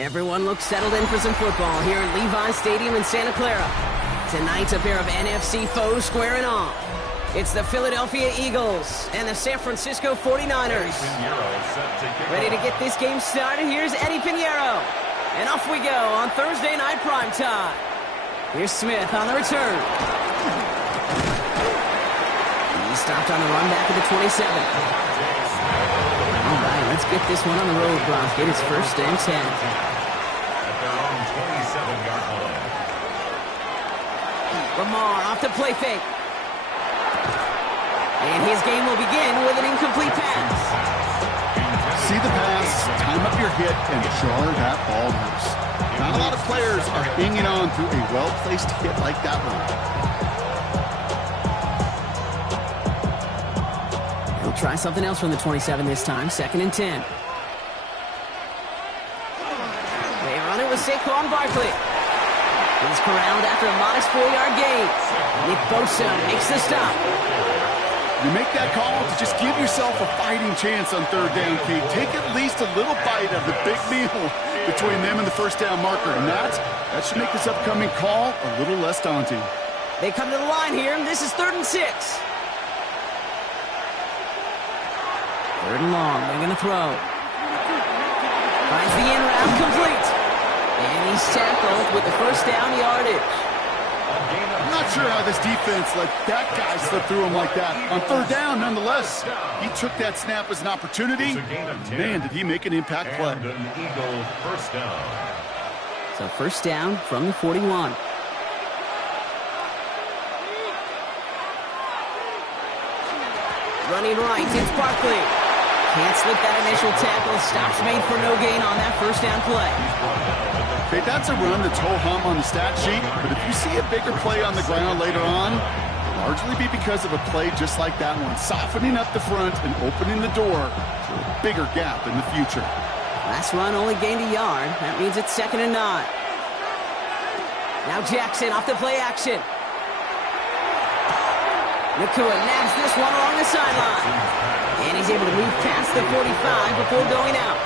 Everyone looks settled in for some football here at Levi Stadium in Santa Clara. Tonight's a pair of NFC foes squaring off. It's the Philadelphia Eagles and the San Francisco 49ers. Ready to get this game started, here's Eddie Pinheiro. And off we go on Thursday night primetime. Here's Smith on the return. He stopped on the run back at the 27. All right, let's get this one on the road, Bronx. It is first and 10. At their own 27-yard line. Lamar off the play fake. And his game will begin with an incomplete pass. See the pass, time up your hit, and jar that ball loose. Not a lot of players are hanging on to a well-placed hit like that one. He'll try something else from the 27 this time, second and 10. They run it with Saquon Barkley. He's corralled after a modest 4-yard gain. Nick Bosa makes the stop. You make that call to just give yourself a fighting chance on third down, Kate. Take at least a little bite of the big meal between them and the first down marker. And that should make this upcoming call a little less daunting. They come to the line here, and this is 3rd and 6. 3rd and long, they're going to throw. Finds the in route complete. And he's tackled with the first down yardage. I'm not sure how this defense let that guy slip through him like that. On third down, nonetheless, he took that snap as an opportunity. Man, did he make an impact play. And an Eagle first down. So first down from the 41. Running right, it's Barkley. Can't slip that initial tackle. Stops made for no gain on that first down play. Okay, that's a run that's ho-hum on the stat sheet, but if you see a bigger play on the ground later on, it'll largely be because of a play just like that one, softening up the front and opening the door to a bigger gap in the future. Last run only gained a yard. That means it's 2nd and 9. Now Jackson off the play action. Nakua nabs this one along the sideline. And he's able to move past the 45 before going out.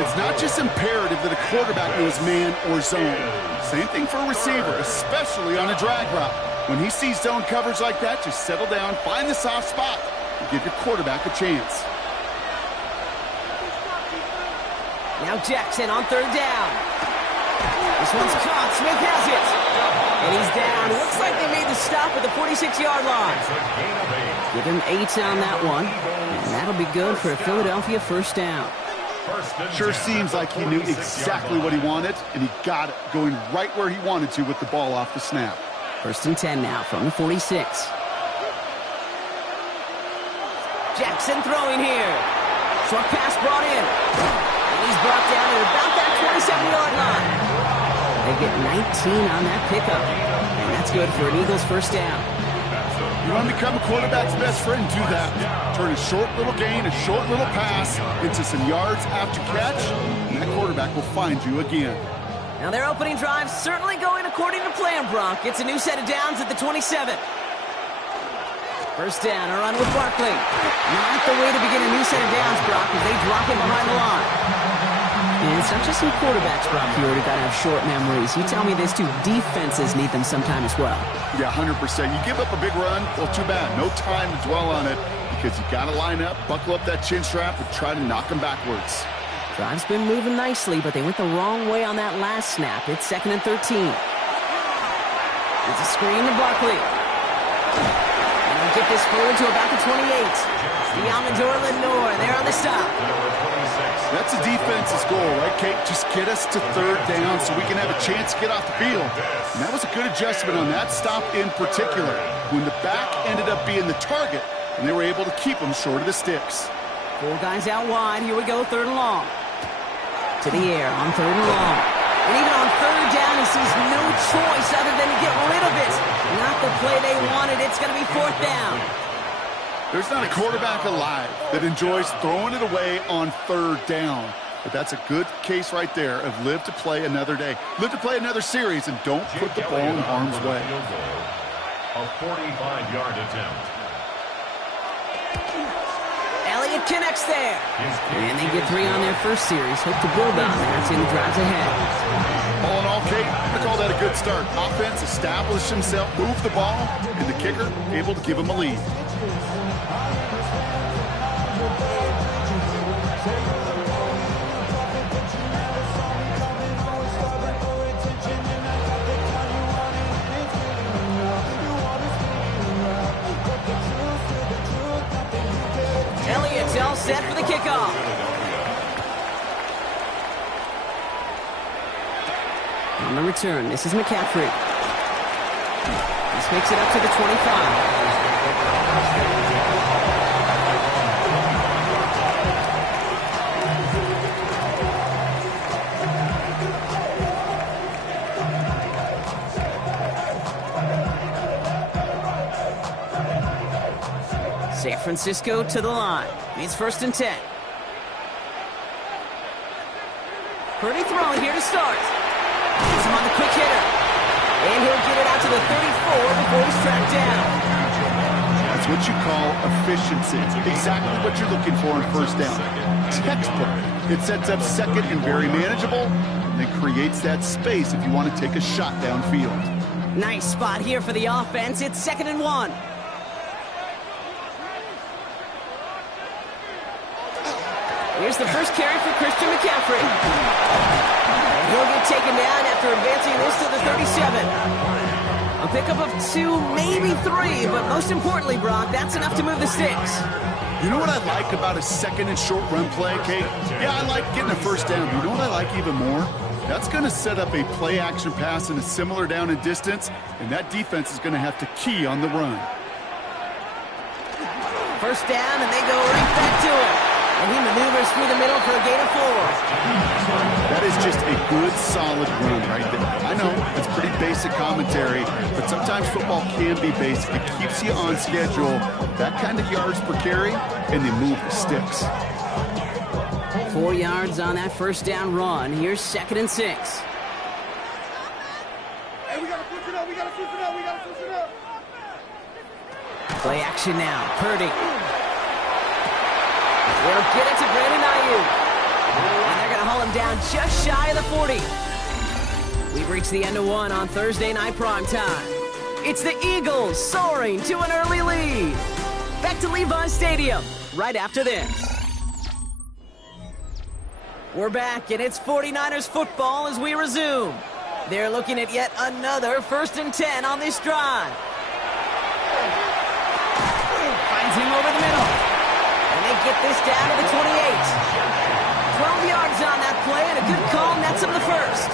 It's not just imperative that a quarterback knows man or zone. Same thing for a receiver, especially on a drag route. When he sees zone coverage like that, just settle down, find the soft spot, and give your quarterback a chance. Now Jackson on 3rd down. This one's caught. Smith has it. And he's down. Looks like they made the stop at the 46-yard line. Give him 8 on that one. And that'll be good for a Philadelphia first down. Sure seems like he knew exactly what he wanted, and he got it, going right where he wanted to with the ball off the snap. 1st and 10 now from the 46. Jackson throwing here. Short pass brought in. And he's brought down at about that 27-yard line. They get 19 on that pickup. And that's good for an Eagles first down. You want to become a quarterback's best friend, do that. Turn a short little gain, a short little pass into some yards after catch, and that quarterback will find you again. Now their opening drive certainly going according to plan, Bronk. It's a new set of downs at the 27. First down, a run with Barkley. Not the way to begin a new set of downs, Brock, as they drop him behind the line. And it's not just some quarterbacks, Brock, here who got to have short memories. You tell me this too, defenses need them sometime as well. Yeah, 100%. You give up a big run, well, too bad. No time to dwell on it because you got to line up, buckle up that chin strap, and try to knock them backwards. Drive's been moving nicely, but they went the wrong way on that last snap. It's 2nd and 13. It's a screen to Barkley. And they'll get this forward to about the 28. The Amador Lenore there on the stop. That's a defense's goal, right, Kate? Just get us to 3rd down so we can have a chance to get off the field. And that was a good adjustment on that stop in particular, when the back ended up being the target, and they were able to keep them short of the sticks. 4 guys out wide. Here we go, 3rd and long. To the air on 3rd and long. And even on 3rd down, he sees no choice other than to get rid of it. Not the play they wanted. It's going to be 4th down. There's not a quarterback alive that enjoys throwing it away on 3rd down. But that's a good case right there of live to play another day. Live to play another series and don't put the ball in harm's way. A 45-yard attempt. Elliott connects there. And they get 3 on their first series. Hope to build on that in the drives ahead. All in all, Kate, I call that a good start. Offense established himself, moved the ball, and the kicker able to give him a lead. Elliott's all set for the kickoff. On the return, this is McCaffrey. This makes it up to the 25. San Francisco to the line. It's 1st and 10. Purdy throwing here to start. He's him on the quick hitter. And he'll get it out to the 34 before he's tracked down. That's what you call efficiency. Exactly what you're looking for in 1st down. Textbook. It sets up 2nd and very manageable, and then creates that space if you want to take a shot downfield. Nice spot here for the offense. It's 2nd and 1. Here's the first carry for Christian McCaffrey. And he'll get taken down after advancing this to the 37. A pickup of 2, maybe 3, but most importantly, Brock, that's enough to move the sticks. You know what I like about a 2nd and short run play, Kate? Yeah, I like getting a 1st down. But you know what I like even more? That's going to set up a play action pass in a similar down and distance, and that defense is going to have to key on the run. 1st down, and they go right back to him. And he maneuvers through the middle for a gain of 4. That is just a good, solid run right there. I know, it's pretty basic commentary, but sometimes football can be basic. It keeps you on schedule, that kind of yards per carry, and they move the sticks. 4 yards on that 1st down run. Here's 2nd and 6. Hey, we got to switch it up. We got to switch it up. We got to switch it up. Play action now. Purdy. They'll get it to Brandon Ayuk. And they're going to haul him down just shy of the 40. We've reached the end of 1 on Thursday night prime time. It's the Eagles soaring to an early lead. Back to Levi Stadium right after this. We're back, and it's 49ers football as we resume. They're looking at yet another 1st and 10 on this drive. Finds him over the middle. And they get this down to the 28. 12 yards on that play, and a good call nets him the 1st.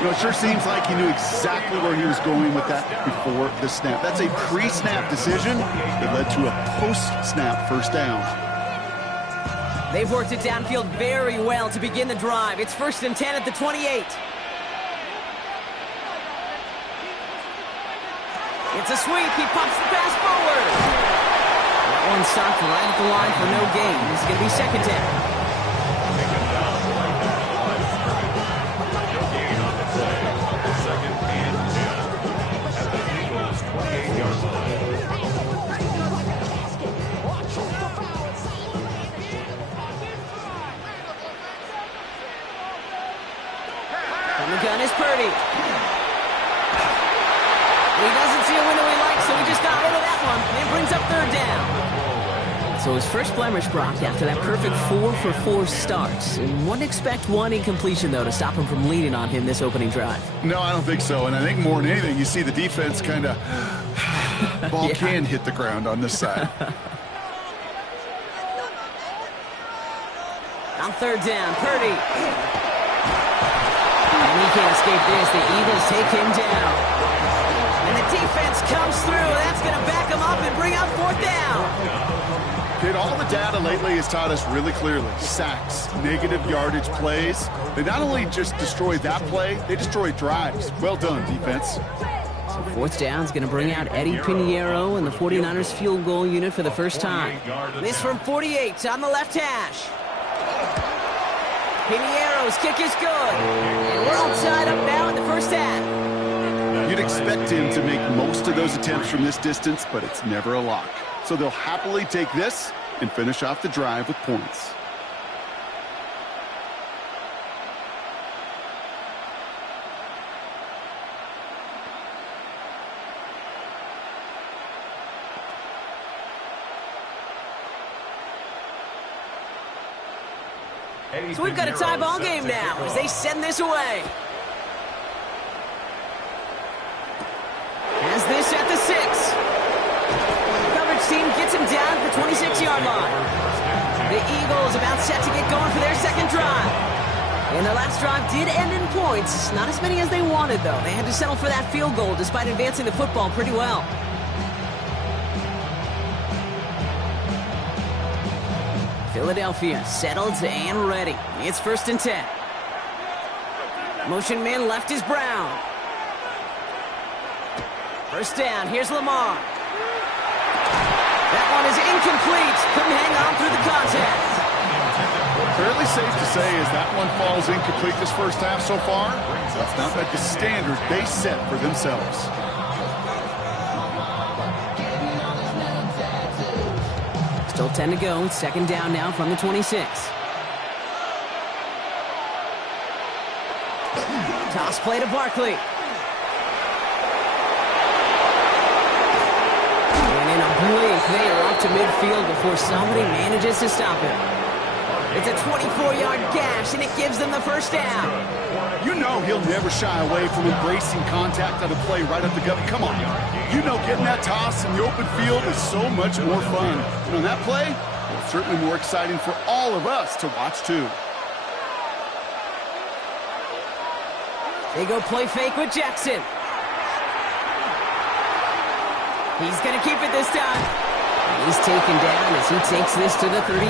You know, it sure seems like he knew exactly where he was going with that before the snap. That's a pre-snap decision that led to a post-snap 1st down. They've worked it downfield very well to begin the drive. It's 1st and 10 at the 28. It's a sweep. He pops the pass forward. That one stopped right at the line for no gain. It's going to be 2nd down. gun is Purdy. He doesn't see a window he likes, so he just got rid of that one. And brings up third down. So his first blemish, Brock, after that perfect 4-for-4 starts. And wouldn't expect one incompletion, though, to stop him from leaning on him this opening drive. No, I don't think so. And I think more than anything, you see the defense kind of... ball can hit the ground on this side. On third down, Purdy. And he can't escape this. The Eagles take him down. And the defense comes through. That's going to back him up and bring up fourth down. Kid, all the data lately has taught us really clearly. Sacks, negative yardage plays. They not only just destroy that play, they destroy drives. Well done, defense. So fourth down is going to bring out Eddie Pinheiro and the 49ers field goal unit for the first time. This from 48 on the left hash. Pinheiro's kick is good. And we're all tied up now in the first half. You'd expect him to make most of those attempts from this distance, but it's never a lock. So they'll happily take this and finish off the drive with points. So we've got a tie ball game now as they send this away. Has this at the 6. Coverage team gets him down at the 26-yard line. The Eagles about set to get going for their second drive. And their last drive did end in points. Not as many as they wanted, though. They had to settle for that field goal despite advancing the football pretty well. Philadelphia settled and ready. It's 1st and 10. Motion man left is Brown. First down, here's Lamar. That one is incomplete. Couldn't hang on through the contact. Fairly safe to say as that one falls incomplete this first half so far, it's not like the standard they set for themselves. Still 10 to go. Second down now from the 26. Toss play to Barkley. And in a blink, they are up to midfield before somebody manages to stop him. It's a 24-yard gash, and it gives them the first down. You know he'll never shy away from embracing contact on a play right up the gut. Come on. You know getting that toss in the open field is so much more fun. And on that play, it's certainly more exciting for all of us to watch, too. They go play fake with Jackson. He's going to keep it this time. He's taken down as he takes this to the 38.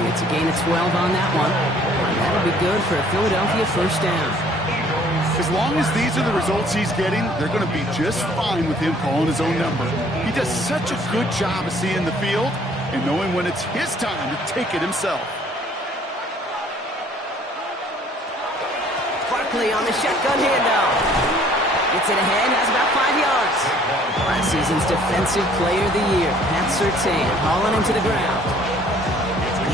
It's a gain of 12 on that one. And that'll be good for a Philadelphia first down. As long as these are the results he's getting, they're going to be just fine with him calling his own number. He does such a good job of seeing the field and knowing when it's his time to take it himself. Barkley on the shotgun handoff. Gets it ahead, has about 5 yards. Last season's Defensive Player of the Year, Pat Surtain, hauling him to the ground.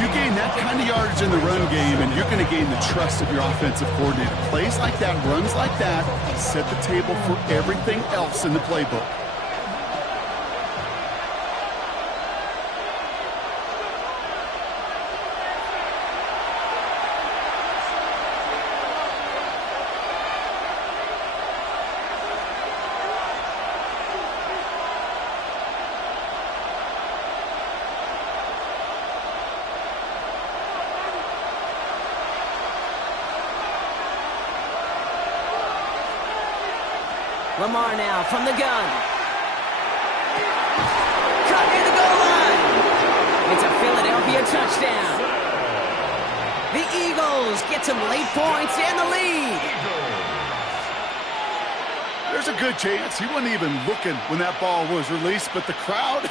You gain that kind of yardage in the run game, and you're going to gain the trust of your offensive coordinator. Plays like that, runs like that, set the table for everything else in the playbook. Lamar now from the gun. Caught near the goal line. It's a Philadelphia touchdown. The Eagles get some late points and the lead. There's a good chance he wasn't even looking when that ball was released, but the crowd,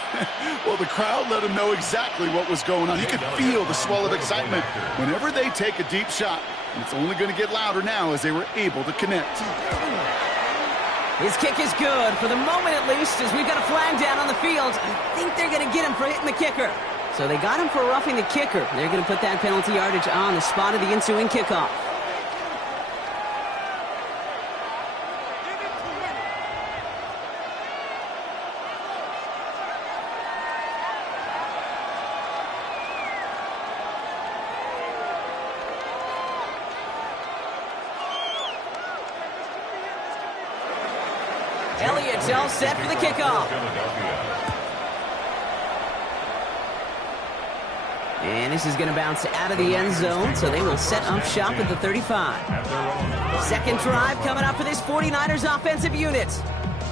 well, the crowd let him know exactly what was going on. You could feel the swell of excitement whenever they take a deep shot. And it's only going to get louder now as they were able to connect. His kick is good, for the moment at least, as we've got a flag down on the field. I think they're going to get him for hitting the kicker. So they got him for roughing the kicker. They're going to put that penalty yardage on the spot of the ensuing kickoff. It's all set for the kickoff. And this is going to bounce out of the end zone, so they will set up shop at the 35. Second drive coming up for this 49ers offensive unit.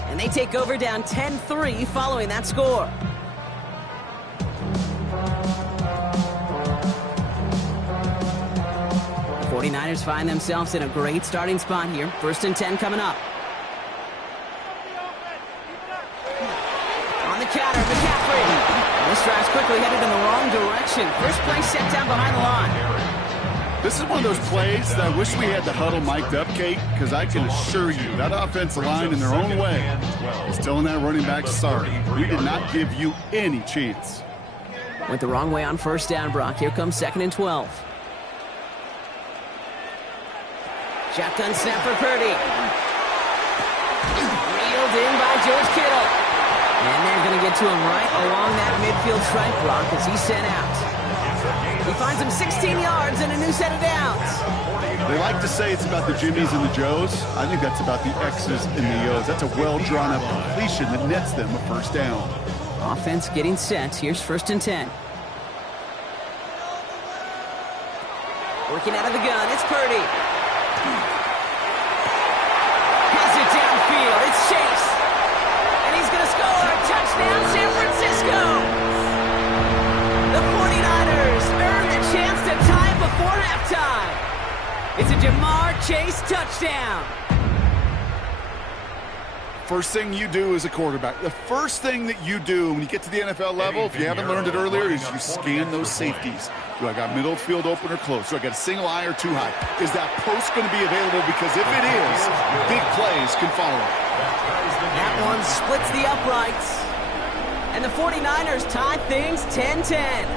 And they take over down 10-3 following that score. The 49ers find themselves in a great starting spot here. 1st and 10 coming up. On the counter, McCaffrey. This drive's quickly headed in the wrong direction. First play set down behind the line. This is one of those plays that I wish we had the huddle mic'd up, Kate, because I can assure you that offensive line in their own way is telling that running back, sorry, we did not give you any chance. Went the wrong way on 1st down, Brock. Here comes 2nd and 12. Shotgun snap for Purdy. Reeled in by George Kittle. And they're going to get to him right along that midfield stripe, Brock, as he's sent out. He finds him 16 yards and a new set of downs. They like to say it's about the Jimmies and the Joes. I think that's about the X's and the O's. That's a well-drawn-up completion that nets them a 1st down. Offense getting set. Here's 1st and 10. Working out of the gun. It's Purdy. Has it downfield. It's Chase. And he's going to score. Touchdown, San Francisco. The 49ers earn the chance to tie before halftime. It's a Jamar Chase touchdown. First thing you do as a quarterback, the first thing that you do when you get to the NFL level, if you haven't learned it earlier, is you scan those safeties. Do I got middle field open or close? Do I got a single eye or too high? Is that post going to be available? Because if it is, big plays can follow. That one splits the uprights. And the 49ers tie things 10-10.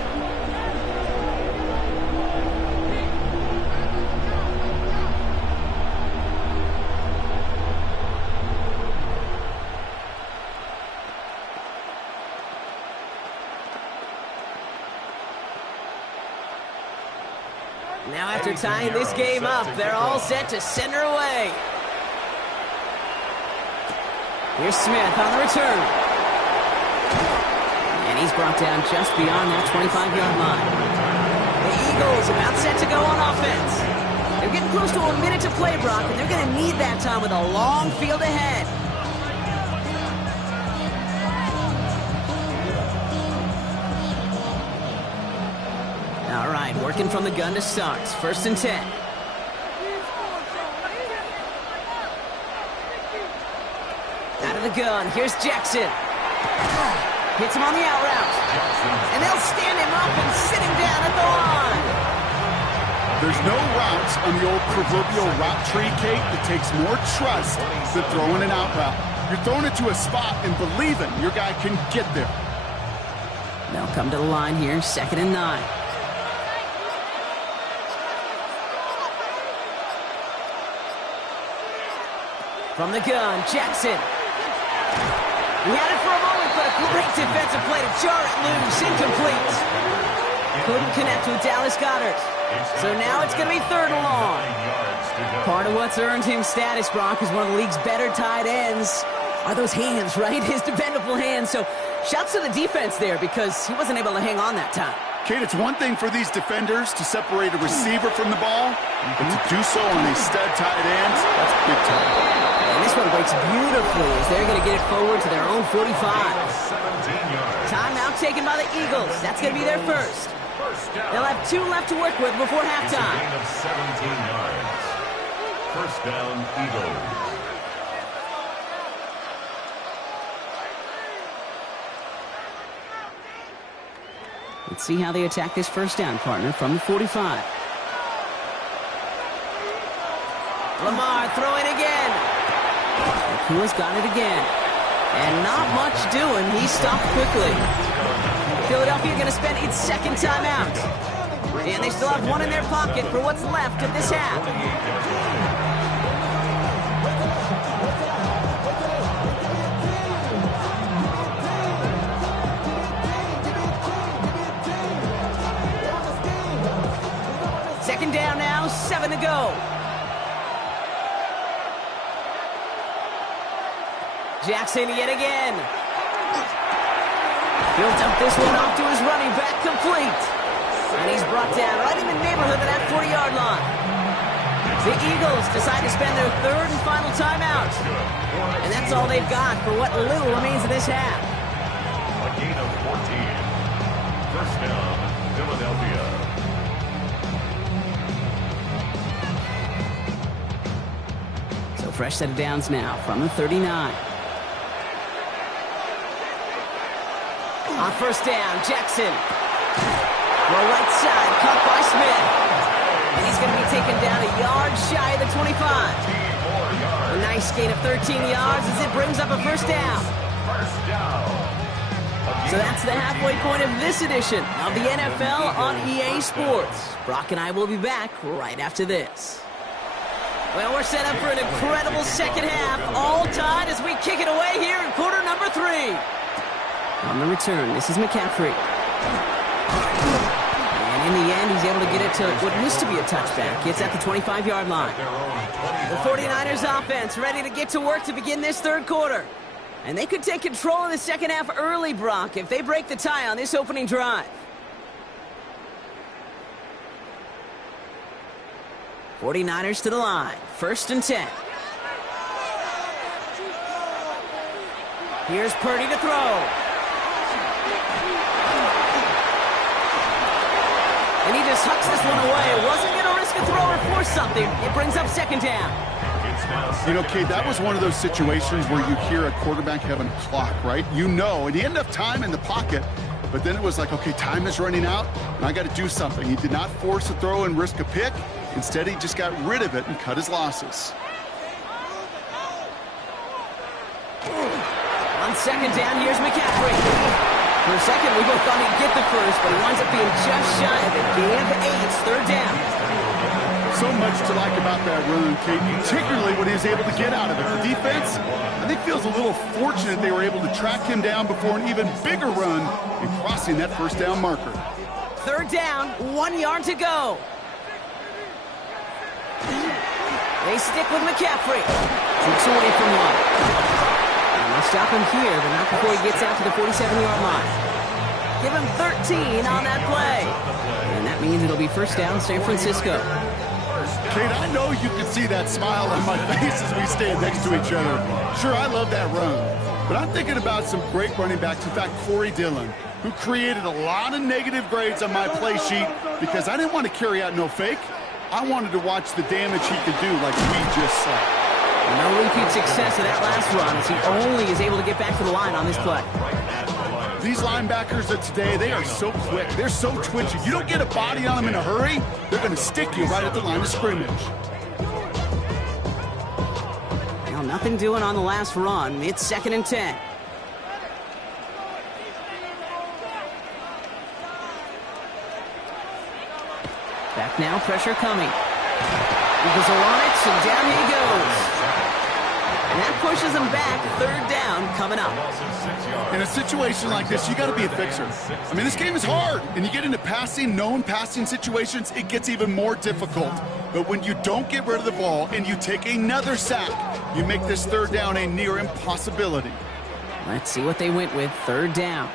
Now after tying this game up, they're all set to send her away. Here's Smith on the return. And he's brought down just beyond that 25-yard line. The Eagles about set to go on offense. They're getting close to a minute to play, Brock, and they're going to need that time with a long field ahead. All right, working from the gun to start. 1st and 10. Out of the gun, here's Jackson. Hits him on the out route. And they'll stand him up and sit him down at the line. There's no routes on the old proverbial route tree, Kate, that takes more trust than throwing an out route. You're throwing it to a spot and believing your guy can get there. They'll come to the line here, 2nd and 9. From the gun, Jackson. He had it for a moment, but a great defensive play to jar it loose. Incomplete. Couldn't connect with Dallas Goedert. So now it's going to be 3rd and long. Part of what's earned him status, Brock, is one of the league's better tight ends. Are those hands, right? His dependable hands. So shouts to the defense there because he wasn't able to hang on that time. Kate, it's one thing for these defenders to separate a receiver from the ball, but to do so on these stud tight ends, that's big time. And this one breaks beautifully as they're going to get it forward to their own 45. Timeout taken by the Eagles. That's going to be their first. They'll have 2 left to work with before halftime. Gain of 17 yards. 1st down, Eagles. Let's see how they attack this 1st down, partner, from the 45. Lamar throwing again. Nakua's got it again. And not much doing. He stopped quickly. Philadelphia going to spend its 2nd timeout. And they still have 1 in their pocket for what's left of this half. Second down now, 7 to go. Jackson yet again. Built up this one off to his running back, complete. And he's brought down right in the neighborhood of that 40-yard line. The Eagles decide to spend their third and final timeout. And that's all they've got for what little remains of this half. A gain of 14. First down, Philadelphia. So fresh set of downs now from the 39. On first down, Jackson. Well, right side, caught by Smith. And he's going to be taken down a yard shy of the 25. A nice gain of 13 yards as it brings up a first down. So that's the halfway point of this edition of the NFL on EA Sports. Brock and I will be back right after this. Well, we're set up for an incredible second half, all tied as we kick it away here in quarter number 3. On the return, this is McCaffrey. And in the end, he's able to get it to what used to be a touchback. It's at the 25-yard line. The 49ers offense ready to get to work to begin this third quarter. And they could take control in the second half early, Brock, if they break the tie on this opening drive. 49ers to the line. First and 10. Here's Purdy to throw. And he just hucks this one away. Wasn't going to risk a throw or force something. It brings up second down. You know, Kate, that was one of those situations where you hear a quarterback having a clock, right? You know, and he had enough time in the pocket, but then it was like, okay, time is running out, and I got to do something. He did not force a throw and risk a pick. Instead, he just got rid of it and cut his losses. On second down, here's McCaffrey. For a second, we both thought he'd get the first, but he winds up being just shy of it. Gain of 8, third down. So much to like about that run, Kate, particularly what he was able to get out of it. The defense, I think, feels a little fortunate they were able to track him down before an even bigger run and crossing that first down marker. Third down, 1 yard to go. They stick with McCaffrey. Takes away from one. And they'll stop him here, but not before he gets out to the 47-yard line. Give him 13 on that play. And that means it'll be first down, San Francisco. Kate, I know you can see that smile on my face as we stand next to each other. Sure, I love that run. But I'm thinking about some great running backs. In fact, Corey Dillon, who created a lot of negative grades on my play sheet because I didn't want to carry out no fake. I wanted to watch the damage he could do like we just saw. No repeat success of that last run as he only is able to get back to the line on this play. These linebackers of today, they are so quick. They're so twitchy. You don't get a body on them in a hurry, they're going to stick you right at the line of scrimmage. Well, nothing doing on the last run. It's second and 10. Back now, pressure coming. Eagles are on it, and down he goes. And that pushes them back. Third down coming up. In a situation like this, you got to be a fixer. I mean, this game is hard, and you get into known passing situations, it gets even more difficult. But when you don't get rid of the ball and you take another sack, you make this third down a near impossibility. Let's see what they went with. Third down.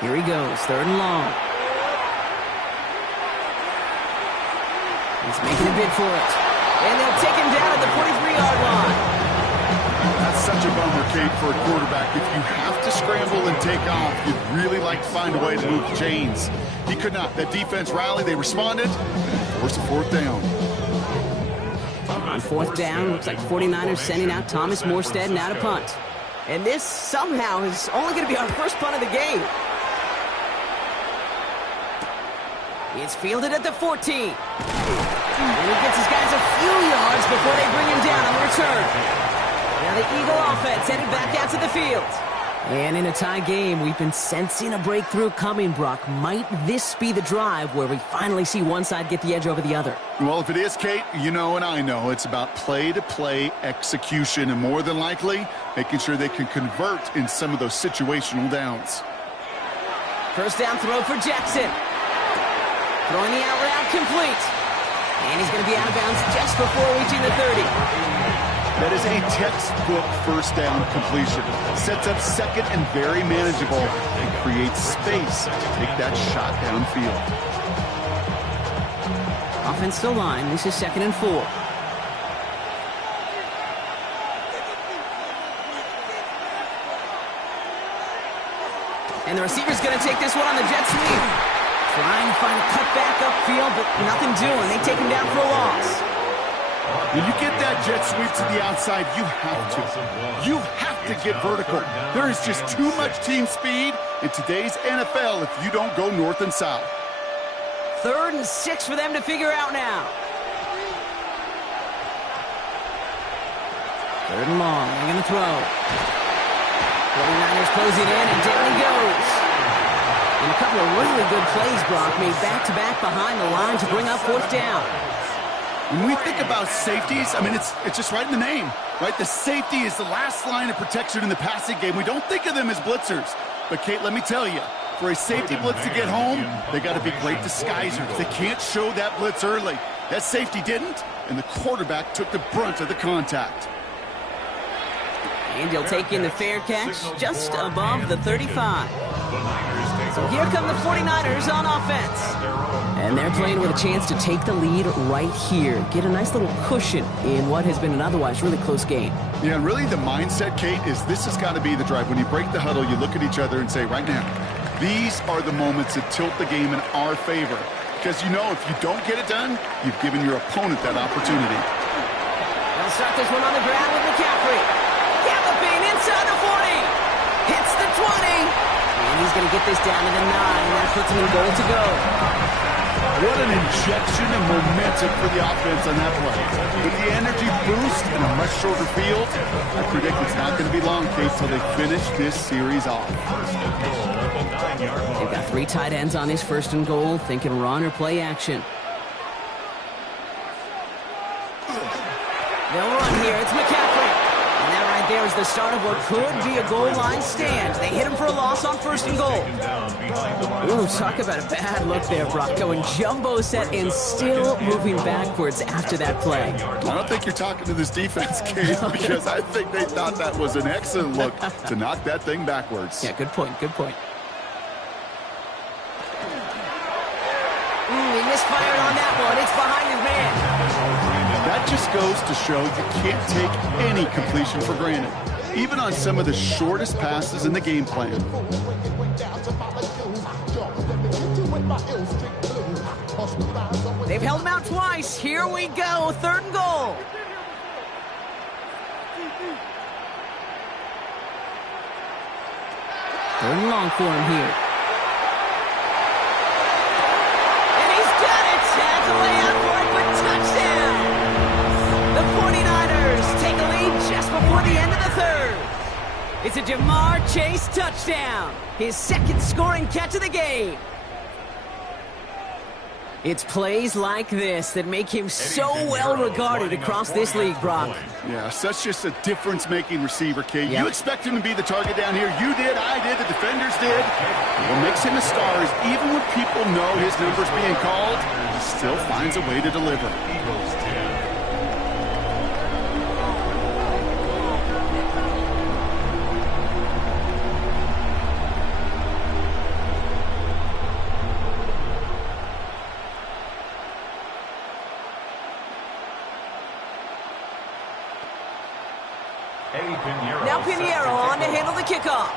Here he goes, third and long. He's making a bid for it. And they'll take him down at the 43-yard line. That's such a bummer, Kate, for a quarterback. If you have to scramble and take off, you'd really like to find a way to move chains. He could not. That defense rallied, they responded, and forced a fourth down. On fourth down, looks like 49ers sending out Thomas Morstead now to punt. And this somehow is only going to be our first punt of the game. It's fielded at the 14. And he gets his guys a few yards before they bring him down on the return. Now the Eagle offense headed back out to the field. And in a tie game, we've been sensing a breakthrough coming, Brock. Might this be the drive where we finally see one side get the edge over the other? Well, if it is, Kate, you know and I know it's about play-to-play execution and more than likely making sure they can convert in some of those situational downs. First down throw for Jackson. Throwing the out route complete. And he's going to be out of bounds just before reaching the 30. That is a textbook first down completion. Sets up second and very manageable and creates space to take that shot downfield. Offense still line. This is 2nd and 4. And the receiver's going to take this one on the jet sweep. Trying to find a cutback upfield, but nothing doing. They take him down for a loss. When you get that jet sweep to the outside, you have to. You have to get vertical. There is just too much team speed in today's NFL if you don't go north and south. 3rd and 6 for them to figure out now. 3rd and long. They're going to throw. 49ers closing in, and down he goes. And a couple of really good plays, Brock, made back-to-back behind the line to bring up 4th down. When we think about safeties, I mean, it's just right in the name, right? The safety is the last line of protection in the passing game. We don't think of them as blitzers. But, Kate, let me tell you, for a safety blitz to get home, they got to be great disguisers. They can't show that blitz early. That safety didn't, and the quarterback took the brunt of the contact. And he'll take in the fair catch just above the 35. So here come the 49ers on offense. And they're playing with a chance to take the lead right here. Get a nice little cushion in what has been an otherwise really close game. Yeah, and really the mindset, Kate, is this has got to be the drive. When you break the huddle, you look at each other and say, right now, these are the moments that tilt the game in our favor. Because you know if you don't get it done, you've given your opponent that opportunity. They'll start this one on the ground with McCaffrey. Galloping inside the 40. Hits the 20. And he's going to get this down to the 9. That puts him in goal to go. What an injection of momentum for the offense on that play. With the energy boost and a much shorter field, I predict it's not going to be long, Kate, till they finish this series off. They've got 3 tight ends on this 1st and goal, thinking run or play action. They'll run here. It's McCaffrey. And that right there is the start of what could be a goal line stand. They hit him for a loss on 1st and goal. Ooh, talk about a bad look there, Brock. Going jumbo set and still moving backwards after that play. I don't think you're talking to this defense, Kate, because I think they thought that was an excellent look to knock that thing backwards. Yeah, good point, good point. He misfired on that one. It's behind his man. That just goes to show you can't take any completion for granted, even on some of the shortest passes in the game plan. They've held him out twice. Here we go. 3rd and goal. Third and long for him here. And he's got it. Tackle out for it for touchdown. The 49ers take a lead just before the end of the 3rd. It's a Jamar Chase touchdown. His 2nd scoring catch of the game. It's plays like this that make him so well regarded across this league, Brock. Yeah, such just a difference-making receiver, Kate. Yep. You expect him to be the target down here. You did, I did, the defenders did. What makes him a star is even when people know his number's being called, he still finds a way to deliver. Now Pinheiro on to handle the kickoff.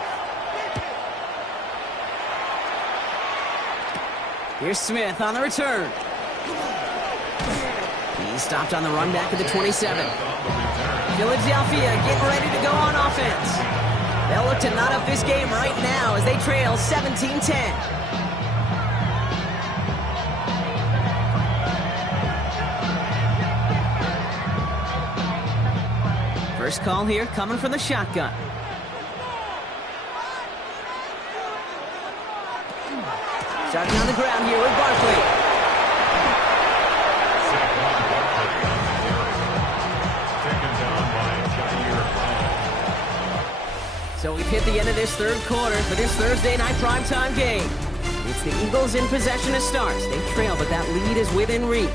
Here's Smith on the return. He's stopped on the run back at the 27. Philadelphia getting ready to go on offense. They'll look to knot up this game right now as they trail 17-10. First call here coming from the shotgun. Starting on the ground here with Barkley. So we've hit the end of this 3rd quarter for this Thursday night primetime game. It's the Eagles in possession to start. They trail, but that lead is within reach.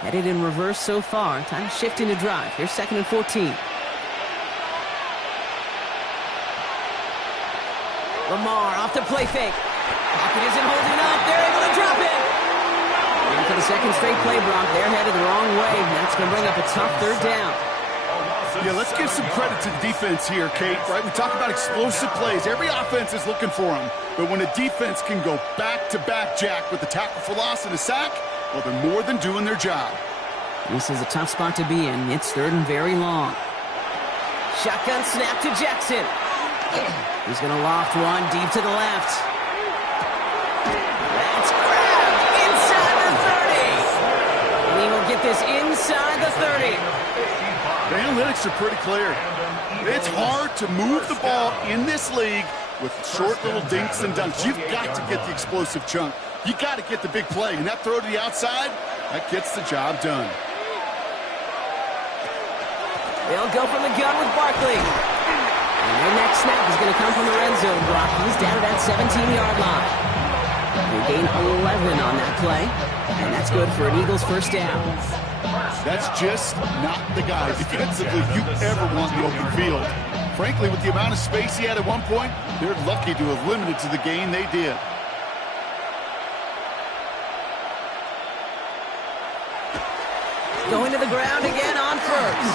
Headed in reverse so far. Time to shift into drive. Here's 2nd and 14. Lamar off the play fake. Pocket isn't holding up. They're able to drop it. And for the second straight play, Brock, they're headed the wrong way. That's going to bring up a tough 3rd down. Yeah, let's give some credit to the defense here, Kate, right? We talk about explosive plays. Every offense is looking for them. But when a defense can go back-to-back, Jack, with a tackle for loss and a sack, well, they're more than doing their job. This is a tough spot to be in. It's 3rd and very long. Shotgun snap to Jackson. He's going to loft one deep to the left. That's grabbed inside the 30. He will get this inside the 30. The analytics are pretty clear. It's hard to move the ball in this league with short little dinks and dunks. You've got to get the explosive chunk. You got to get the big play. And that throw to the outside, that gets the job done. They'll go from the gun with Barkley. And their next snap is going to come from the red zone, Brock. He's down at that 17-yard line. They gain 11 on that play. And that's good for an Eagles 1st down. That's just not the guy defensively you ever want in the open field. Frankly, with the amount of space he had at one point, they're lucky to have limited to the gain they did. Going to the ground again on 1st.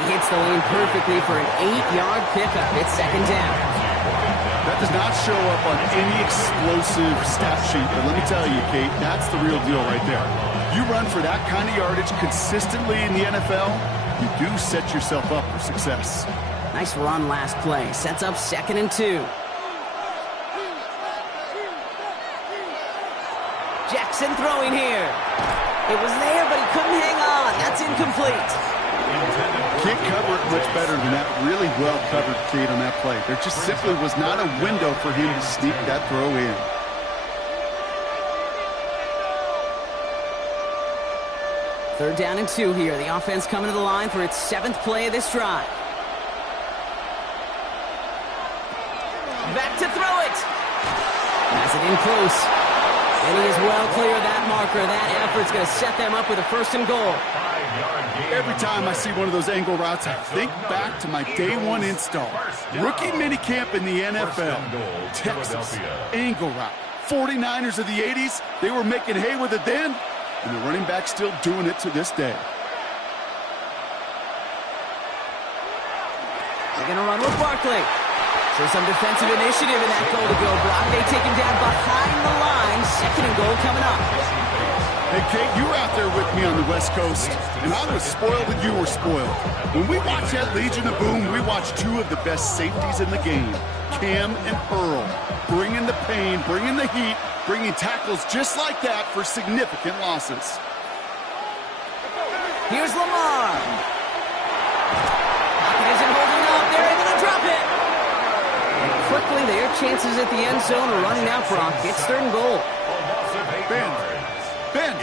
He hits the lane perfectly for an 8-yard pickup. It's 2nd down. That does not show up on any explosive stat sheet, but let me tell you, Kate, that's the real deal right there. You run for that kind of yardage consistently in the NFL, you do set yourself up for success. Nice run last play. Sets up 2nd and 2. Jackson throwing here. It was there, but he couldn't hang on. That's incomplete. Can't cover it much better than that. Really well covered, Kate, on that play. There just simply was not a window for him to sneak that throw in. Third down and 2 here. The offense coming to the line for its 7th play of this drive. Back to throw it. Has it in close. And he is well clear of that marker. That effort's going to set them up with a 1st and goal. Every time I see one of those angle routes, I think back to my day 1 install. Rookie minicamp in the NFL. Texas. Angle route. 49ers of the 80s. They were making hay with it then, and the running back's still doing it to this day. They're going to run with Barkley. So some defensive initiative in that goal-to-go block. They take him down behind the line. 2nd and goal coming up. Hey, Kate, you were out there with me on the West Coast, and I was spoiled and you were spoiled. When we watched that Legion of Boom, we watched 2 of the best safeties in the game, Cam and Earl, bringing the pain, bringing the heat, bringing tackles just like that for significant losses. Here's Lamar. Pocket isn't holding up. They're able to drop it. And quickly, their chances at the end zone are running out, Brock. It's 3rd and goal. Ben,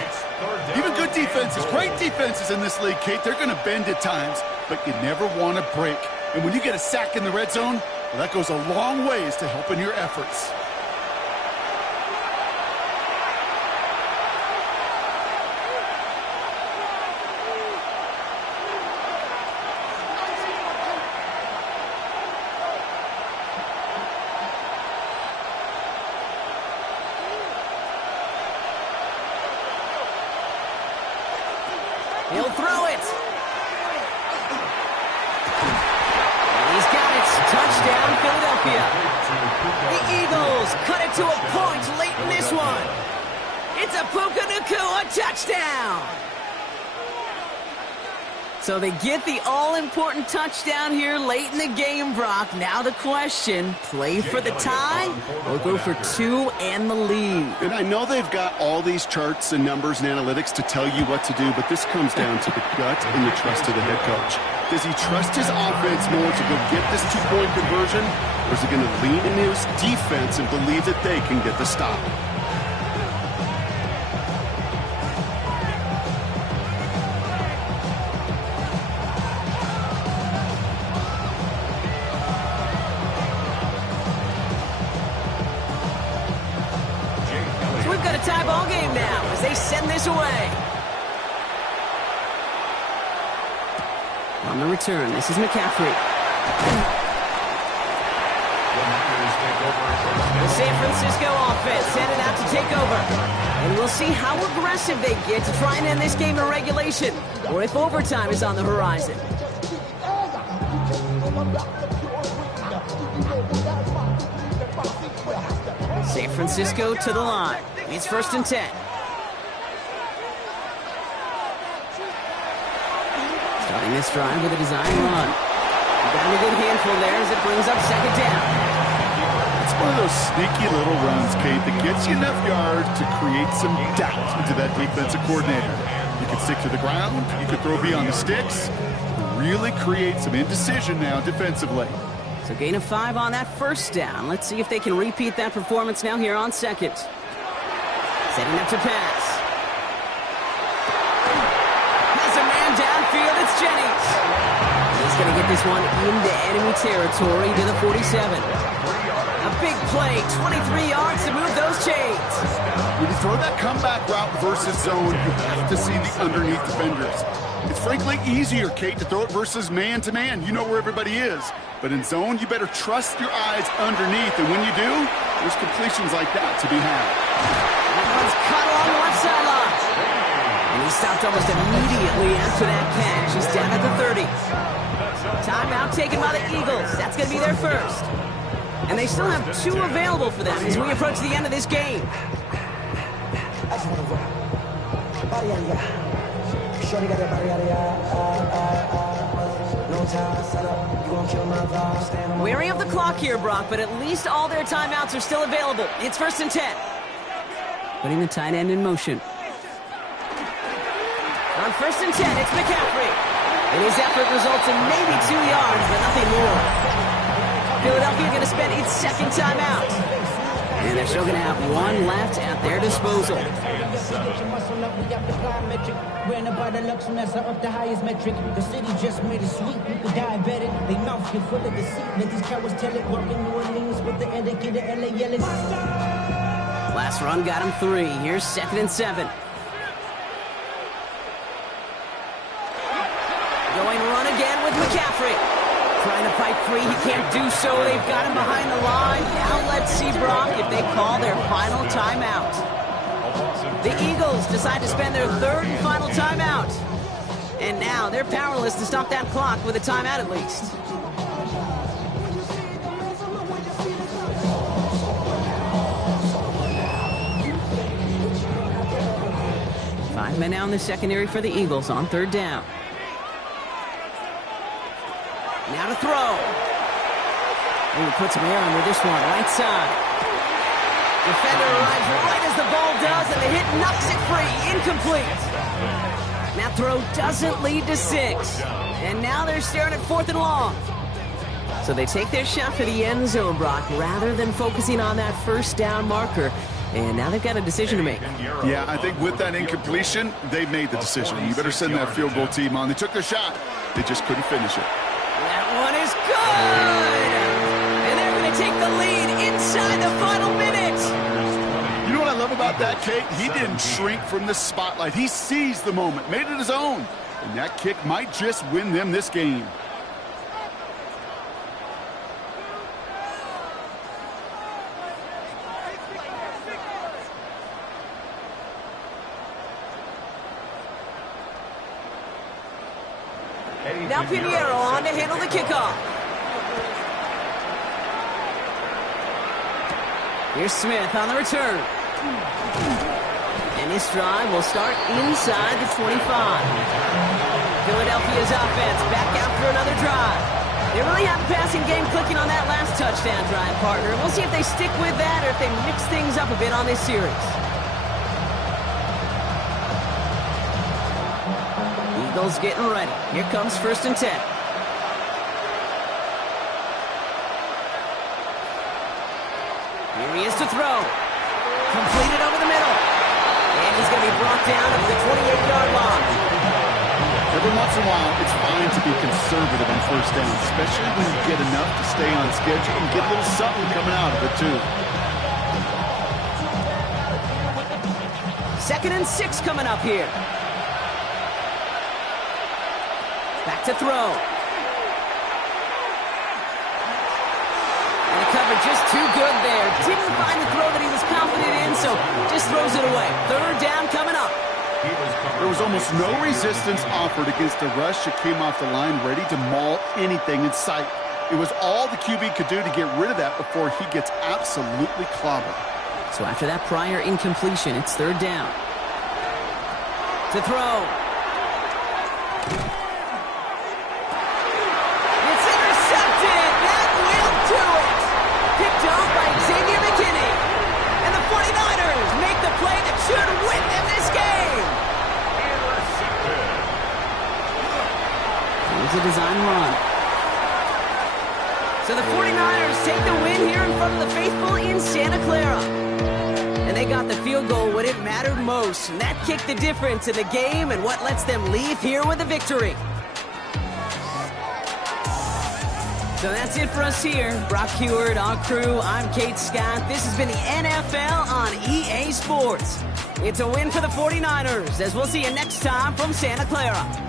even good defenses, great defenses in this league, Kate, they're going to bend at times, but you never want to break. And when you get a sack in the red zone, well, that goes a long ways to helping your efforts. He'll throw it. And he's got it. Touchdown, Philadelphia. The Eagles cut it to a point late in this one. It's a Puka Nacua touchdown. So they get the all-important touchdown here late in the game, Brock. Now the question, play for the tie or go for 2 and the lead? And I know they've got all these charts and numbers and analytics to tell you what to do, but this comes down to the gut and the trust of the head coach. Does he trust his offense more to go get this 2-point conversion, or is he going to lean into his defense and believe that they can get the stop? Tie ball game now as they send this away. On the return, this is McCaffrey. The San Francisco offense headed out to take over. And we'll see how aggressive they get to try and end this game in regulation, or if overtime is on the horizon. San Francisco to the line. It's 1st and 10. Starting this drive with a design run. Got a good handful there as it brings up 2nd down. It's one of those sneaky little runs, Kate, that gets you enough yards to create some doubt into that defensive coordinator. You can stick to the ground, you can throw beyond the sticks, really create some indecision now defensively. So gain of 5 on that 1st down. Let's see if they can repeat that performance now here on 2nd. Setting up to pass. Has a man downfield, it's Jennings. He's going to get this one into enemy territory to the 47. A big play, 23 yards to move those chains. When you throw that comeback route versus zone, you have to see the underneath defenders. It's frankly easier, Kate, to throw it versus man-to-man. You know where everybody is. But in zone, you better trust your eyes underneath. And when you do, there's completions like that to be had. That one's caught along the left sideline. And he stopped almost immediately after that catch. He's down at the 30. Timeout taken by the Eagles. That's going to be their first. And they still have 2 available for them as we approach the end of this game. Wary of the clock here, Brock, but at least all their timeouts are still available. It's 1st and 10. Putting the tight end in motion. On 1st and 10, it's McCaffrey. And his effort results in maybe 2 yards, but nothing more. Philadelphia going to spend its 2nd timeout. And they're still going to have 1 left at their disposal. Ran about the Lux Mesa up the highest metric. The city just made it sweet. The diabetic, they mouth get full of deceit. Let these cowards tell it. Walking New Orleans with the indicator, LA yelling. Last run got him 3. Here's 2nd and 7. Going run again with McCaffrey. Trying to fight free, he can't do so. They've got him behind the line. Now let's see, Brock, if they call their final timeout. The Eagles decide to spend their 3rd and final timeout. And now they're powerless to stop that clock with a timeout at least. Five men now in the secondary for the Eagles on 3rd down. Now to throw. Ooh, put some air under this one, right side. Defender arrives right as the ball does, and the hit knocks it free. Incomplete. That throw doesn't lead to 6. And now they're staring at 4th and long. So they take their shot for the end zone, Brock, rather than focusing on that 1st down marker. And now they've got a decision to make. Yeah, I think with that incompletion, they made the decision. You better send that field goal team on. They took their shot. They just couldn't finish it. That one is good! And they're going to take the lead inside the final minute. You know what I love about that, Kate? He didn't shrink from the spotlight. He seized the moment, made it his own. And that kick might just win them this game. Now Pinheiro on to handle the kickoff. Here's Smith on the return. And this drive will start inside the 25. Philadelphia's offense back out for another drive. They really have a passing game clicking on that last touchdown drive, partner. We'll see if they stick with that or if they mix things up a bit on this series. Eagles getting ready. Here comes 1st and 10. Here he is to throw. Completed over the middle. And he's going to be brought down at the 28-yard line. Every once in a while, it's fine to be conservative on 1st down, especially when you get enough to stay on schedule and get a little something coming out of it, too. 2nd and 6 coming up here. Back to throw. And the cover just too good there. Didn't find the throw that he was confident in, so just throws it away. Third down coming up. There was almost no resistance offered against a rush that came off the line ready to maul anything in sight. It was all the QB could do to get rid of that before he gets absolutely clobbered. So after that prior incompletion, it's third down. To throw. It's intercepted. That will do it. Picked off by Xavier McKinney. And the 49ers make the play that should win them this game. Here's a design run. So the 49ers take the win here in front of the faithful in Santa Clara. And they got the field goal when it mattered most. And that kicked the difference in the game and what lets them leave here with a victory. So that's it for us here. Brock Huard, our crew, I'm Kate Scott. This has been the NFL on EA Sports. It's a win for the 49ers, as we'll see you next time from Santa Clara.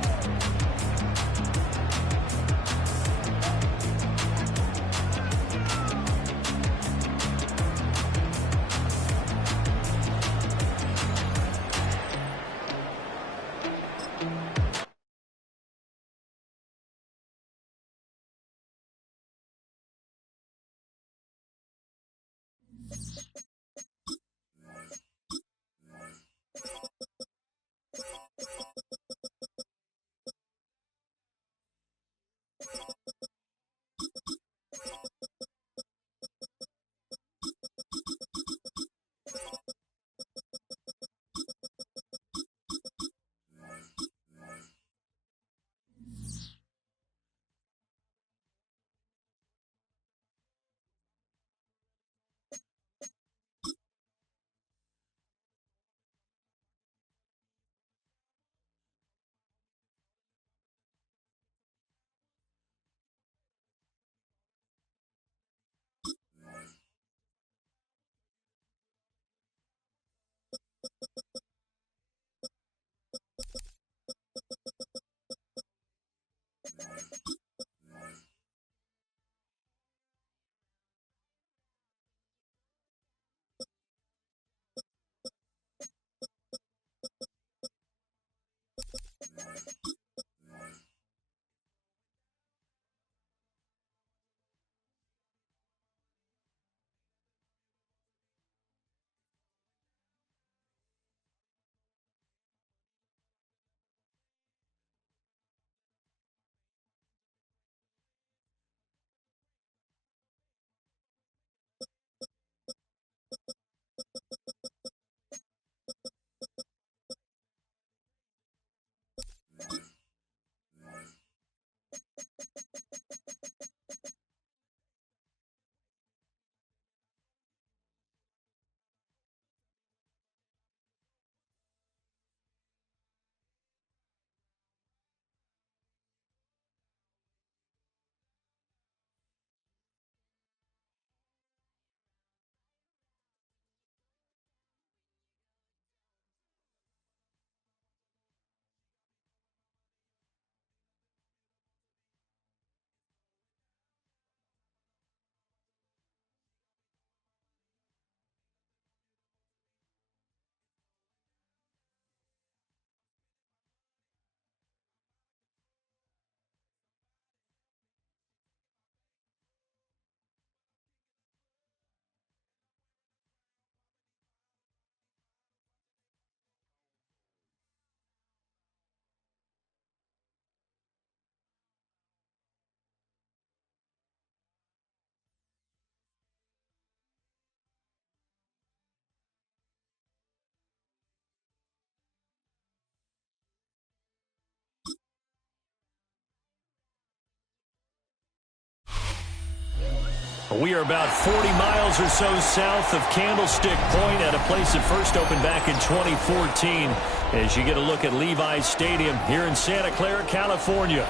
We are about 40 miles or so south of Candlestick Point at a place that first opened back in 2014 as you get a look at Levi's Stadium here in Santa Clara, California.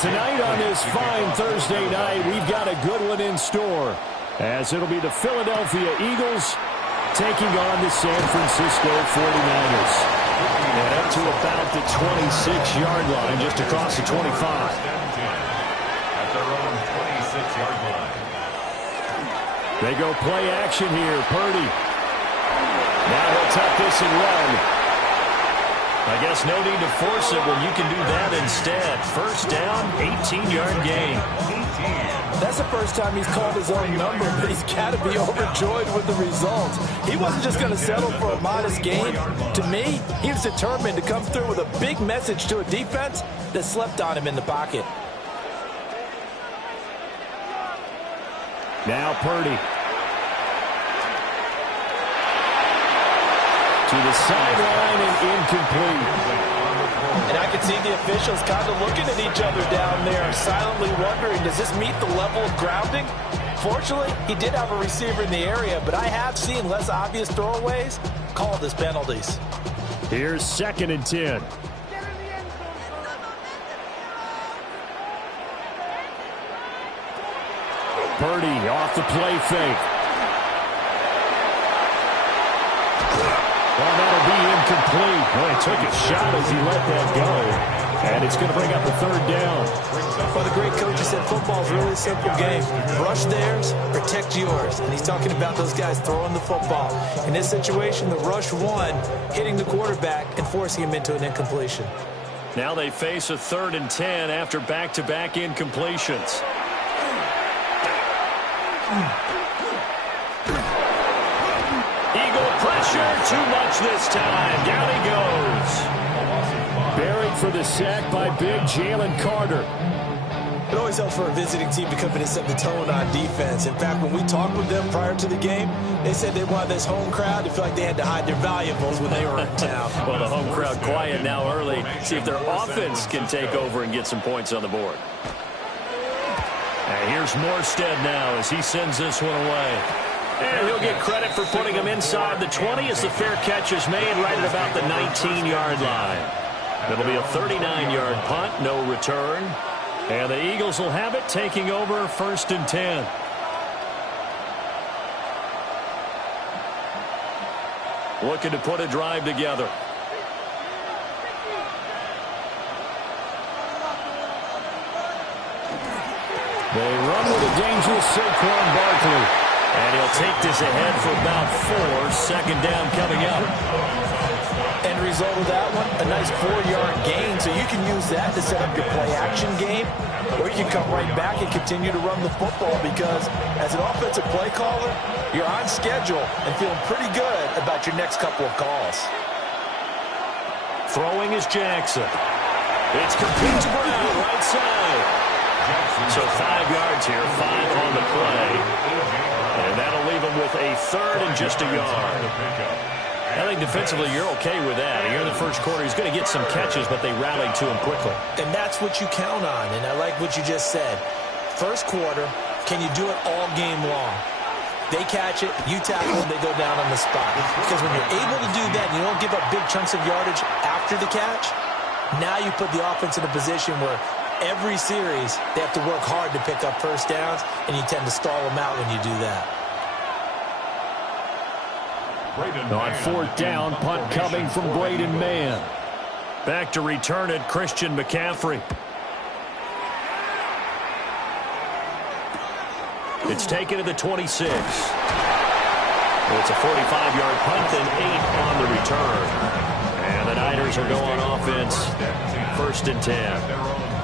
Tonight on this fine Thursday night, we've got a good one in store as it'll be the Philadelphia Eagles taking on the San Francisco 49ers. And up to about the 26-yard line, just across the 25. At their own 26-yard line. They go play action here. Purdy. Now he'll tuck this and run. I guess no need to force it when you can do that instead. First down, 18-yard gain. That's the first time he's called his own number, but he's got to be overjoyed with the results. He wasn't just going to settle for a modest gain. To me, he was determined to come through with a big message to a defense that slept on him in the pocket. Now Purdy. To the sideline and incomplete. And I can see the officials kind of looking at each other down there, silently wondering, does this meet the level of grounding? Fortunately, he did have a receiver in the area, but I have seen less obvious throwaways called as penalties. Here's 2nd and 10. Purdy off the play fake. Well, that'll be incomplete. Boy, he took a shot as he let that go. And it's going to bring up a 3rd down. Well, the great coach said football is really a simple game. Rush theirs, protect yours. And he's talking about those guys throwing the football. In this situation, the rush won, hitting the quarterback and forcing him into an incompletion. Now they face a 3rd and 10 after back-to-back incompletions. Eagle pressure, too much this time. Down he goes. Buried for the sack by big Jalen Carter. It always helps for a visiting team to come in and set the tone on defense. In fact, when we talked with them prior to the game, they said they wanted this home crowd to feel like they had to hide their valuables when they were in town. Well, the home crowd quiet now early. See if their offense can take over and get some points on the board. And here's Morstead now as he sends this one away. And he'll get credit for putting him inside the 20 as the fair catch is made right at about the 19-yard line. It'll be a 39-yard punt, no return. And the Eagles will have it, taking over 1st and 10. Looking to put a drive together. They run with a dangerous Saquon Barkley. And he'll take this ahead for about 4. 2nd down coming up. End result of that one, a nice 4-yard gain. So you can use that to set up your play-action game. Or you can come right back and continue to run the football because as an offensive play caller, you're on schedule and feeling pretty good about your next couple of calls. Throwing is Jackson. It's complete to Brown, right side. So 5 yards here, 5 on the play. And that'll leave him with a 3rd and just a yard. I think defensively you're okay with that. Here in the first quarter, he's going to get some catches, but they rallied to him quickly. And that's what you count on, and I like what you just said. First quarter, can you do it all game long? They catch it, you tackle, and they go down on the spot. Because when you're able to do that, and you don't give up big chunks of yardage after the catch, now you put the offense in a position where every series they have to work hard to pick up first downs, and you tend to stall them out when you do that. On 4th down, punt coming from Braden Mann. Back to return it, Christian McCaffrey. It's taken to the 26. It's a 45-yard punt, then 8 on the return. And the Niners will go on offense, 1st and 10.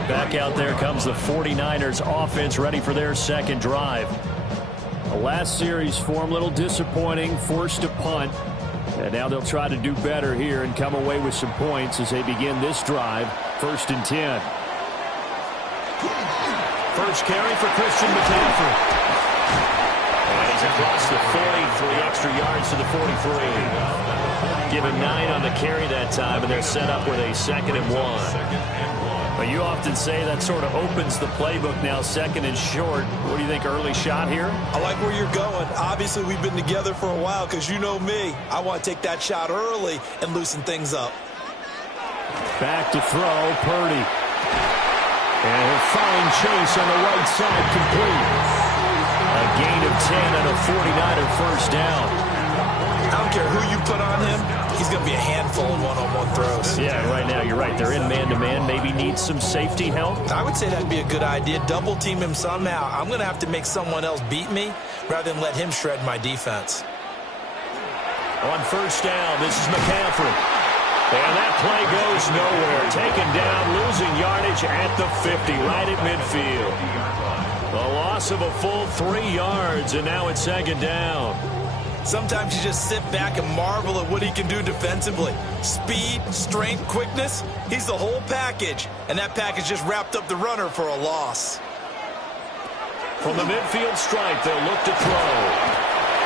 Back out there comes the 49ers offense, ready for their 2nd drive. The last series for them, a little disappointing, forced to punt. And now they'll try to do better here and come away with some points as they begin this drive, 1st and 10. First carry for Christian McCaffrey. And he's across the 40 for the extra yards to the 43. Give him 9 on the carry that time, and they're set up with a 2nd and 1. But you often say that sort of opens the playbook now, 2nd and short. What do you think, early shot here? I like where you're going. Obviously, we've been together for a while because you know me. I want to take that shot early and loosen things up. Back to throw, Purdy. And he'll find Chase on the right side, complete. A gain of 10 and a 49er first down. don't care who you put on him, he's going to be a handful of one-on-one throws. Yeah, right now you're right. They're in man-to-man. Maybe needs some safety help. I would say that'd be a good idea. Double team him somehow. I'm going to have to make someone else beat me rather than let him shred my defense. On first down, this is McCaffrey. And that play goes nowhere. Taken down, losing yardage at the 50, right at midfield. A loss of a full 3 yards, and now it's second down. Sometimes you just sit back and marvel at what he can do defensively. Speed, strength, quickness, he's the whole package. And that package just wrapped up the runner for a loss. From the midfield stripe, they'll look to throw.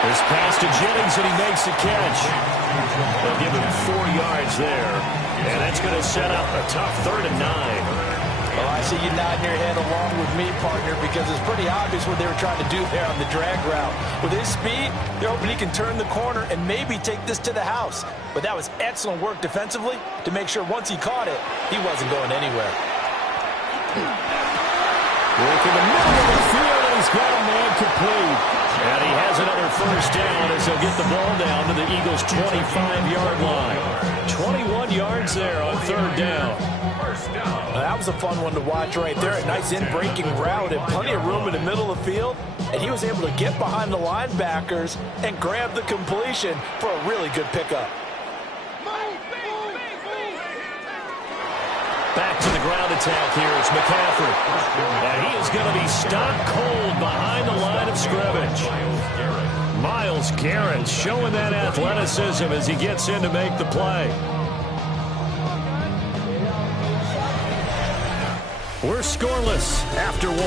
This pass to Jennings, and he makes the catch. They'll give him 4 yards there. And that's going to set up a tough 3rd and 9. Well, I see you nodding your head along with me, partner, because it's pretty obvious what they were trying to do there on the drag route. With his speed, they're hoping he can turn the corner and maybe take this to the house. But that was excellent work defensively to make sure once he caught it, he wasn't going anywhere. Work in the middle of the field, and he's got a man complete. And he has another first down as he'll get the ball down to the Eagles' 25-yard line. 21 yards there on 3rd down. That was a fun one to watch right there. A nice in-breaking route and plenty of room in the middle of the field. And he was able to get behind the linebackers and grab the completion for a really good pickup. Back to the ground attack here. It's McCaffrey. And he is going to be stopped cold behind the line of scrimmage. Myles Garrett showing that athleticism as he gets in to make the play. We're scoreless after 1.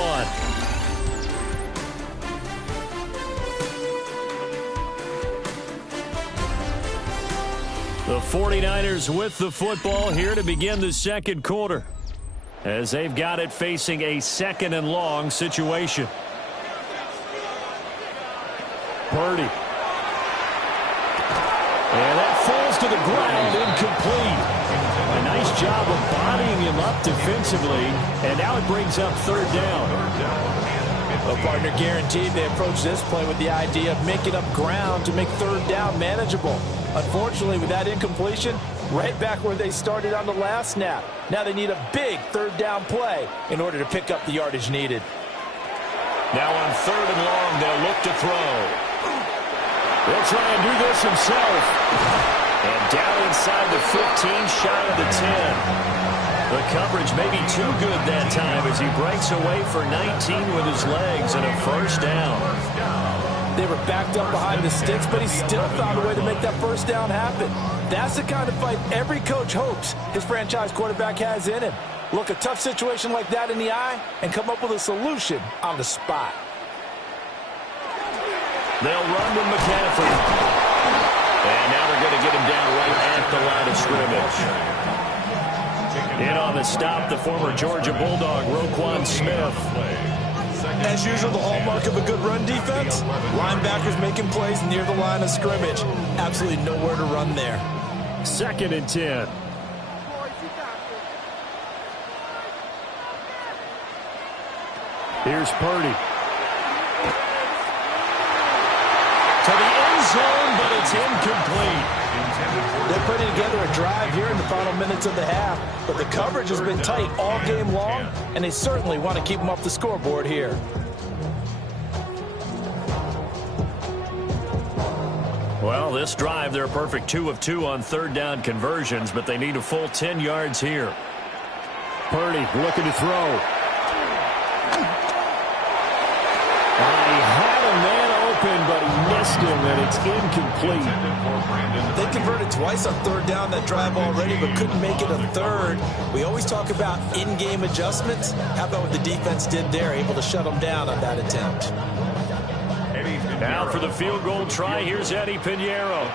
The 49ers with the football here to begin the second quarter, as they've got it facing a 2nd and long situation. Purdy. And that falls to the ground, incomplete. A nice job of bodying him up defensively, and now it brings up 3rd down. Well, partner, guaranteed they approach this play with the idea of making up ground to make 3rd down manageable. Unfortunately, with that incompletion, right back where they started on the last snap. Now they need a big 3rd down play in order to pick up the yardage needed. Now on 3rd and long, they'll look to throw. They'll try and do this himself. And down inside the 15, shy of the 10. The coverage may be too good that time as he breaks away for 19 with his legs and a first down. They were backed up behind the sticks, but he still found a way to make that first down happen. That's the kind of fight every coach hopes his franchise quarterback has in him. Look a tough situation like that in the eye and come up with a solution on the spot. They'll run with McCaffrey. And now they're going to get him down right at the line of scrimmage. In on the stop, the former Georgia Bulldog, Roquan Smith. As usual, the hallmark of a good run defense, linebackers making plays near the line of scrimmage. Absolutely nowhere to run there. 2nd and 10. Here's Purdy. To the end zone, but it's incomplete. They're putting together a drive here in the final minutes of the half, but the coverage has been tight all game long, and they certainly want to keep them off the scoreboard here. Well, this drive, they're a perfect 2 of 2 on 3rd down conversions, but they need a full 10 yards here. Purdy looking to throw. He had a man open, but he missed him, and it's incomplete. They converted twice on 3rd down that drive already, but couldn't make it a 3rd. We always talk about in-game adjustments. How about what the defense did there, able to shut them down on that attempt? Now for the field goal try, here's Eddie Pinheiro.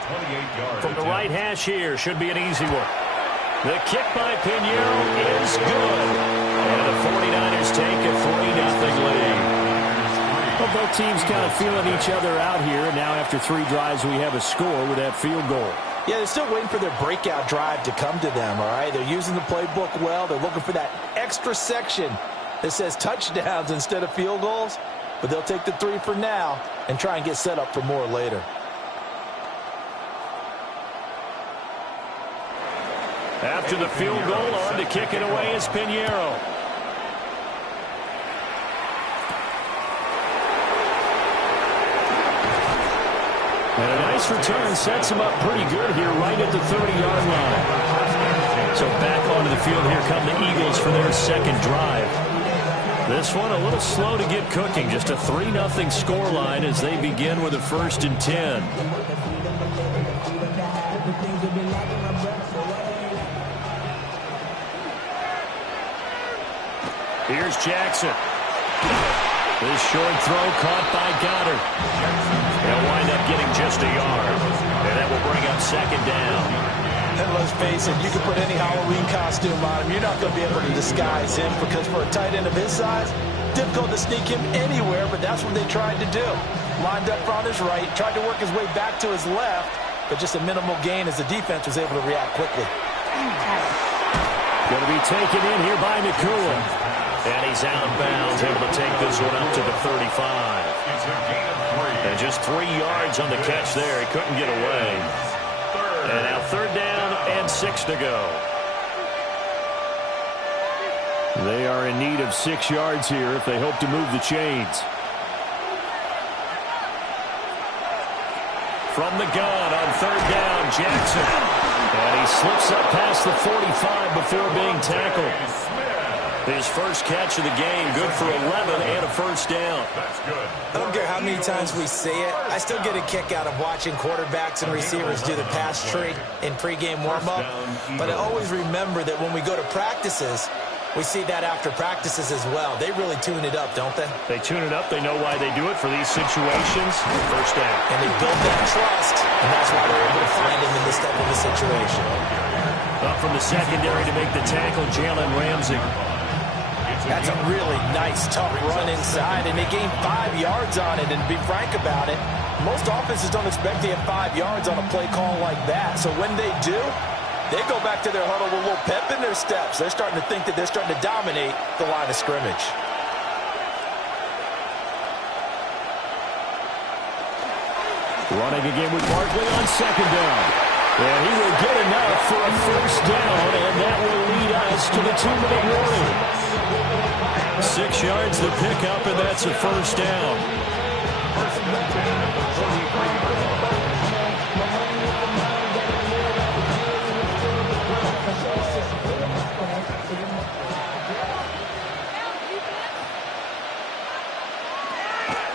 From the right hash here, should be an easy one. The kick by Pinheiro is good. And the 49ers take a 3-0 lead. Well, both teams kind of feeling each other out here. And now after 3 drives, we have a score with that field goal. Yeah, they're still waiting for their breakout drive to come to them, all right? They're using the playbook well. They're looking for that extra section that says touchdowns instead of field goals. But they'll take the 3 for now and try and get set up for more later. After the field goal, on to kick it away is Pinheiro. And a nice return sets him up pretty good here right at the 30-yard line. So back onto the field here come the Eagles for their second drive. This one a little slow to get cooking. Just a 3-0 scoreline as they begin with a 1st and 10. Here's Jackson. This short throw caught by Goddard. They'll wind up getting just a yard. And that will bring up 2nd down. And let's face it, you can put any Halloween costume on him. You're not going to be able to disguise him because for a tight end of his size, difficult to sneak him anywhere, but that's what they tried to do. Lined up on his right, tried to work his way back to his left, but just a minimal gain as the defense was able to react quickly. Going to be taken in here by Nakua. And he's out of bounds, able to take this one up to the 35. And just 3 yards on the catch there. He couldn't get away. And now 3rd down and 6 to go. They are in need of 6 yards here if they hope to move the chains. From the gun on 3rd down, Jackson. And he slips up past the 45 before being tackled. His first catch of the game, good for 11 and a 1st down. I don't care how many times we say it, I still get a kick out of watching quarterbacks and receivers do the pass tree in pregame warm-up. But I always remember that when we go to practices, we see that after practices as well. They really tune it up, don't they? They tune it up. They know why they do it for these situations. 1st down. And they build that trust, and that's why they're able to find him in this type of a situation. Up from the secondary to make the tackle, Jalen Ramsey. That's a really nice, tough run inside, and they gained 5 yards on it. And to be frank about it, most offenses don't expect to get 5 yards on a play call like that. So when they do, they go back to their huddle with a little pep in their steps. They're starting to think that they're starting to dominate the line of scrimmage. Running again with Barkley on 2nd down. And he will get enough for a 1st down, and that will lead us to the 2-minute warning. 6 yards to pick up, and that's a 1st down.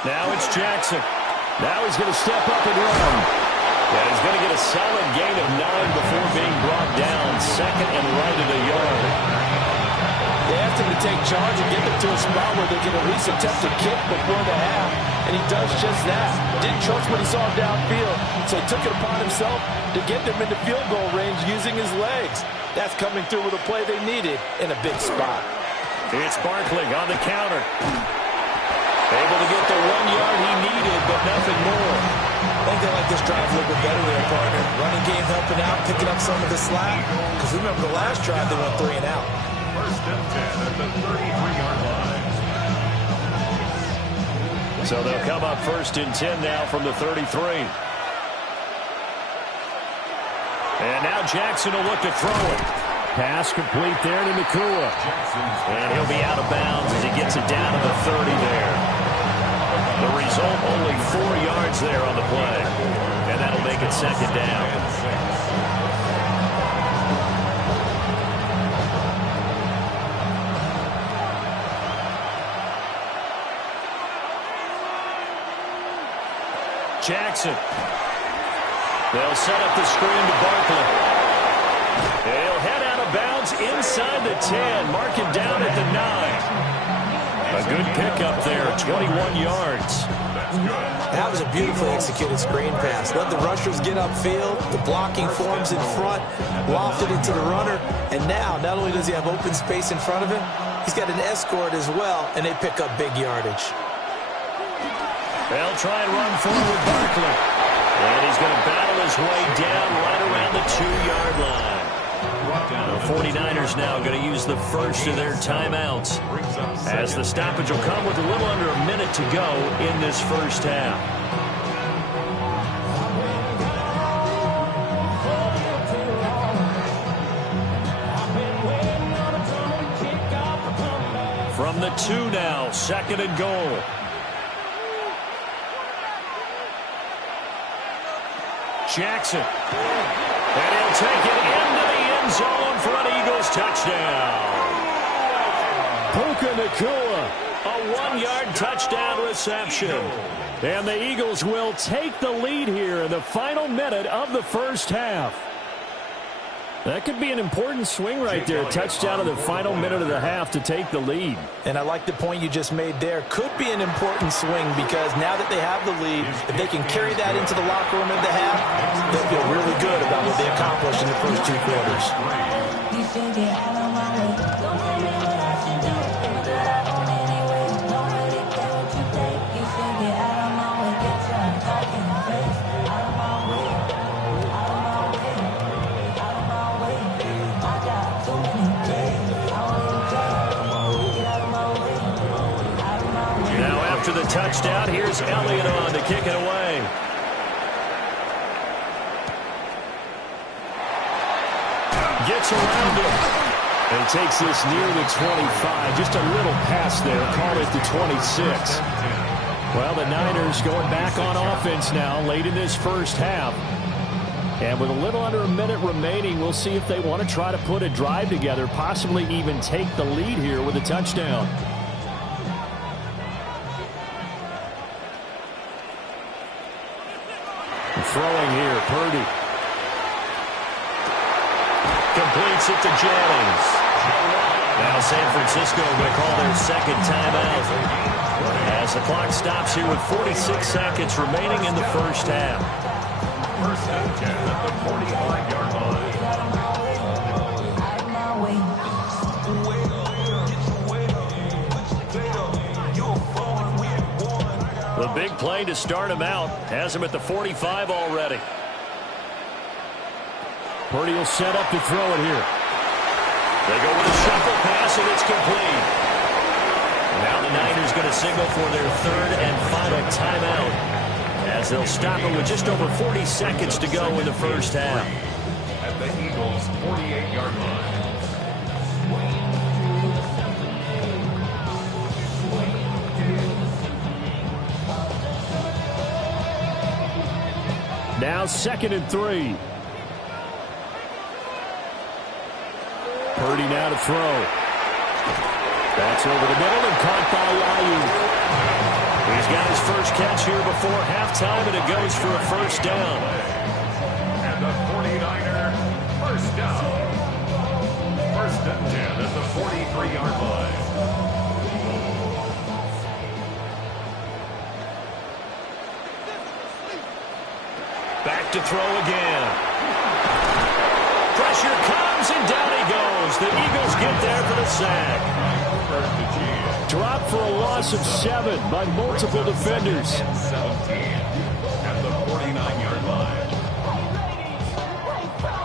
Now it's Jackson. Now he's going to step up and run. And he's going to get a solid gain of 9 before being brought down. 2nd and right at a yard. They asked him to take charge and get them to a spot where they can at least attempt a kick before the half, and he does just that. Didn't trust what he saw downfield, so he took it upon himself to get them into field goal range using his legs. That's coming through with a play they needed in a big spot. It's Barkley on the counter. Able to get the 1 yard he needed, but nothing more. I think they like this drive a little bit better there, partner. Running game helping out, picking up some of the slack. Because remember the last drive, they went 3 and out. 1st and 10 at the 33-yard line. So they'll come up 1st and 10 now from the 33. And now Jackson will look to throw it. Pass complete there to Nakua. And he'll be out of bounds as he gets it down to the 30 there. The result, only 4 yards there on the play. And that'll make it 2nd down. Jackson. They'll set up the screen to Barkley. He'll head out of bounds inside the 10. Mark him down at the 9. A good pickup there, 21 yards. That was a beautifully executed screen pass. Let the rushers get upfield. The blocking forms in front. Lofted it to the runner. And now, not only does he have open space in front of him, he's got an escort as well, and they pick up big yardage. They'll try and run forward Barkley. And he's going to battle his way down right around the 2-yard line. The 49ers now going to use the first of their timeouts, as the stoppage will come with a little under a minute to go in this first half. from the 2 now. 2nd and goal. Jackson. And he'll take it into the end zone for an Eagles touchdown. Puka Nacua, a 1-yard touchdown reception. And the Eagles will take the lead here in the final minute of the first half. That could be an important swing right there. Touchdown in the final minute of the half to take the lead. And I like the point you just made there. Could be an important swing because now that they have the lead, if they can carry that into the locker room at the half, they'll feel really good about what they accomplished in the first 2 quarters. After the touchdown, here's Elliott on to kick it away. Gets around it. And takes this near the 25. Just a little pass there. Call it the 26. Well, the Niners going back on offense now late in this first half. And with a little under a minute remaining, we'll see if they want to try to put a drive together, possibly even take the lead here with a touchdown. Throwing here, Purdy. Completes it to Jennings. Now San Francisco going to call their 2nd timeout as the clock stops here with 46 seconds remaining in the first half. First and 10 at the 45-yard line. The big play to start him out has him at the 45 already. Purdy will set up to throw it here. They go with a shuffle pass, and it's complete. Now the Niners going to signal for their 3rd and final timeout as they'll stop it with just over 40 seconds to go in the first half. At the Eagles' 48-yard line. Now 2nd and 3. Purdy now to throw. That's over the middle and caught by Aiyuk. He's got his first catch here before halftime, and it goes for a first down. And the 49er, first down. 1st and 10 at the 43-yard line. Back to throw again. Pressure comes, and down he goes. The Eagles get there for the sack. Dropped for a loss of 7 by multiple defenders. 17 at the 49-yard line.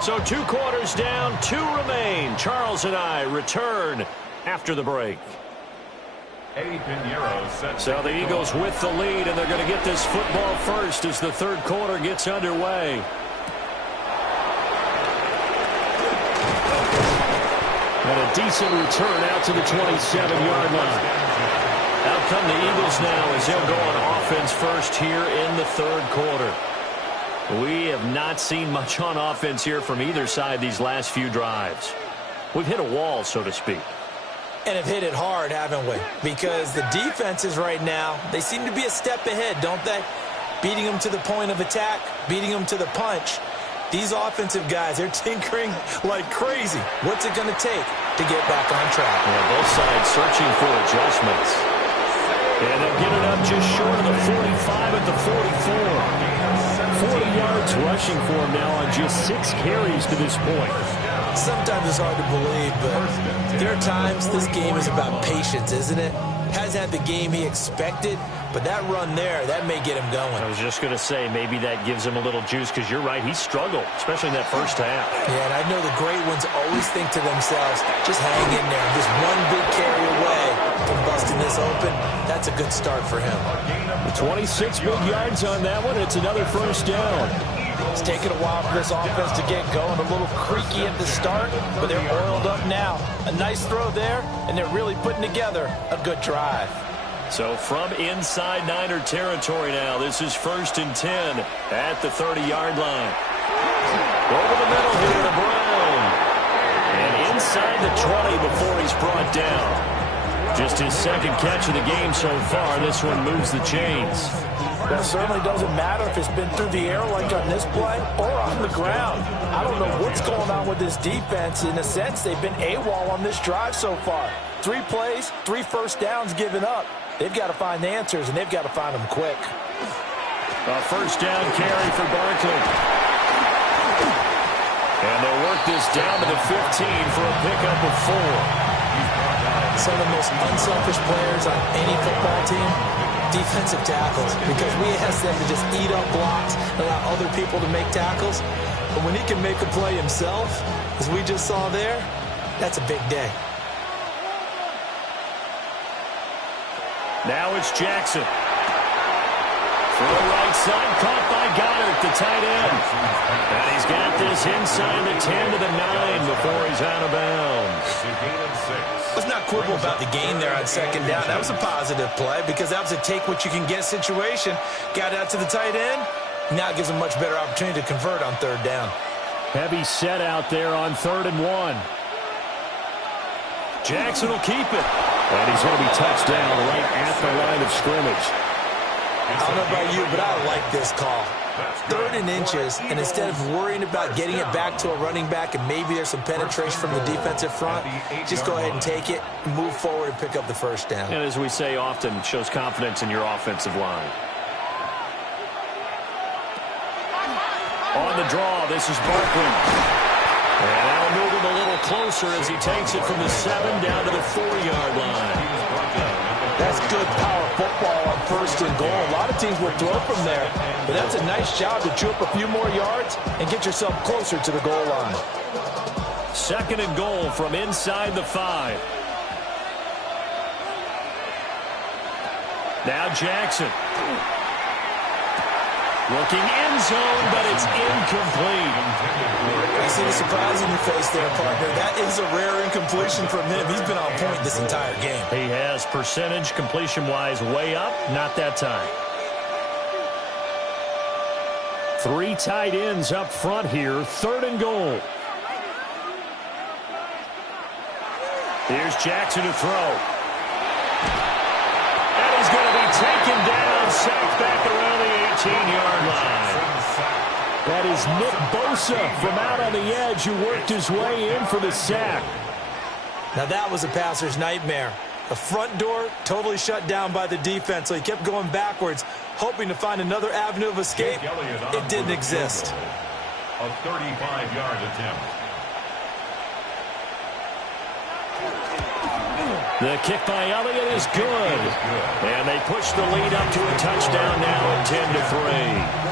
So 2 quarters down, 2 remain. Charles and I return after the break. Eddie Pinheiro sets So the Eagles with the lead, and they're going to get this football first as the 3rd quarter gets underway. And a decent return out to the 27-yard line. Out come the Eagles now as they'll go on offense first here in the 3rd quarter. We have not seen much on offense here from either side these last few drives. We've hit a wall, so to speak. And have hit it hard, haven't we? Because the defenses right now, they seem to be a step ahead, don't they? Beating them to the point of attack, beating them to the punch. These offensive guys, they're tinkering like crazy. What's it going to take to get back on track? Yeah, both sides searching for adjustments. And they'll get it up just short of the 45 at the 44. 40 yards rushing for him now on just 6 carries to this point. Sometimes it's hard to believe, but there are times this game is about patience, isn't it? Hasn't had the game he expected, but that run there, that may get him going. I was just going to say, maybe that gives him a little juice, because you're right, he struggled, especially in that first half. Yeah, and I know the great ones always think to themselves, just hang in there. Just one big carry away from busting this open. That's a good start for him. 26 big yards on that one. It's another first down. It's taken a while for this offense to get going. A little creaky at the start, but they're oiled up now. A nice throw there, and they're really putting together a good drive. So from inside Niner territory now, this is 1st and 10 at the 30-yard line. Over the middle here to Brown. And inside the 20 before he's brought down. Just his second catch of the game so far. This one moves the chains. That certainly doesn't matter if it's been through the air like on this play or on the ground. I don't know what's going on with this defense. In a sense, they've been AWOL on this drive so far. 3 plays, 3 first downs given up. They've got to find the answers, and they've got to find them quick. A first down carry for Barkley. And they'll work this down to the 15 for a pickup of 4. Some of the most unselfish players on any football team, defensive tackles, because we ask them to just eat up blocks and allow other people to make tackles. But when he can make a play himself, as we just saw there, that's a big day. Now it's Jackson. Throw right side, caught by Goddard, the tight end. And he's got this inside the 10 to the 9 before he's out of bounds. Let's not quibble about the gain there on second down. That was a positive play because that was a take-what-you-can-get situation. Got out to the tight end. Now it gives him a much better opportunity to convert on third down. Heavy set out there on 3rd and 1. Jackson will keep it. And he's going to be touched down right at the line of scrimmage. I don't know about you, but I like this call. 3rd and inches, and instead of worrying about getting it back to a running back and maybe there's some penetration from the defensive front, just go ahead and take it, move forward, and pick up the first down. And as we say often, shows confidence in your offensive line. On the draw, this is Barkley. And that'll move him a little closer as he takes it from the 7 down to the 4-yard line. That's good power football on 1st and goal. A lot of teams will throw from there, but that's a nice job to chew up a few more yards and get yourself closer to the goal line. 2nd and goal from inside the 5. Now Jackson. Looking end zone, but it's incomplete. I see the surprise in your face there, partner. That is a rare incompletion from him. He's been on point this entire game. He has percentage completion-wise way up, not that time. 3 tight ends up front here, 3rd and goal. Here's Jackson to throw. And he's going to be taken down, sacked back around the 18-yard line. That is Nick Bosa from out on the edge who worked his way in for the sack. Now that was a passer's nightmare. The front door totally shut down by the defense, so he kept going backwards, hoping to find another avenue of escape. It didn't exist. A 35-yard attempt. The kick by Elliott is good. And they push the lead up to a touchdown now at 10-3.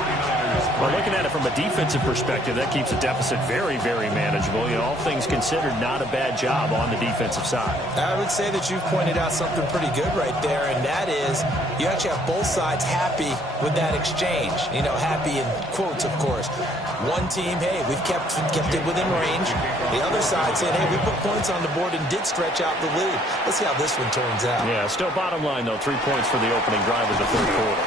Well, looking at it from a defensive perspective, that keeps the deficit very, very manageable. You know, all things considered, not a bad job on the defensive side. I would say that you've pointed out something pretty good right there, and that is you actually have both sides happy with that exchange. You know, happy in quotes, of course. One team, hey, we've kept it within range. The other side saying, hey, we put points on the board and did stretch out the lead. Let's see how this one turns out. Yeah, still bottom line, though, 3 points for the opening drive of the 3rd quarter.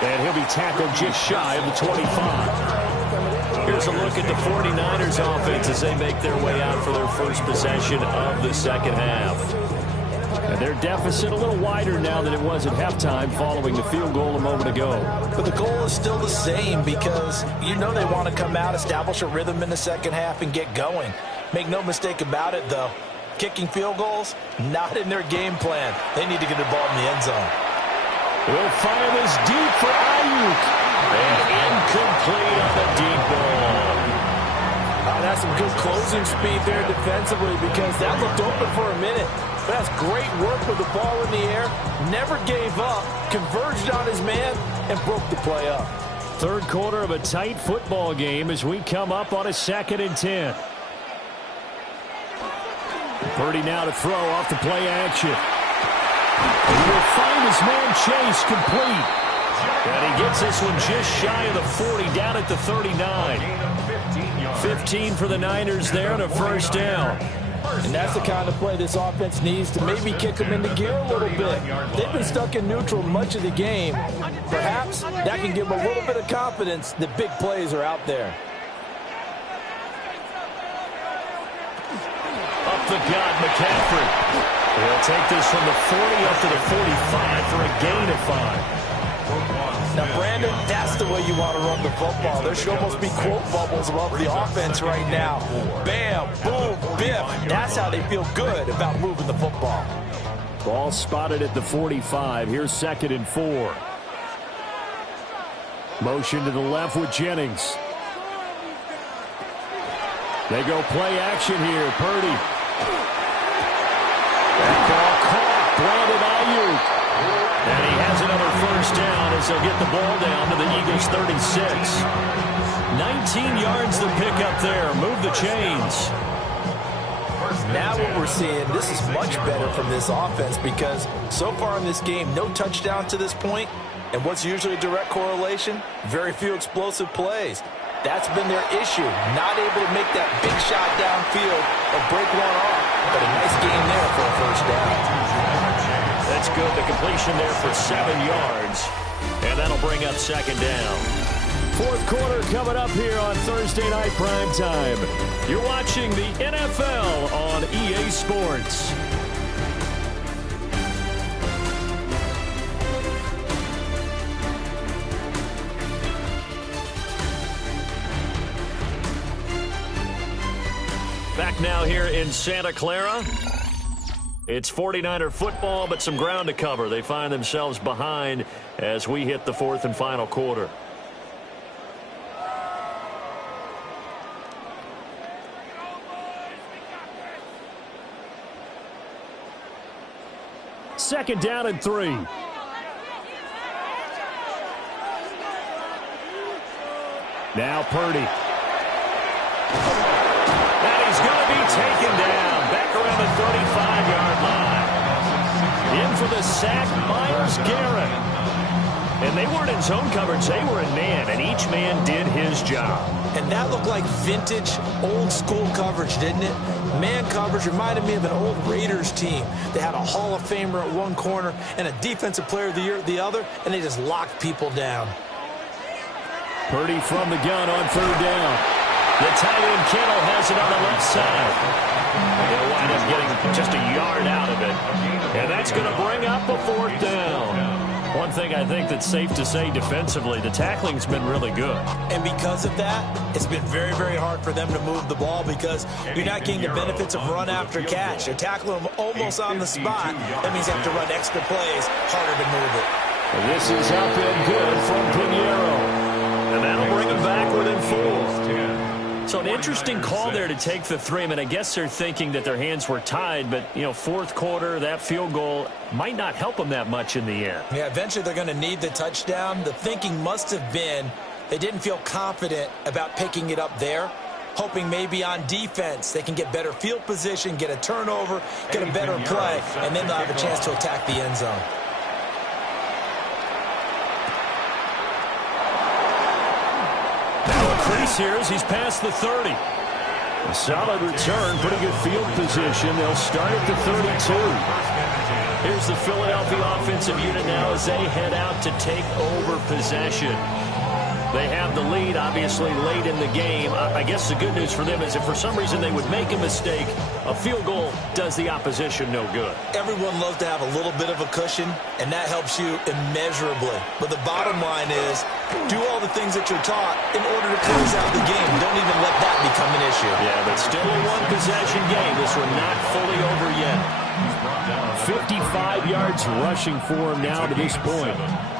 And he'll be tackled just shy of the 25. Here's a look at the 49ers offense as they make their way out for their first possession of the second half. And their deficit a little wider now than it was at halftime following the field goal a moment ago. But the goal is still the same because you know they want to come out, establish a rhythm in the second half, and get going. Make no mistake about it, though. Kicking field goals, not in their game plan. They need to get the ball in the end zone. Will fire this deep for Ayuk. And incomplete on the deep ball. That's some good closing speed there defensively because that looked open for a minute. But that's great work with the ball in the air. Never gave up, converged on his man, and broke the play up. 3rd quarter of a tight football game as we come up on a 2nd and 10. Purdy now to throw off the play action. He will find his man Chase complete. And he gets this one just shy of the 40, down at the 39. 15 for the Niners there and a first down. And that's the kind of play this offense needs to maybe kick them into gear a little bit. They've been stuck in neutral much of the game. Perhaps that can give them a little bit of confidence that big plays are out there. Up the gut, McCaffrey. He'll take this from the 40 up to the 45 for a gain of 5. Now, Brandon, that's the way you want to run the football. There should almost be quote bubbles above the offense right now. Bam, boom, biff. That's how they feel good about moving the football. Ball spotted at the 45. Here's 2nd and 4. Motion to the left with Jennings. They go play action here. Purdy. That ball caught. Brandon Ayuk. And he has another first down as they'll get the ball down to the Eagles' 36. 19 yards to pick up there. Move the chains. Now what we're seeing, this is much better from this offense because so far in this game, no touchdown to this point. And what's usually a direct correlation? Very few explosive plays. That's been their issue. Not able to make that big shot downfield or break one off. But a nice game there for a first down. That's good. The completion there for 7 yards. And that'll bring up 2nd down. 4th quarter coming up here on Thursday Night Primetime. You're watching the NFL on EA Sports. Back now here in Santa Clara. It's 49er football, but some ground to cover. They find themselves behind as we hit the 4th and final quarter. Second down and 3. Now Purdy. And he's going to be taken down. Back around the 35-yard line. In for the sack, Myles Garrett. And they weren't in zone coverage. They were in man, and each man did his job. And that looked like vintage, old-school coverage, didn't it? Man coverage reminded me of an old Raiders team. They had a Hall of Famer at one corner and a Defensive Player of the Year at the other, and they just locked people down. Purdy from the gun on 3rd down. The tight end Kittle has it on the left side. They'll wind up getting just a yard out of it. And that's going to bring up a 4th down. One thing I think that's safe to say defensively, the tackling's been really good. And because of that, it's been very, very hard for them to move the ball because you're not getting the benefits of run after catch. They're tackling them almost on the spot. That means you have to run extra plays, harder to move it. And this is up and good from Pinheiro. And that'll bring them back within 4. So an interesting call there to take the 3. I mean, I guess they're thinking that their hands were tied, but, you know, 4th quarter, that field goal might not help them that much in the end. Yeah, eventually they're going to need the touchdown. The thinking must have been they didn't feel confident about picking it up there, hoping maybe on defense they can get better field position, get a turnover, get a better play, and then they'll have a chance to attack the end zone. Crease here as he's past the 30. A solid return, pretty good field position. They'll start at the 32. Here's the Philadelphia offensive unit now as they head out to take over possession. They have the lead, obviously, late in the game. I guess the good news for them is if for some reason they would make a mistake, a field goal does the opposition no good. Everyone loves to have a little bit of a cushion, and that helps you immeasurably. But the bottom line is, do all the things that you're taught in order to close out the game. Don't even let that become an issue. Yeah, but still a one-possession game. This one not fully over yet. 55 yards rushing for him now to this point.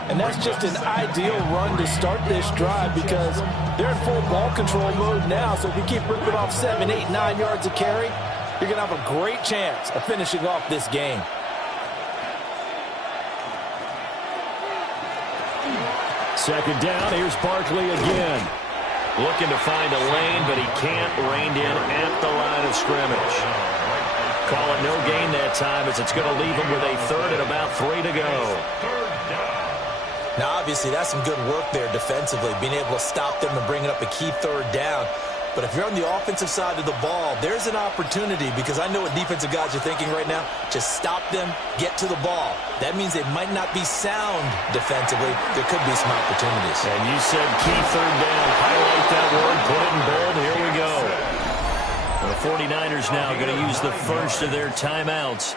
And that's just an ideal run to start this drive because they're in full ball control mode now. So if you keep ripping off 7, 8, 9 yards of carry, you're going to have a great chance of finishing off this game. Second down, here's Barkley again. Looking to find a lane, but he can't. Reined in at the line of scrimmage. Call it no gain that time as it's going to leave him with a 3rd and about 3 to go. Now, obviously, that's some good work there defensively, being able to stop them and bring it up a key third down. But if you're on the offensive side of the ball, there's an opportunity, because I know what defensive guys are thinking right now. Just stop them, get to the ball. That means they might not be sound defensively. There could be some opportunities. And you said key third down. Highlight that word, put it in bold. Here we go. The 49ers now going to use the first of their timeouts.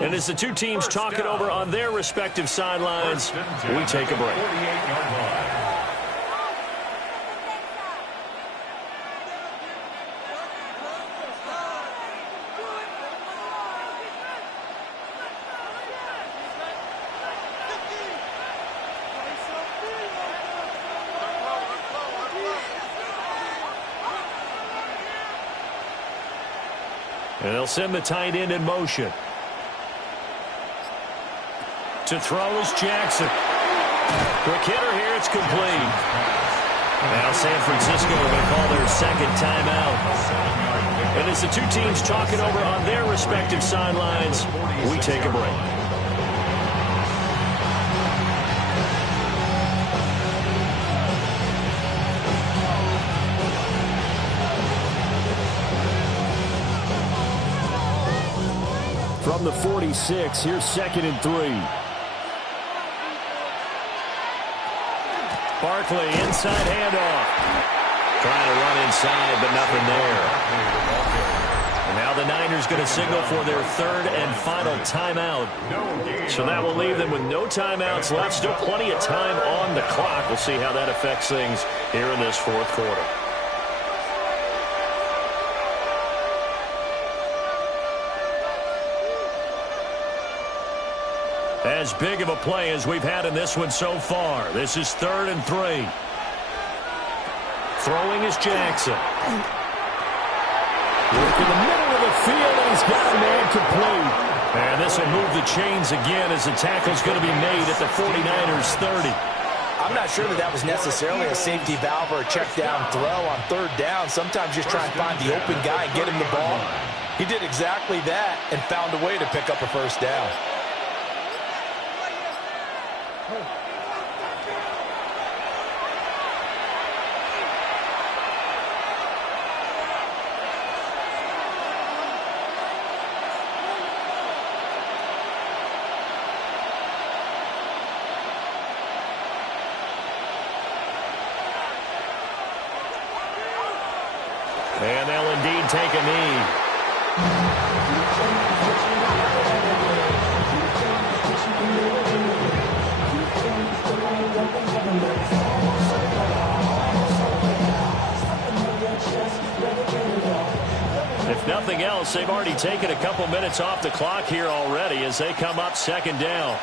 And as the two teams talk it over on their respective sidelines, we take a break. And they'll send the tight end in motion. To throw is Jackson. Quick hitter here, it's complete. Now San Francisco are going to call their second timeout. And as the two teams talk it over on their respective sidelines, we take a break. From the 46, here's 2nd and 3. Barkley, inside handoff. Trying to run inside, but nothing there. And now the Niners going to signal for their third and final timeout. So that will leave them with no timeouts left. Still plenty of time on the clock. We'll see how that affects things here in this fourth quarter. As big of a play as we've had in this one so far. This is 3rd and 3. Throwing is Jackson. Look in the middle of the field, and he's got a man complete. And this will move the chains again as the tackle's going to be made at the 49ers 30. I'm not sure that was necessarily a safety valve or a check down throw on 3rd down. Sometimes just try and find the open guy and get him the ball. He did exactly that and found a way to pick up a 1st down. And they'll indeed take a knee. If nothing else, they've already taken a couple minutes off the clock here already as they come up 2nd down.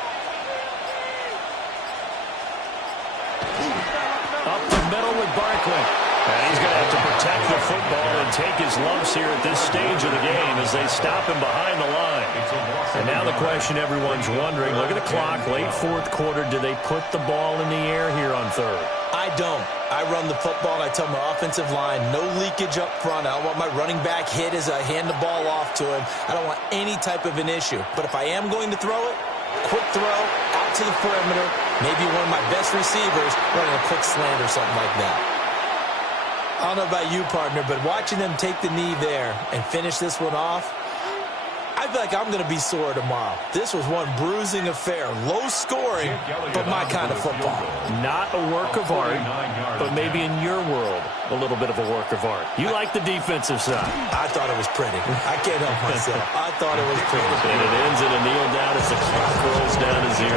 Up the middle with Barkley. And he's going to have to protect the football and take his lumps here at this stage of the game as they stop him behind the line. And now the question everyone's wondering, look at the clock, late 4th quarter, do they put the ball in the air here on 3rd? I don't. I run the football, and I tell my offensive line, no leakage up front. I don't want my running back hit as I hand the ball off to him. I don't want any type of an issue. But if I am going to throw it, quick throw, out to the perimeter, maybe one of my best receivers running a quick slant or something like that. I don't know about you, partner, but watching them take the knee there and finish this one off, I feel like I'm going to be sore tomorrow. This was one bruising affair. Low scoring, but my kind of football. Not a work of art, but maybe in your world, a little bit of a work of art. You like the defensive side. I thought it was pretty. I can't help myself. I thought it was pretty. And it ends in a kneel down as the clock rolls down to 0.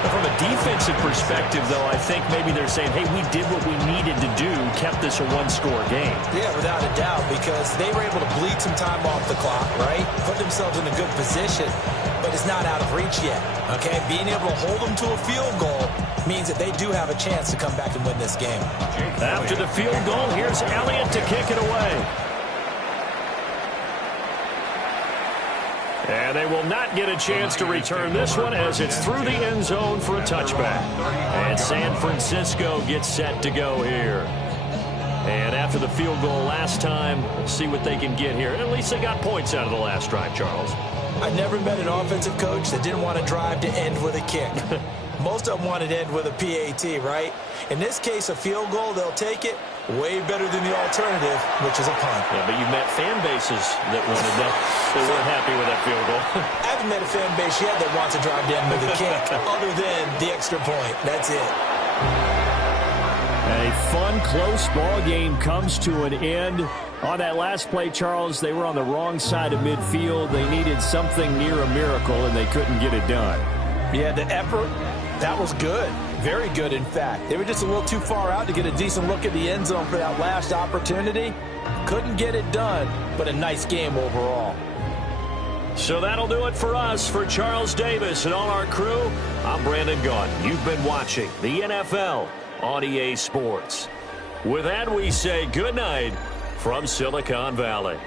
From a defensive perspective, though, I think maybe they're saying, hey, we did what we needed to do, kept this a one-score game. Yeah, without a doubt, because they were able to bleed some time off the clock, right? Put themselves in a good position, but it's not out of reach yet, okay? Being able to hold them to a field goal means that they do have a chance to come back and win this game. After the field goal, here's Elliott to kick it away. And they will not get a chance to return this one as it's through the end zone for a touchback. And San Francisco gets set to go here. And after the field goal last time, we'll see what they can get here. At least they got points out of the last drive, Charles. I've never met an offensive coach that didn't want to drive to end with a kick. Most of them want it end with a PAT, right? In this case, a field goal, they'll take it. Way better than the alternative, which is a punt. Yeah, but you've met fan bases that wanted that. They weren't happy with that field goal. I haven't met a fan base yet that wants to drive down with a kick other than the extra point. That's it. A fun, close ball game comes to an end. On that last play, Charles, they were on the wrong side of midfield. They needed something near a miracle, and they couldn't get it done. Yeah, the effort, that was good. Very good, in fact. They were just a little too far out to get a decent look at the end zone for that last opportunity. Couldn't get it done, but a nice game overall. So that'll do it for us. For Charles Davis and all our crew, I'm Brandon Gaudin. You've been watching the NFL on EA Sports. With that, we say good night from Silicon Valley.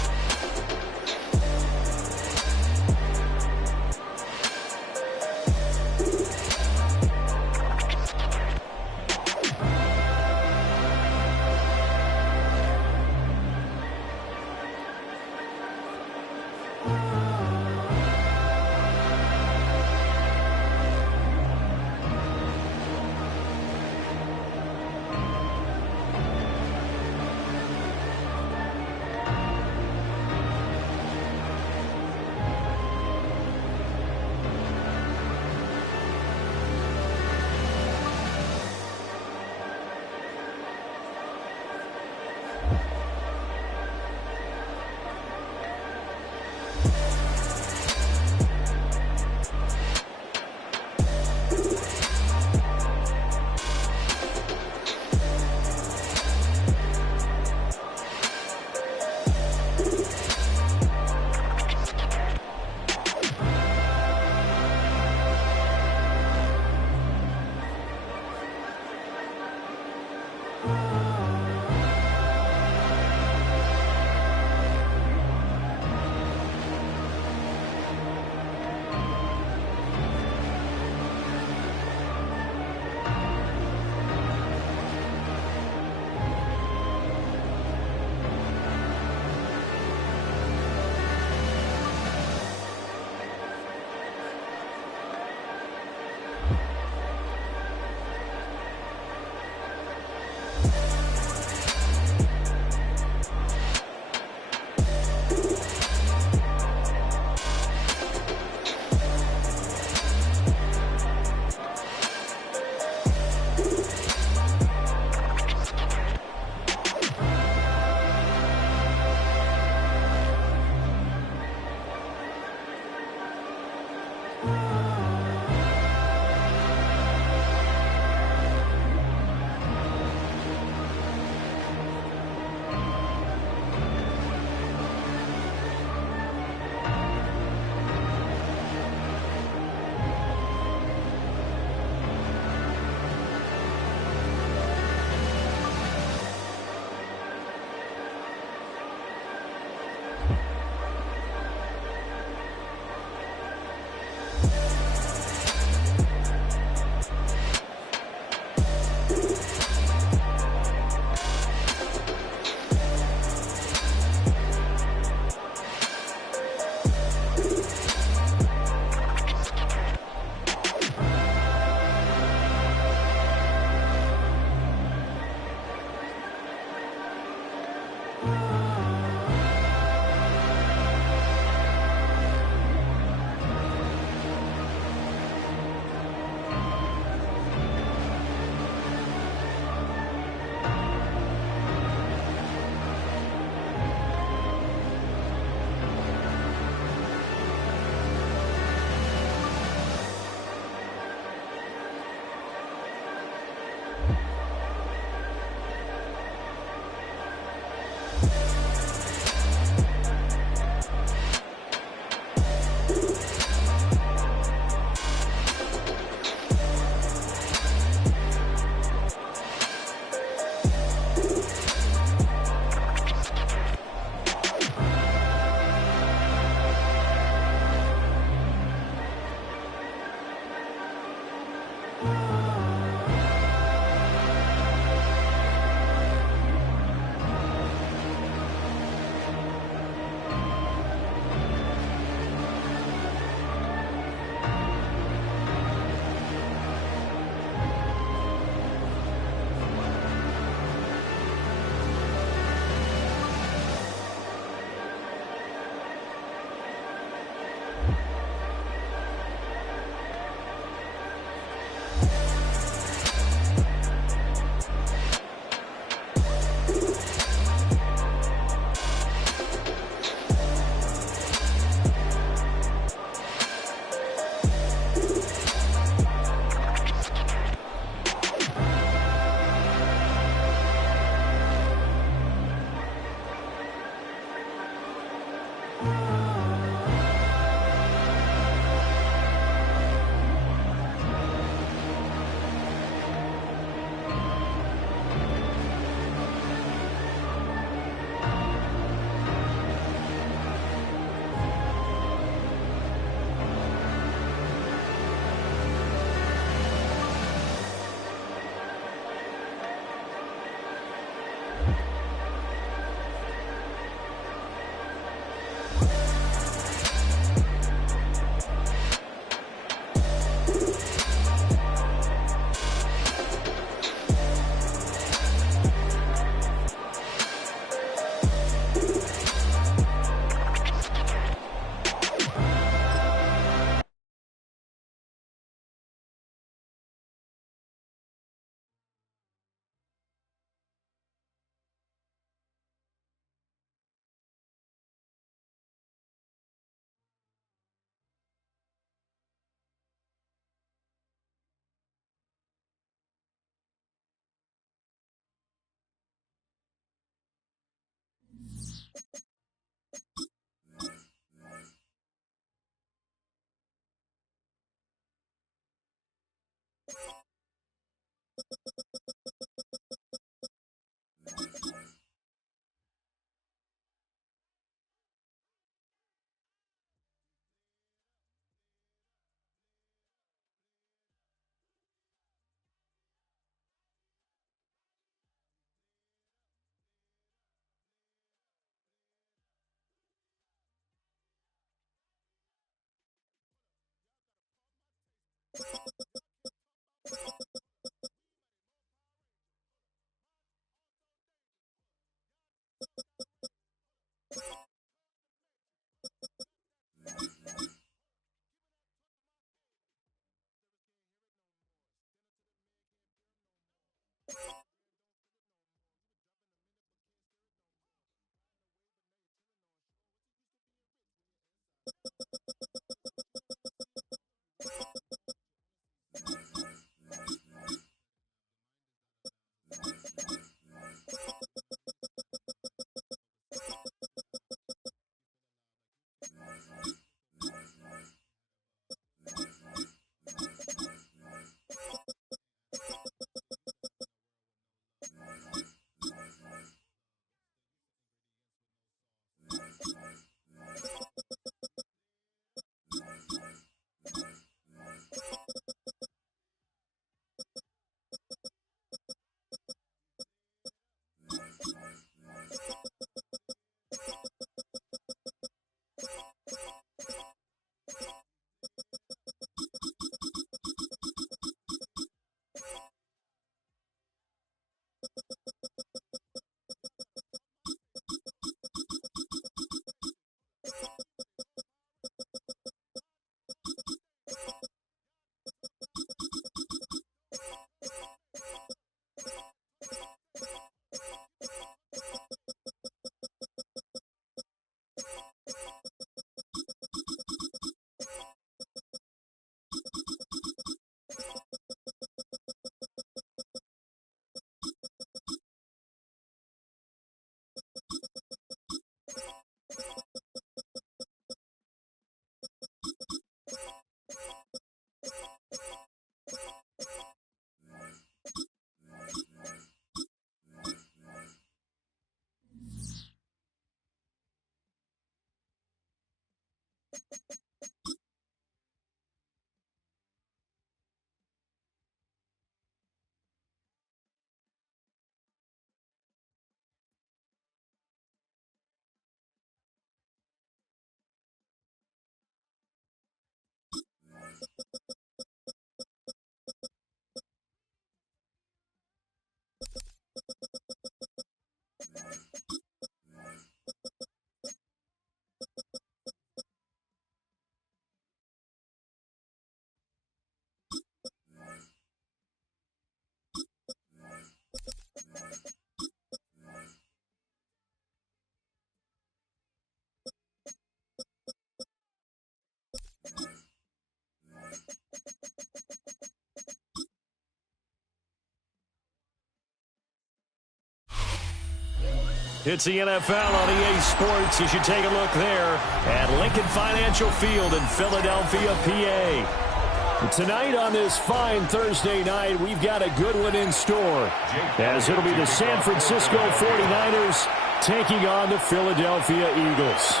It's the NFL on EA Sports. You should take a look there at Lincoln Financial Field in Philadelphia, PA. Tonight on this fine Thursday night, we've got a good one in store, as it'll be the San Francisco 49ers taking on the Philadelphia Eagles.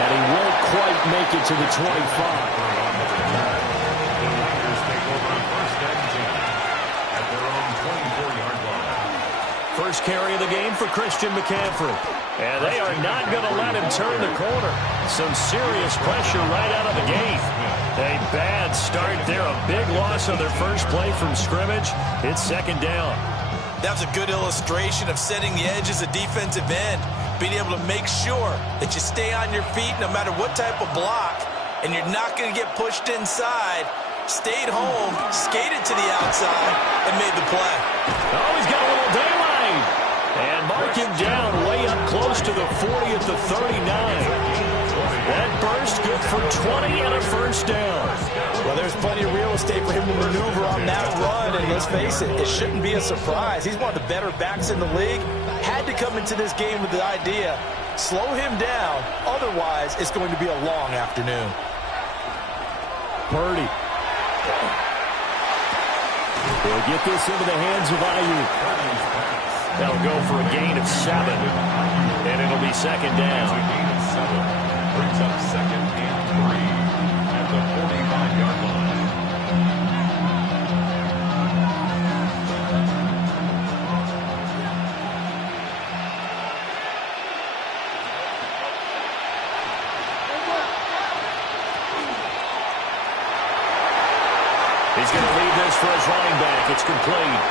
And he won't quite make it to the 25. First carry of the game for Christian McCaffrey. And they are not going to let him turn the corner. Some serious pressure right out of the gate. A bad start there. A big loss on their first play from scrimmage. It's second down. That's a good illustration of setting the edge as a defensive end. Being able to make sure that you stay on your feet no matter what type of block. And you're not going to get pushed inside. Stayed home, skated to the outside, and made the play. Oh, he's got a little daylight. And mark him down way up close to the 40 at the 39. That burst good for 20 and a first down. Well, there's plenty of real estate for him to maneuver on that run, and let's face it, it shouldn't be a surprise. He's one of the better backs in the league. Had to come into this game with the idea, slow him down, otherwise it's going to be a long afternoon. Purdy. They'll get this into the hands of Ayuk. That'll go for a gain of 7, and it'll be second down. Gain of 7 brings up second and 3 at the 45-yard line. He's going to leave this for his running back. It's complete.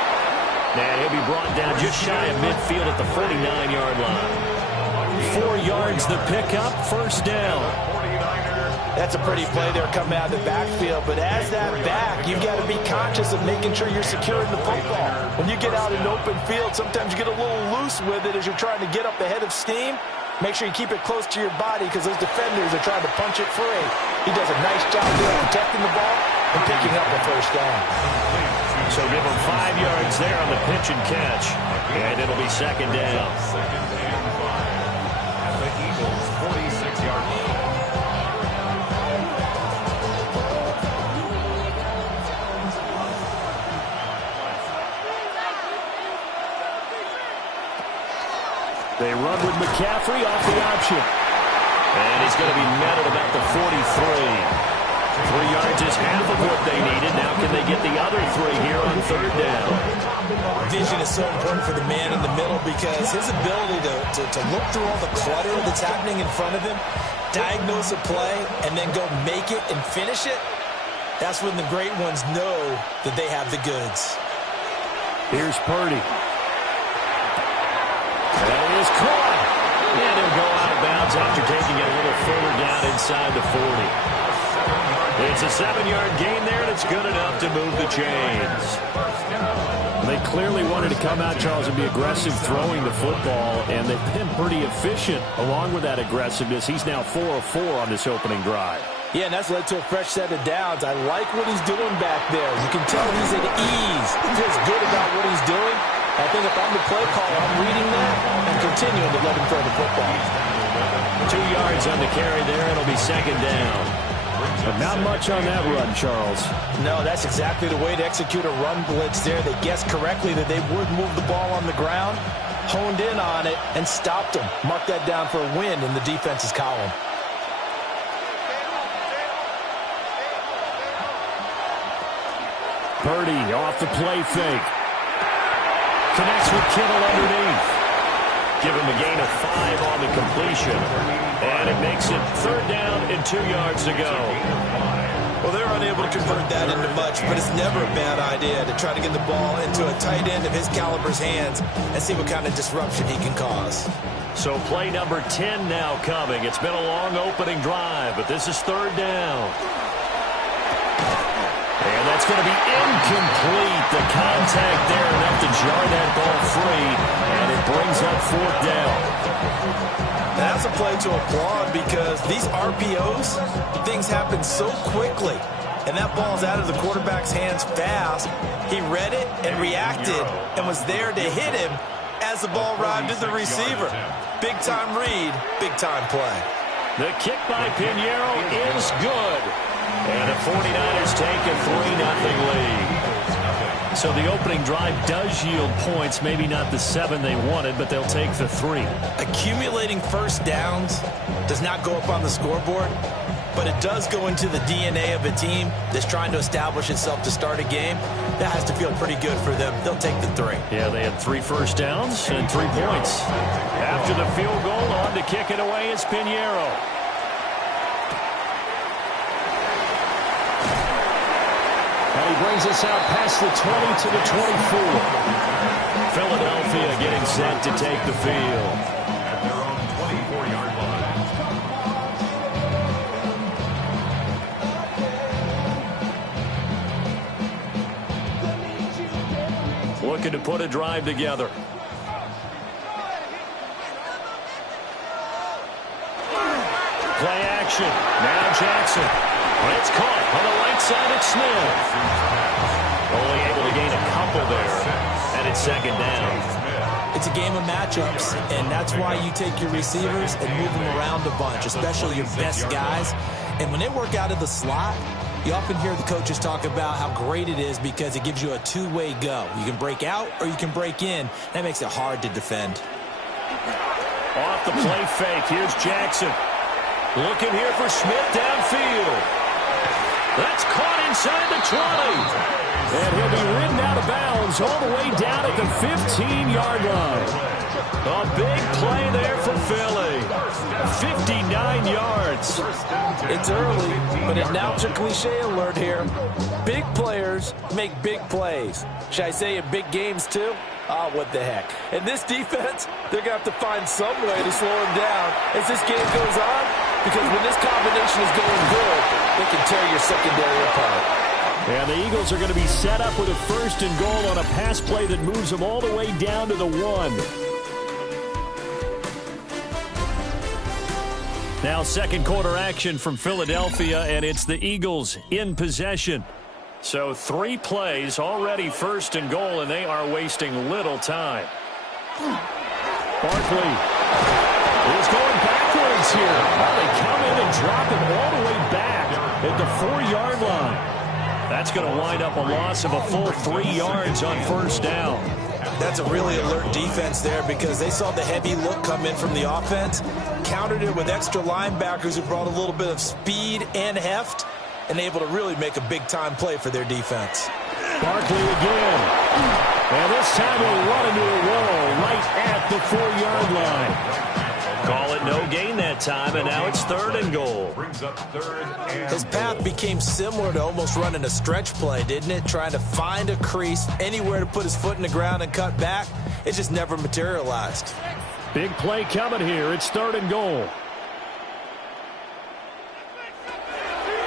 And he'll be brought down just shy of midfield at the 49-yard line. 4 yards the pickup, first down. That's a pretty play there coming out of the backfield, but as that back, you've got to be conscious of making sure you're securing the football. When you get out in open field, sometimes you get a little loose with it as you're trying to get up the head of steam. Make sure you keep it close to your body because those defenders are trying to punch it free. He does a nice job there protecting the ball and picking up the first down. So give him 5 yards there on the pitch and catch, and it'll be second down. Second and 5 at the Eagles' 46-yard line. They run with McCaffrey off the option. And he's going to be met at about the 43. 3 yards is half of what they needed. Now can they get the other 3 here on third down? Vision is so important for the man in the middle because his ability to look through all the clutter that's happening in front of him, diagnose a play, and then go make it and finish it, that's when the great ones know that they have the goods. Here's Purdy. That is caught. And he'll go out of bounds after taking it a little further down inside the 40. It's a 7-yard gain there, and it's good enough to move the chains. They clearly wanted to come out, Charles, and be aggressive throwing the football, and they've been pretty efficient along with that aggressiveness. He's now 4 of 4 on this opening drive. Yeah, and that's led to a fresh set of downs. I like what he's doing back there. You can tell he's at ease. He feels good about what he's doing. I think if I'm the play caller, I'm reading that and continuing to let him throw the football. 2 yards on the carry there. It'll be second down. But not much on that run, Charles. No, that's exactly the way to execute a run blitz there. They guessed correctly that they would move the ball on the ground, honed in on it, and stopped them. Mark that down for a win in the defense's column. Purdy off the play fake. Connects with Kittle underneath. Give him a gain of 5 on the completion. And it makes it third down and 2 yards to go. Well, they're unable to convert that into much, but it's never a bad idea to try to get the ball into a tight end of his caliber's hands and see what kind of disruption he can cause. So play number 10 now coming. It's been a long opening drive, but this is third down. And that's going to be incomplete. The contact there enough to jar that ball free, and it brings up fourth down. That's a play to applaud because these RPOs, things happen so quickly. And that ball's out of the quarterback's hands fast. He read it and reacted and was there to hit him as the ball arrived at the receiver. Big-time read, big-time play. The kick by Pinheiro is good. And the 49ers take a 3-0 lead. So the opening drive does yield points, maybe not the 7 they wanted, but they'll take the 3. Accumulating first downs does not go up on the scoreboard, but it does go into the DNA of a team that's trying to establish itself to start a game. That has to feel pretty good for them. They'll take the 3. Yeah, they had 3 first downs and 3 points. After the field goal, on to kick it away is Pinheiro. And he brings us out past the 20 to the 24. Philadelphia getting set to take the field. At their own 24-yard line. Looking to put a drive together. Play action. action. Now Jackson. It's caught on the right side at Smith. Only able to gain a couple there. And it's second down. It's a game of matchups, and that's why you take your receivers and move them around a bunch, especially your best guys. And when they work out of the slot, you often hear the coaches talk about how great it is because it gives you a two-way go. You can break out or you can break in. That makes it hard to defend. Off the play fake. Here's Jackson. Looking here for Smith downfield. That's caught inside the 20. And he'll be ridden out of bounds all the way down at the 15-yard line. A big play there for Philly. 59 yards. It's early, but announcer cliche alert here. Big players make big plays. Should I say in big games too? Oh, what the heck. And this defense, they're going to have to find some way to slow him down as this game goes on, because when this combination is going good, they can tear your secondary apart. And the Eagles are going to be set up with a 1st and goal on a pass play that moves them all the way down to the 1. Now second quarter action from Philadelphia, and it's the Eagles in possession. So 3 plays, already 1st and goal, and they are wasting little time. Barkley is going backwards here. Well, they come in and drop him all the way back at the 4-yard line. That's going to wind up a loss of a full 3 yards on 1st down. That's a really alert defense there because they saw the heavy look come in from the offense, countered it with extra linebackers who brought a little bit of speed and heft, and able to really make a big-time play for their defense. Barkley again. And this time he'll run into a wall right at the 4-yard line. Call it no gain that time, and now it's 3rd and goal. His path became similar to almost running a stretch play, didn't it? Trying to find a crease, anywhere to put his foot in the ground and cut back. It just never materialized. Big play coming here. It's 3rd and goal.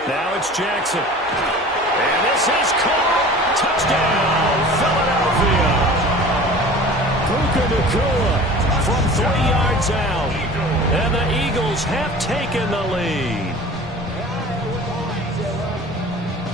Now it's Jackson. And this is caught. Touchdown, Philadelphia. Puka Nacua from 3 yards out. And the Eagles have taken the lead.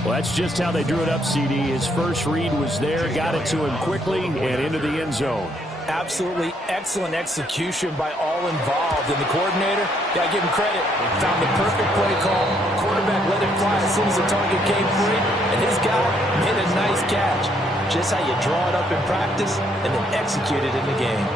Well, that's just how they drew it up, CD. His first read was there, got it to him quickly, and into the end zone. Absolutely excellent execution by all involved. And the coordinator, got to give him credit, found the perfect play call. Quarterback let it fly as soon as the target came free, and his guy made a nice catch. Just how you draw it up in practice and then execute it in the game.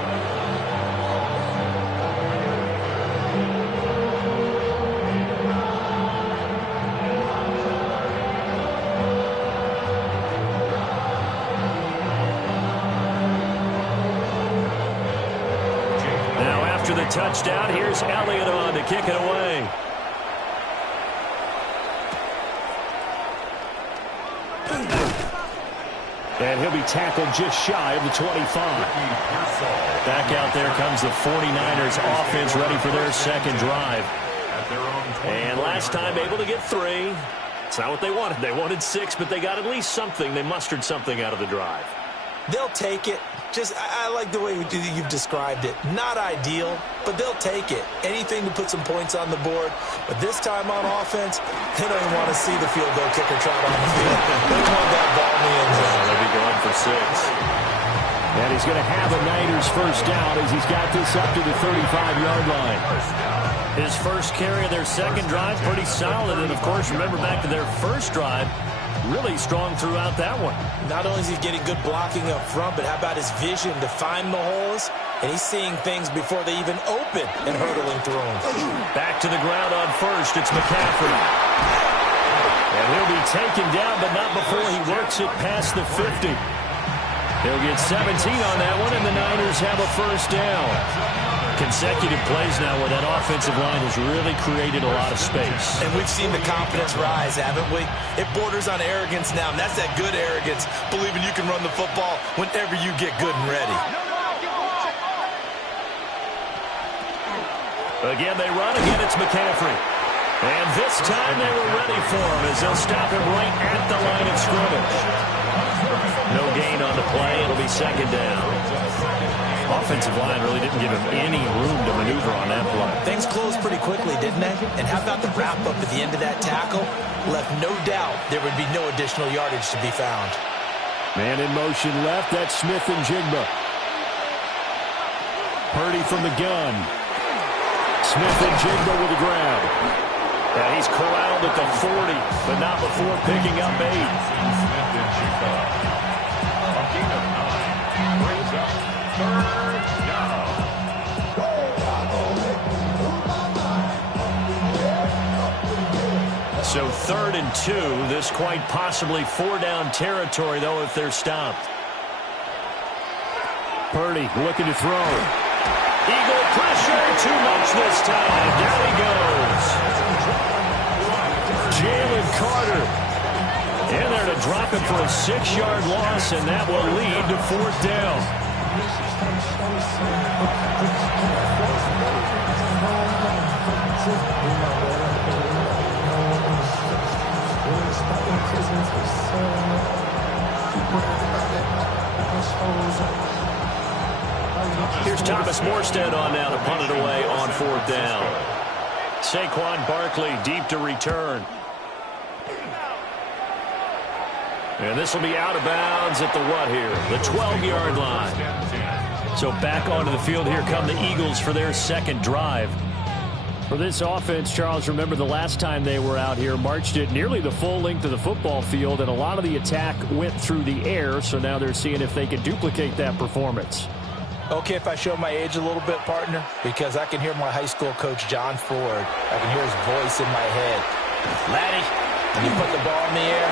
The touchdown. Here's Elliott on to kick it away. And he'll be tackled just shy of the 25. Back out there comes the 49ers offense, ready for their second drive. And last time able to get 3. It's not what they wanted. They wanted 6, but they got at least something. They mustered something out of the drive. They'll take it. I like the way you've described it. Not ideal, but they'll take it. Anything to put some points on the board. But this time on offense, they don't even want to see the field goal kicker trot on the field. They want that ball in the end zone. They'll be going for 6. And he's going to have a Niners first down as he's got this up to the 35-yard line. His first carry of their second drive, pretty solid. And, of course, remember back to their first drive, really strong throughout that one. Not only is he getting good blocking up front, but how about his vision to find the holes? And he's seeing things before they even open and hurdling through them. Back to the ground on first. It's McCaffrey. And he'll be taken down, but not before he works it past the 50. He'll get 17 on that one, and the Niners have a first down. Consecutive plays now where that offensive line has really created a lot of space. And we've seen the confidence rise, haven't we? It borders on arrogance now, and that's that good arrogance, believing you can run the football whenever you get good and ready. Again, they run. Again, it's McCaffrey. And this time they were ready for him as they'll stop him right at the line of scrimmage. No gain on the play. It'll be second down. Offensive line really didn't give him any room to maneuver on that play. Things closed pretty quickly, didn't they? And how about the wrap-up at the end of that tackle? Left no doubt there would be no additional yardage to be found. Man in motion left. That's Smith and Jigba. Purdy from the gun. Smith and Jigba with a grab. And he's corralled at the 40, but not before picking up 8. Smith and Jigba. A gain of 9 brings up 3rd down. So 3rd and 2. This quite possibly 4-down territory, though, if they're stopped. Purdy looking to throw. Eagle pressure, too much this time. Down he goes. Jalen Carter in there to drop him for a 6-yard loss, and that will lead to 4th down. Here's Thomas Morstead on now to punt it away on 4th down. Saquon Barkley deep to return. And this will be out of bounds at the what here? The 12-yard line. So back onto the field here come the Eagles for their 2nd drive. For this offense, Charles, remember the last time they were out here, marched it nearly the full length of the football field, and a lot of the attack went through the air, so now they're seeing if they can duplicate that performance. Okay, if I show my age a little bit, partner, because I can hear my high school coach, John Ford. I can hear his voice in my head. Laddie, when you put the ball in the air,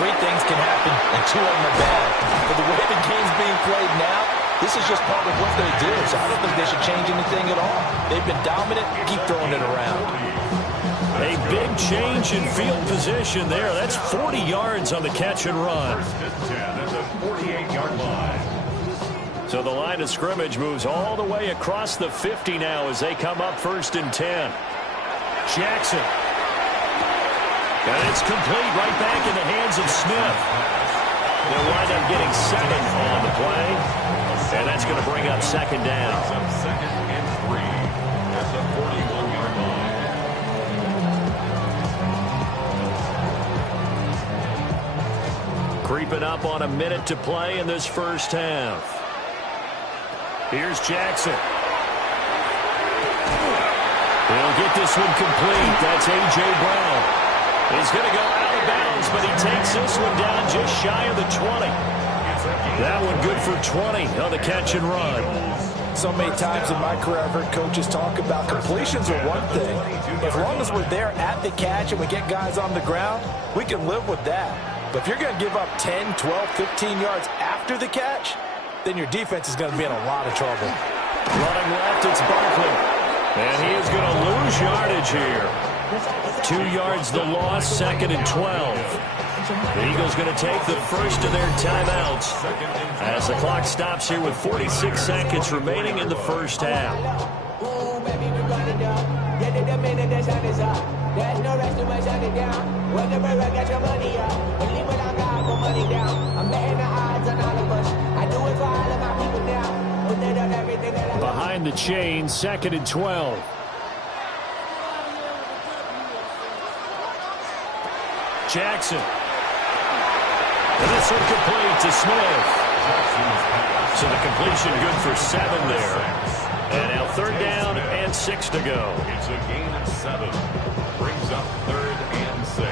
3 things can happen, and 2 of them are bad. But the way the game's being played now, this is just part of what they do, so I don't think they should change anything at all. They've been dominant. Keep throwing it around. A big change in field position there. That's 40 yards on the catch and run. 1st and 10 at the 48-yard line. So the line of scrimmage moves all the way across the 50 now as they come up 1st and 10. Jackson. And it's complete right back in the hands of Smith. They'll wind up getting 7 on the play. And that's going to bring up 2nd down. 2nd and 3 at the 41-yard line. Creeping up on a minute to play in this first half. Here's Jackson. He'll get this one complete. That's A.J. Brown. He's going to go out of bounds, but he takes this one down just shy of the 20. That one good for 20 on the catch and run. So many times in my career I've heard coaches talk about completions are one thing. As long as we're there at the catch and we get guys on the ground, we can live with that. But if you're going to give up 10, 12, 15 yards after the catch, then your defense is going to be in a lot of trouble. Running left, it's Barkley. And he is going to lose yardage here. 2 yards the loss, 2nd and 12. The Eagles going to take the first of their timeouts as the clock stops here with 46 seconds remaining in the first half. There's no rest to my shut it down. Whenever I get your money up, believe what I got, put money down. I'm betting the odds on all of us. I do it for all of my people now. Behind the chain, 2nd and 12. Jackson. And this one complete to Smith. So the completion good for 7 there. And now 3rd down and 6 to go. It's a gain of 7. Brings up 3rd and 6.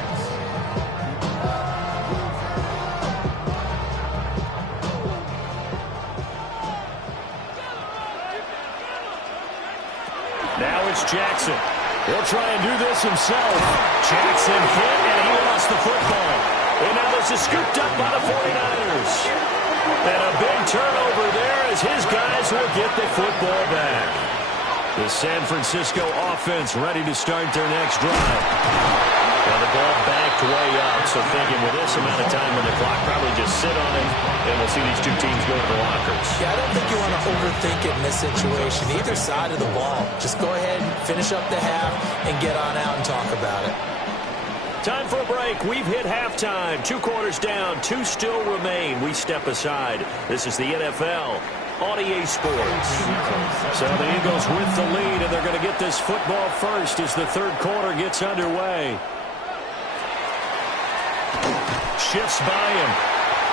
Now it's Jackson. He'll try and do this himself. Jackson hit, and he lost the football. And now this is scooped up by the 49ers. And a big turnover there as his guys will get the football back. The San Francisco offense ready to start their next drive. Now the ball backed way up, so thinking with this amount of time on the clock, probably just sit on it, and we'll see these two teams go to the lockers. Yeah, I don't think you want to overthink it in this situation. Either side of the ball. Just go ahead and finish up the half and get on out and talk about it. Time for a break. We've hit halftime. 2 quarters down. 2 still remain. We step aside. This is the NFL on EA Sports. So the Eagles with the lead, and they're going to get this football first as the third quarter gets underway. Shifts by him.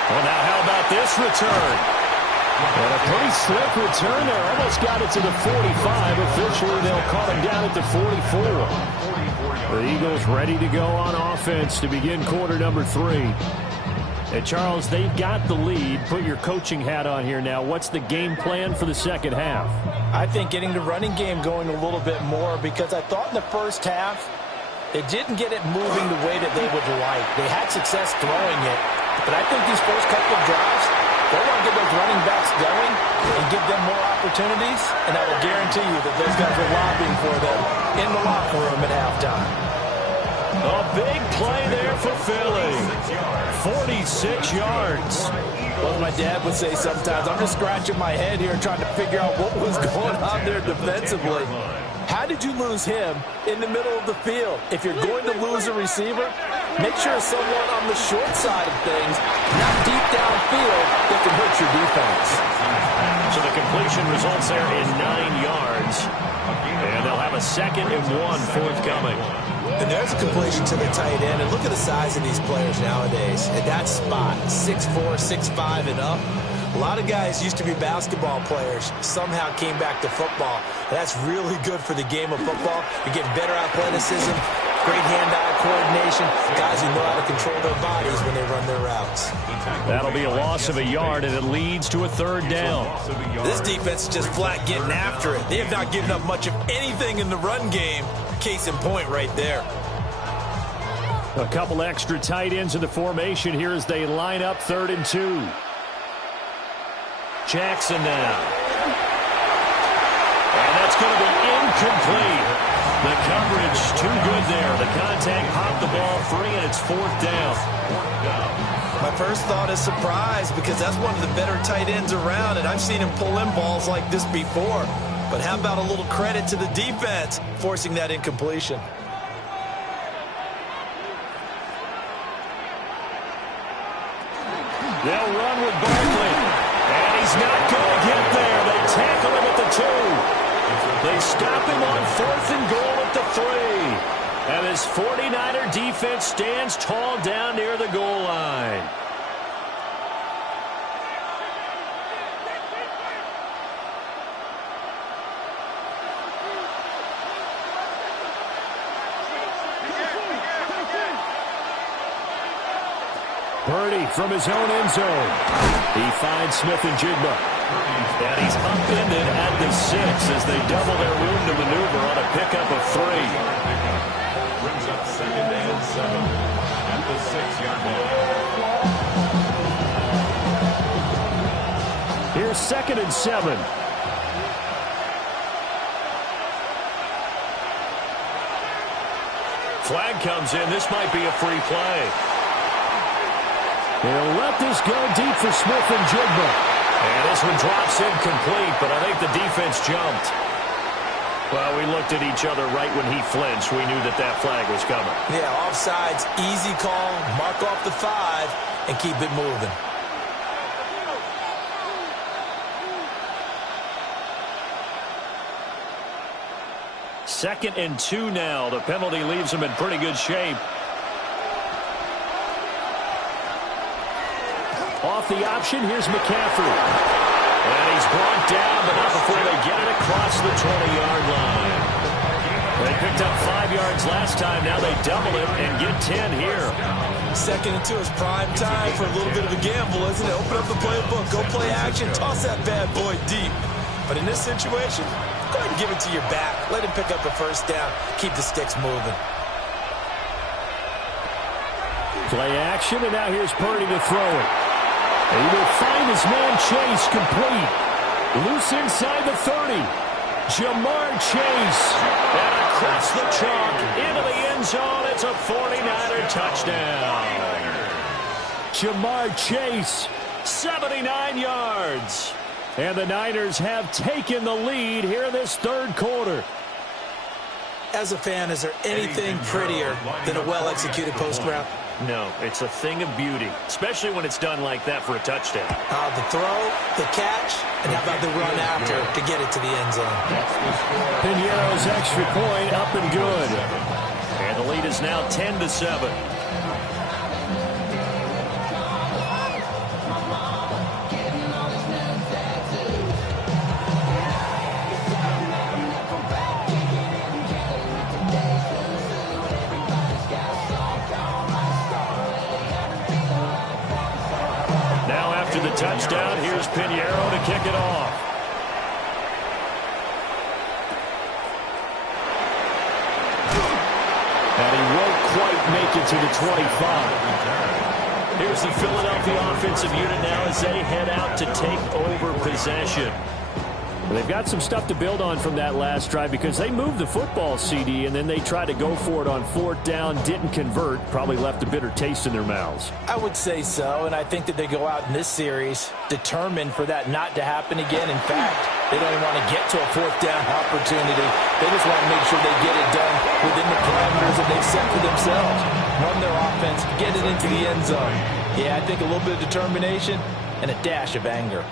Well, now how about this return? And a pretty slick return there. Almost got it to the 45. Officially, they'll call him down at the 44. The Eagles ready to go on offense to begin quarter number 3. And Charles, they've got the lead. Put your coaching hat on here now. What's the game plan for the second half? I think getting the running game going a little bit more, because I thought in the first half they didn't get it moving the way that they would like. They had success throwing it, but I think these first couple of drives, they want to get those running backs going and give them more opportunities, and I will guarantee you that those guys are lobbying for them in the locker room at halftime. A big play there for Philly. 46 yards. Well, my dad would say sometimes, I'm just scratching my head here trying to figure out what was going on there defensively. How did you lose him in the middle of the field? If you're going to lose a receiver, make sure someone on the short side of things, not deep downfield, that can hurt your defense. So the completion results there in 9 yards. And they'll have a 2nd and 1 forthcoming. And there's a completion to the tight end. And look at the size of these players nowadays. At that spot, 6'4", 6'5", and up. A lot of guys used to be basketball players, somehow came back to football. And that's really good for the game of football. You're getting better athleticism, great hand-eye coordination, guys who know how to control their bodies when they run their routes. That'll be a loss of a yard, and it leads to a 3rd down. This defense is just flat getting after it. They have not given up much of anything in the run game. Case in point right there. A couple extra tight ends in the formation here as they line up 3rd and 2. Jackson now. And that's going to be incomplete. The coverage too good there. The contact popped the ball free, and it's 4th down. My first thought is surprise, because that's one of the better tight ends around, and I've seen him pull in balls like this before. But how about a little credit to the defense forcing that incompletion? They'll run with Barkley. And he's not going to get there. They tackle him at the 2. They stop him on 4th and goal at the 3. And this 49er defense stands tall down near the goal line. Purdy from his own end zone. He finds Smith-Njigba. And he's upended at the 6 as they double their room to maneuver on a pickup of 3. Brings up 2nd and 7 at the 6-yard line. Here's 2nd and 7. Flag comes in. This might be a free play. He'll let this go deep for Smith-Njigba. And this one drops incomplete, but I think the defense jumped. Well, we looked at each other right when he flinched. We knew that that flag was coming. Yeah, offsides, easy call, mark off the 5, and keep it moving. Second and 2 now. The penalty leaves him in pretty good shape. Off the option, here's McCaffrey. And he's brought down, but not before they get it across the 20-yard line. They picked up 5 yards last time. Now they double it and get 10 here. 2nd and 2 is prime time for a little bit of a gamble, isn't it? Open up the playbook, go play action, toss that bad boy deep. But in this situation, go ahead and give it to your back. Let him pick up a 1st down. Keep the sticks moving. Play action, and now here's Purdy to throw it. He will find his man Chase complete. Loose inside the 30. Jamar Chase. And across the chalk into the end zone. It's a 49er touchdown. Jamar Chase, 79 yards. And the Niners have taken the lead here in this 3rd quarter. As a fan, is there anything prettier than a well-executed post route? No, it's a thing of beauty, especially when it's done like that for a touchdown. The throw, the catch, and how about the run after to get it to the end zone? Piñeiro's extra point up and good. And the lead is now 10-7. The touchdown. Here's Piñeiro to kick it off. And he won't quite make it to the 25. Here's the Philadelphia offensive unit now as they head out to take over possession. They've got some stuff to build on from that last drive because they moved the football, CD, and then they tried to go for it on 4th down, didn't convert, probably left a bitter taste in their mouths. I would say so, and I think that they go out in this series determined for that not to happen again. In fact, they don't even want to get to a 4th down opportunity. They just want to make sure they get it done within the parameters that they've set for themselves. Run their offense, get it into the end zone. Yeah, I think a little bit of determination and a dash of anger.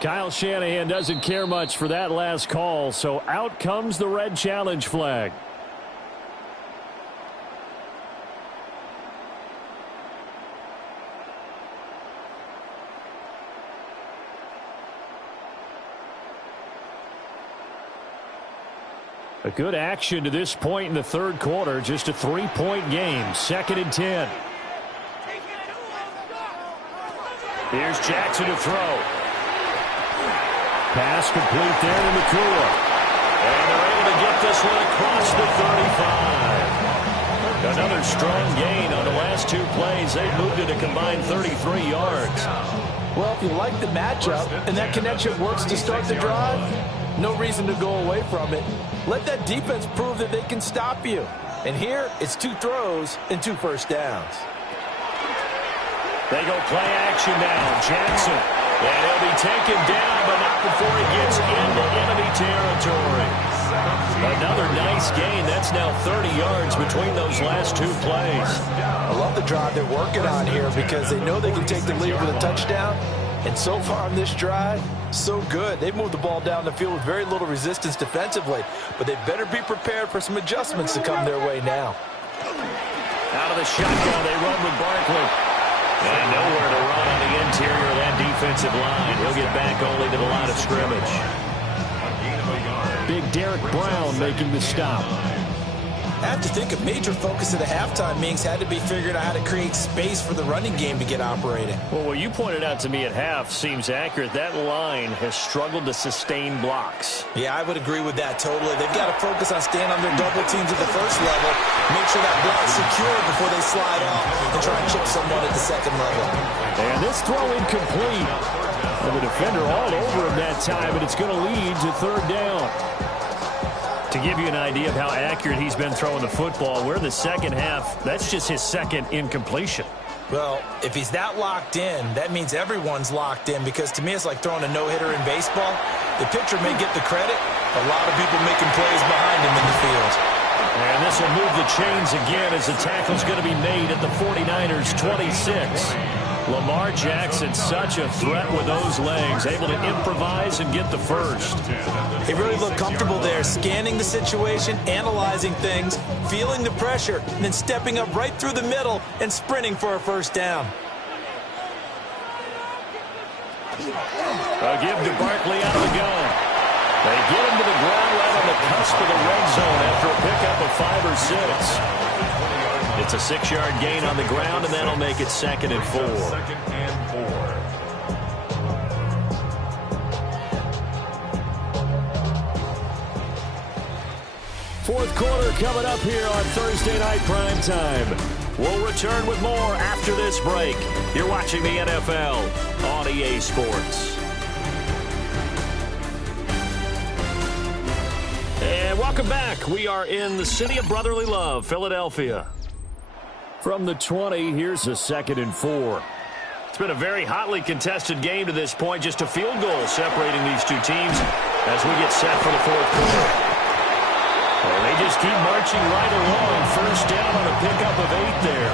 Kyle Shanahan doesn't care much for that last call, so out comes the red challenge flag. A good action to this point in the third quarter, just a 3-point game, 2nd and 10. Here's Jackson to throw. Pass complete there to Nakua. And they're able to get this one across the 35. Another strong gain on the last 2 plays. They moved it a combined 33 yards. Well, if you like the matchup and that connection works to start the drive, no reason to go away from it. Let that defense prove that they can stop you. And here, it's 2 throws and 2 first downs. They go play action now. Jackson. And he'll be taken down, but not before he gets into enemy territory. Another nice gain. That's now 30 yards between those last 2 plays. I love the drive they're working on here because they know they can take the lead with a touchdown. And so far on this drive, so good. They've moved the ball down the field with very little resistance defensively, but they better be prepared for some adjustments to come their way now. Out of the shotgun, they run with Barkley. And nowhere to run on the interior of that defensive line. He'll get back only to the line of scrimmage. Big Derek Brown making the stop. I have to think a major focus of the halftime meetings had to be figuring out how to create space for the running game to get operating. Well, what you pointed out to me at half seems accurate. That line has struggled to sustain blocks. Yeah, I would agree with that totally. They've got to focus on staying on their double teams at the first level, make sure that block's secure before they slide off and try and chip someone at the second level. And this throw incomplete. And the defender all over him that time, and it's going to lead to 3rd down. To give you an idea of how accurate he's been throwing the football, we're in the second half. That's just his 2nd incompletion. Well, if he's that locked in, that means everyone's locked in because to me it's like throwing a no-hitter in baseball. The pitcher may get the credit. A lot of people making plays behind him in the field. And this will move the chains again as the tackle's going to be made at the 49ers 26. Lamar Jackson, such a threat with those legs, able to improvise and get the first. He really looked comfortable there, scanning the situation, analyzing things, feeling the pressure, and then stepping up right through the middle and sprinting for a first down. A give to Barkley out of the gun. They get him to the ground right on the cusp of the red zone after a pickup of 5 or 6. It's a 6-yard gain on the ground, and that'll make it 2nd and 4. 2nd and 4. Fourth quarter coming up here on Thursday Night Primetime. We'll return with more after this break. You're watching the NFL on EA Sports. And welcome back. We are in the city of brotherly love, Philadelphia. From the 20, here's a 2nd and 4. It's been a very hotly contested game to this point. Just a field goal separating these 2 teams as we get set for the 4th quarter. And they just keep marching right along. First down on a pickup of 8 there.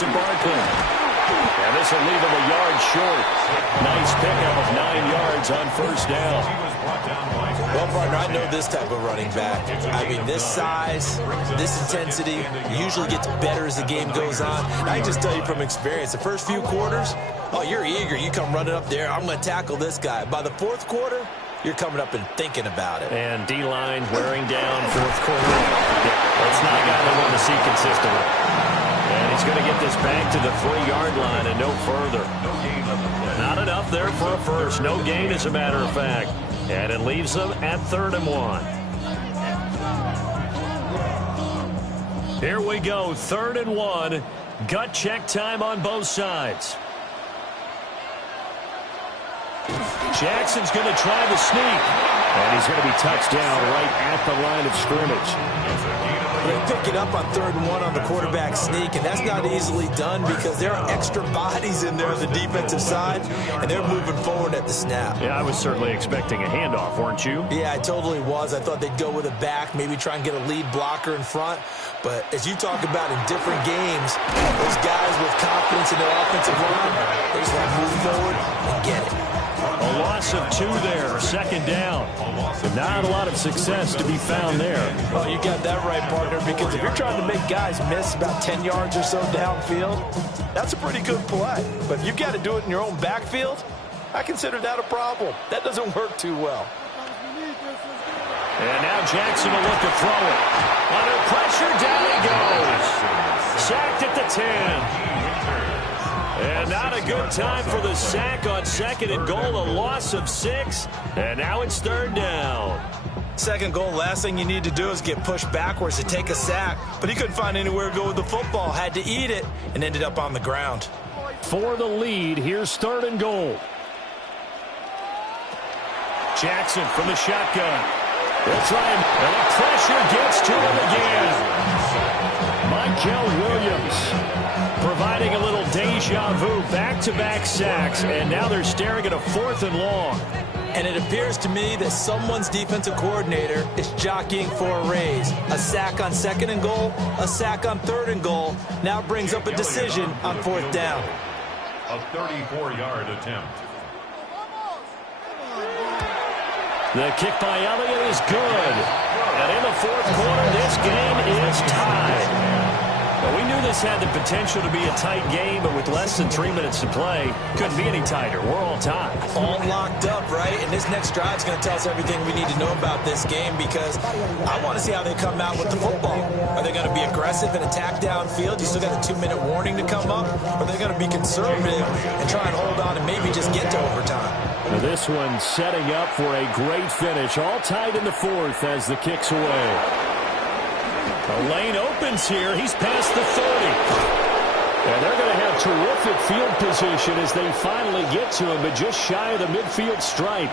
to Barkley. And this will leave him a yard short. Nice pickup of 9 yards on first down. Well, partner, I know this type of running back. I mean, this size, this intensity usually gets better as the game goes on. I can just tell you from experience, the first few quarters, oh, you're eager. You come running up there, I'm going to tackle this guy. By the fourth quarter, you're coming up and thinking about it. And D-line wearing down fourth quarter. Yeah, that's not a guy they want to see consistently. And he's going to get this back to the 3-yard line and no further. Not enough there for a first. No gain, as a matter of fact. And it leaves them at 3rd and 1. Here we go, 3rd and 1. Gut check time on both sides. Jackson's going to try the sneak. And he's going to be touched down right at the line of scrimmage. They pick it up on 3rd and 1 on the quarterback sneak, and that's not easily done because there are extra bodies in there on the defensive side, and they're moving forward at the snap. Yeah, I was certainly expecting a handoff, weren't you? Yeah, I totally was. I thought they'd go with a back, maybe try and get a lead blocker in front. But as you talk about in different games, those guys with confidence in their offensive line, they just want to move forward and get it. A loss of 2 there, 2nd down. Not a lot of success to be found there. Oh, you got that right, partner, because if you're trying to make guys miss about 10 yards or so downfield, that's a pretty good play. But if you've got to do it in your own backfield, I consider that a problem. That doesn't work too well. And now Jackson will look to throw it. Under pressure, down he goes. Sacked at the 10. And not a good time for the sack on 2nd and goal. A loss of 6. And now it's 3rd down. 2nd goal, last thing you need to do is get pushed backwards to take a sack. But he couldn't find anywhere to go with the football. Had to eat it and ended up on the ground. For the lead, here's 3rd and goal. Jackson from the shotgun. They'll try and the pressure gets to him again. Michael Williams providing a little deja vu, back-to-back sacks, and now they're staring at a 4th and long. And it appears to me that someone's defensive coordinator is jockeying for a raise. A sack on 2nd and goal, a sack on 3rd and goal, now brings up a decision on 4th down. A 34-yard attempt. The kick by Elliott is good. And in the 4th quarter, this game is tied. Well, we knew this had the potential to be a tight game, but with less than 3 minutes to play, couldn't be any tighter. We're all tied. All locked up, right? And this next drive is going to tell us everything we need to know about this game because I want to see how they come out with the football. Are they going to be aggressive and attack downfield? You still got a 2-minute warning to come up? Or are they going to be conservative and try and hold on and maybe just get to overtime? Now this one setting up for a great finish. All tied in the 4th as the kick's away. The lane opens here. He's past the 30. And they're going to have terrific field position as they finally get to him, but just shy of the midfield stripe.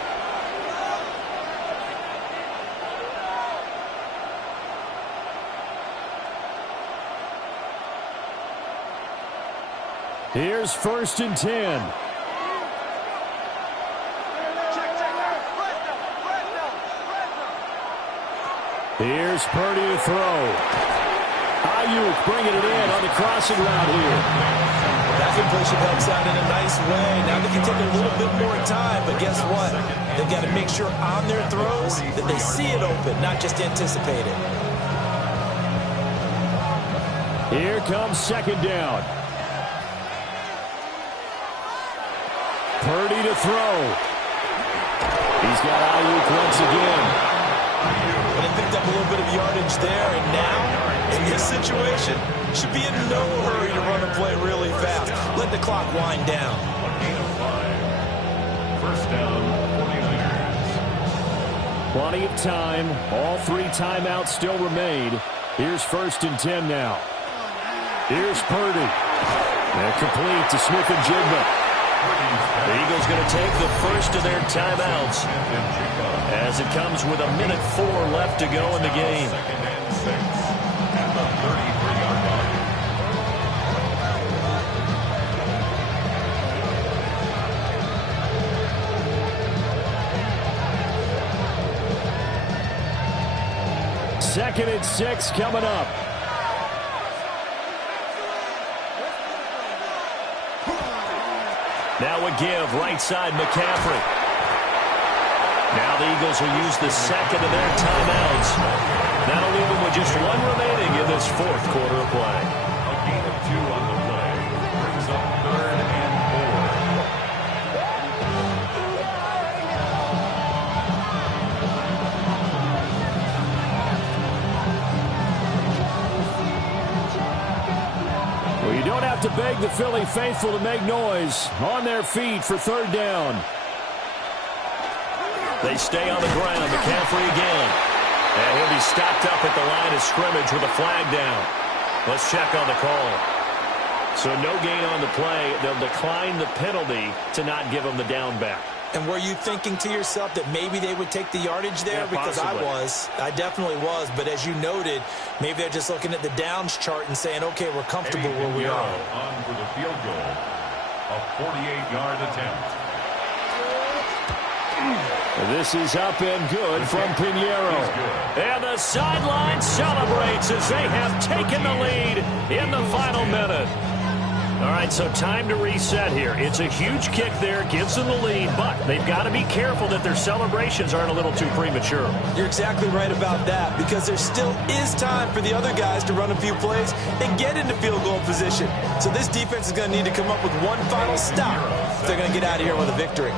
Here's 1st and 10. Here's Purdy to throw. Ayuk bringing it in on the crossing route here. That completion helps out in a nice way. Now they can take a little bit more time, but guess what? They've got to make sure on their throws that they see it open, not just anticipate it. Here comes 2nd down. Purdy to throw. He's got Ayuk once again. And they picked up a little bit of yardage there, and now, in this situation, should be in no hurry to run a play really fast. Let the clock wind down. A gain of 5. First down, 49ers. Plenty of time. All 3 timeouts still remain. Here's 1st and 10 now. Here's Purdy. And complete to Smith-Njigba. The Eagles going to take the first of their timeouts as it comes with 1:04 left to go in the game. 2nd and 6 at the 33-yard line. Second and 6 coming up. Now a give, right side, McCaffrey. Now the Eagles will use the second of their timeouts. That'll leave them with just one remaining in this fourth quarter of play. A gain of 2 on the play. Brings up 3rd and 4. Well, you don't have to beg the Philly faithful to make noise. On their feet for 3rd down. They stay on the ground. McCaffrey again. And he'll be stopped up at the line of scrimmage with a flag down. Let's check on the call. So no gain on the play. They'll decline the penalty to not give him the down back. And were you thinking to yourself that maybe they would take the yardage there? Yeah, because possibly. I definitely was. But as you noted, maybe they're just looking at the downs chart and saying, okay, we're comfortable where we are. On for the field goal. A 48-yard attempt. This is up and good from Pinheiro. And the sideline celebrates as they have taken the lead in the final minute. All right, so time to reset here. It's a huge kick there, gives them the lead, but they've got to be careful that their celebrations aren't a little too premature. You're exactly right about that, because there still is time for the other guys to run a few plays and get into field goal position. So this defense is going to need to come up with one final stop if they're going to get out of here with a victory.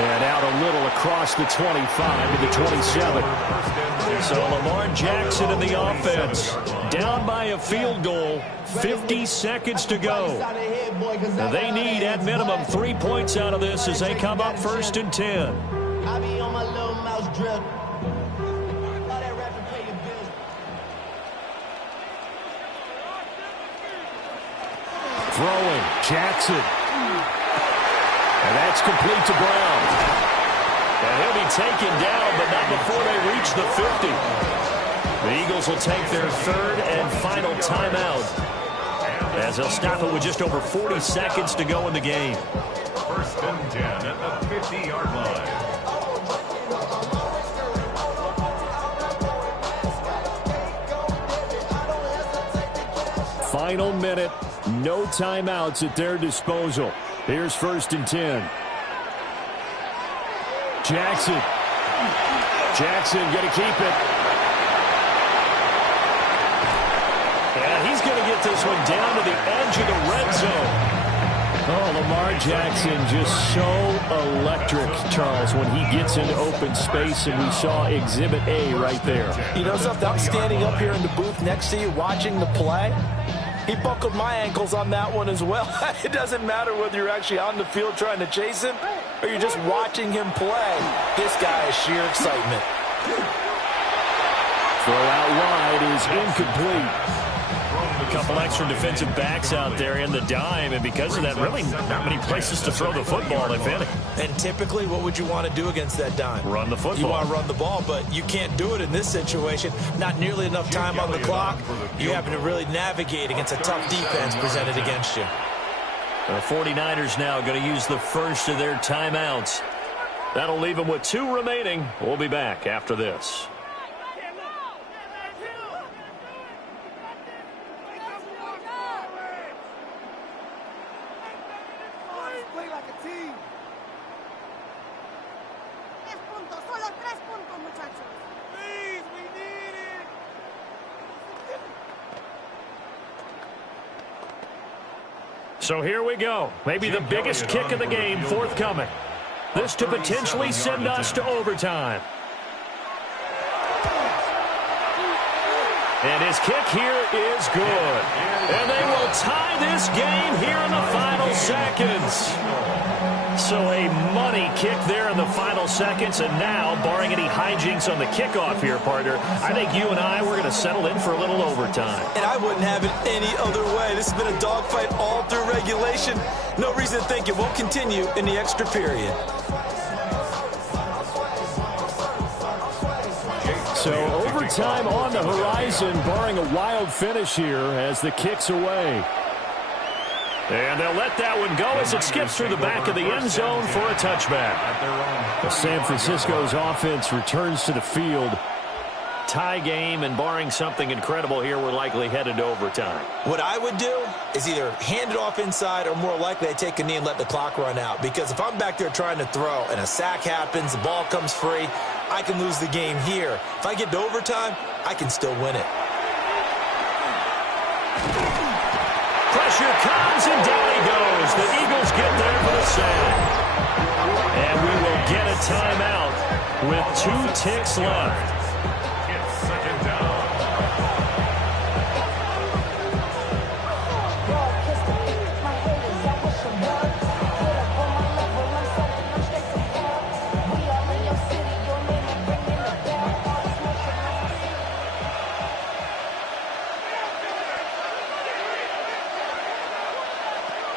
And out a little across the 25 to the 27. So Lamar Jackson in the offense. Down by a field goal. 50 seconds to go. They need, at minimum, 3 points out of this as they come up 1st and 10. Throwing. Jackson. And that's complete to Brown. And he'll be taken down, but not before they reach the 50. The Eagles will take their 3rd and final timeout, as they'll stop it with just over 40 seconds to go in the game. 1st and 10 at the 50-yard line. Final minute, no timeouts at their disposal. Here's 1st and 10. Jackson. Jackson going to keep it. And he's going to get this one down to the edge of the red zone. Oh, Lamar Jackson just so electric, Charles, when he gets into open space, and we saw Exhibit A right there. You know something? I'm standing up here in the booth next to you watching the play. He buckled my ankles on that one as well. It doesn't matter whether you're actually on the field trying to chase him or you're just watching him play. This guy is sheer excitement. Throw out wide is incomplete. A couple extra defensive backs out there in the dime, and because of that, really not many places to throw the football, if any. And typically, what would you want to do against that dime? Run the football. You want to run the ball, but you can't do it in this situation. Not nearly enough time on the clock. You having to really navigate against a tough defense presented against you. The 49ers now going to use the first of their timeouts. That'll leave them with 2 remaining. We'll be back after this. So here we go. Maybe the biggest kick of the game forthcoming. This to potentially send us to overtime. And his kick here is good. And they will tie this game here in the final seconds. So a money kick there in the final seconds. And now, barring any hijinks on the kickoff here, partner, I think you and I, we're going to settle in for a little overtime. And I wouldn't have it any other way. This has been a dogfight all through regulation. No reason to think it won't continue in the extra period. So overtime on the horizon, barring a wild finish here as the kick's away. And they'll let that one go as it skips through the back of the end zone for a touchback. San Francisco's offense returns to the field tie game, and barring something incredible here, we're likely headed to overtime. What I would do is either hand it off inside or more likely I take a knee and let the clock run out. Because if I'm back there trying to throw and a sack happens, the ball comes free, I can lose the game here. If I get to overtime, I can still win it. Pressure comes, and down he goes. The Eagles get there for the sack. And we will get a timeout with 2 ticks left. It's second down.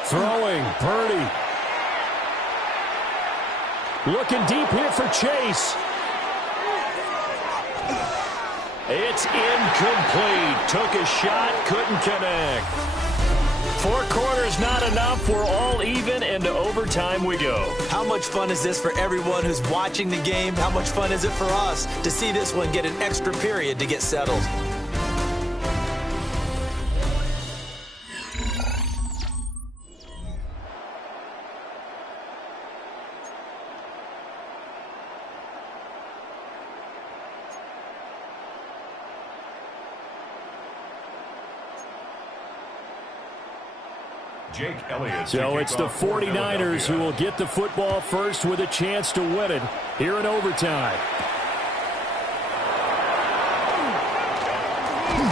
Throwing, Purdy. Looking deep here for Chase. It's incomplete. Took a shot, couldn't connect. 4 quarters not enough. We're all even, and to overtime we go. How much fun is this for everyone who's watching the game? How much fun is it for us to see this one get an extra period to get settled? Jake Elliott. So it's the 49ers who will get the football first with a chance to win it here in overtime.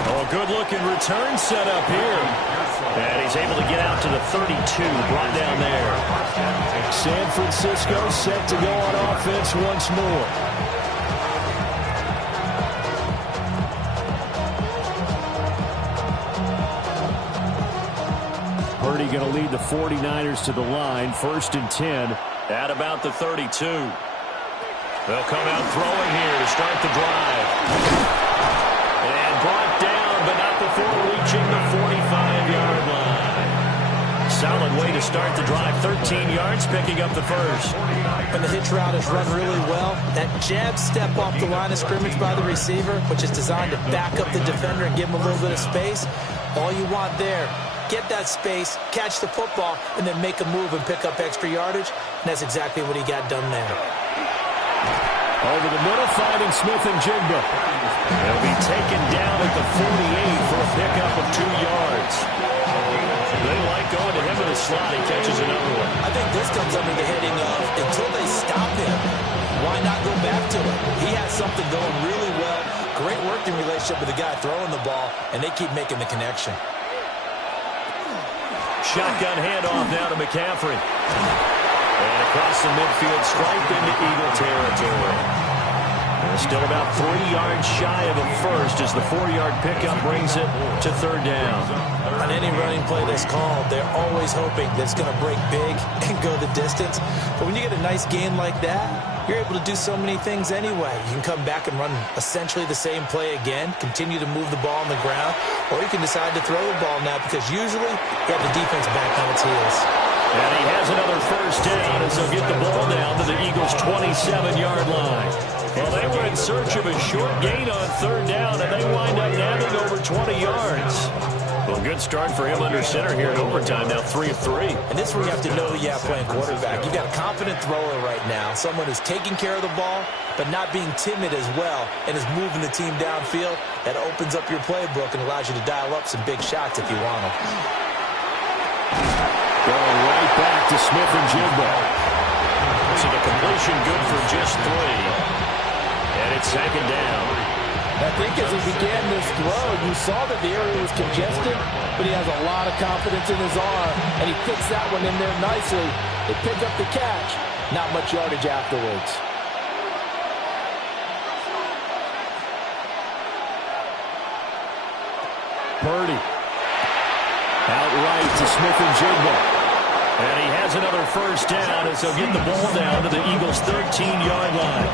Oh, good-looking return set up here. And he's able to get out to the 32, brought down there. San Francisco set to go on offense once more. Purdy going to lead the 49ers to the line. 1st and 10 at about the 32. They'll come out throwing here to start the drive. And brought down, but not before reaching the 45-yard line. Solid way to start the drive. 13 yards, picking up the first. When the hitch route is run really well, that jab step off the line of scrimmage by the receiver, which is designed to back up the defender and give him a little bit of space, all you want there, get that space, catch the football, and then make a move and pick up extra yardage. And that's exactly what he got done there. Over the middle, finding Smith and Jigba. He'll be taken down at the 48 for a pickup of 2 yards. They like going to him in the slot. He catches another one. I think this comes under the heading of, until they stop him, why not go back to him? He has something going really well. Great working relationship with the guy throwing the ball, and they keep making the connection. Shotgun handoff now to McCaffrey. And across the midfield, stripe into Eagle territory. They're still about 3 yards shy of a first as the 4-yard pickup brings it to 3rd down. On any running play that's called, they're always hoping that it's going to break big and go the distance. But when you get a nice game like that, you're able to do so many things anyway. You can come back and run essentially the same play again, continue to move the ball on the ground, or you can decide to throw the ball now because usually you have the defense back on its heels. And he has another first down as they'll get the ball down to the Eagles' 27-yard line. Well, they were in search of a short gain on 3rd down, and they wind up nabbing over 20 yards. Well, good start for him under center here in overtime, now 3 of 3. And this is where you have to know who you have playing quarterback. You've got a confident thrower right now, someone who's taking care of the ball, but not being timid as well, and is moving the team downfield. That opens up your playbook and allows you to dial up some big shots if you want them. Going right back to Smith and Jigba. So the completion good for just 3. And it's 2nd down. I think as he began this throw, you saw that the area was congested, but he has a lot of confidence in his arm, and he fits that one in there nicely. They pick up the catch, not much yardage afterwards. Purdy. Outright to Smith and Jigba. And he has another first down as they'll get the ball down to the Eagles' 13-yard line.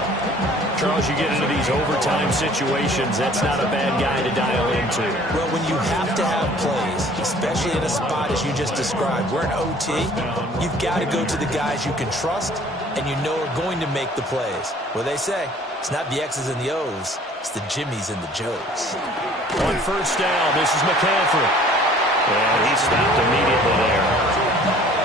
Charles, you get into these overtime situations, that's not a bad guy to dial into. Well, when you have to have plays, especially in a spot as you just described, we're in OT, you've got to go to the guys you can trust and you know are going to make the plays. Well, they say, It's not the X's and the O's. It's the Jimmys and the Joes. On first down, this is McCaffrey. And he stopped immediately there.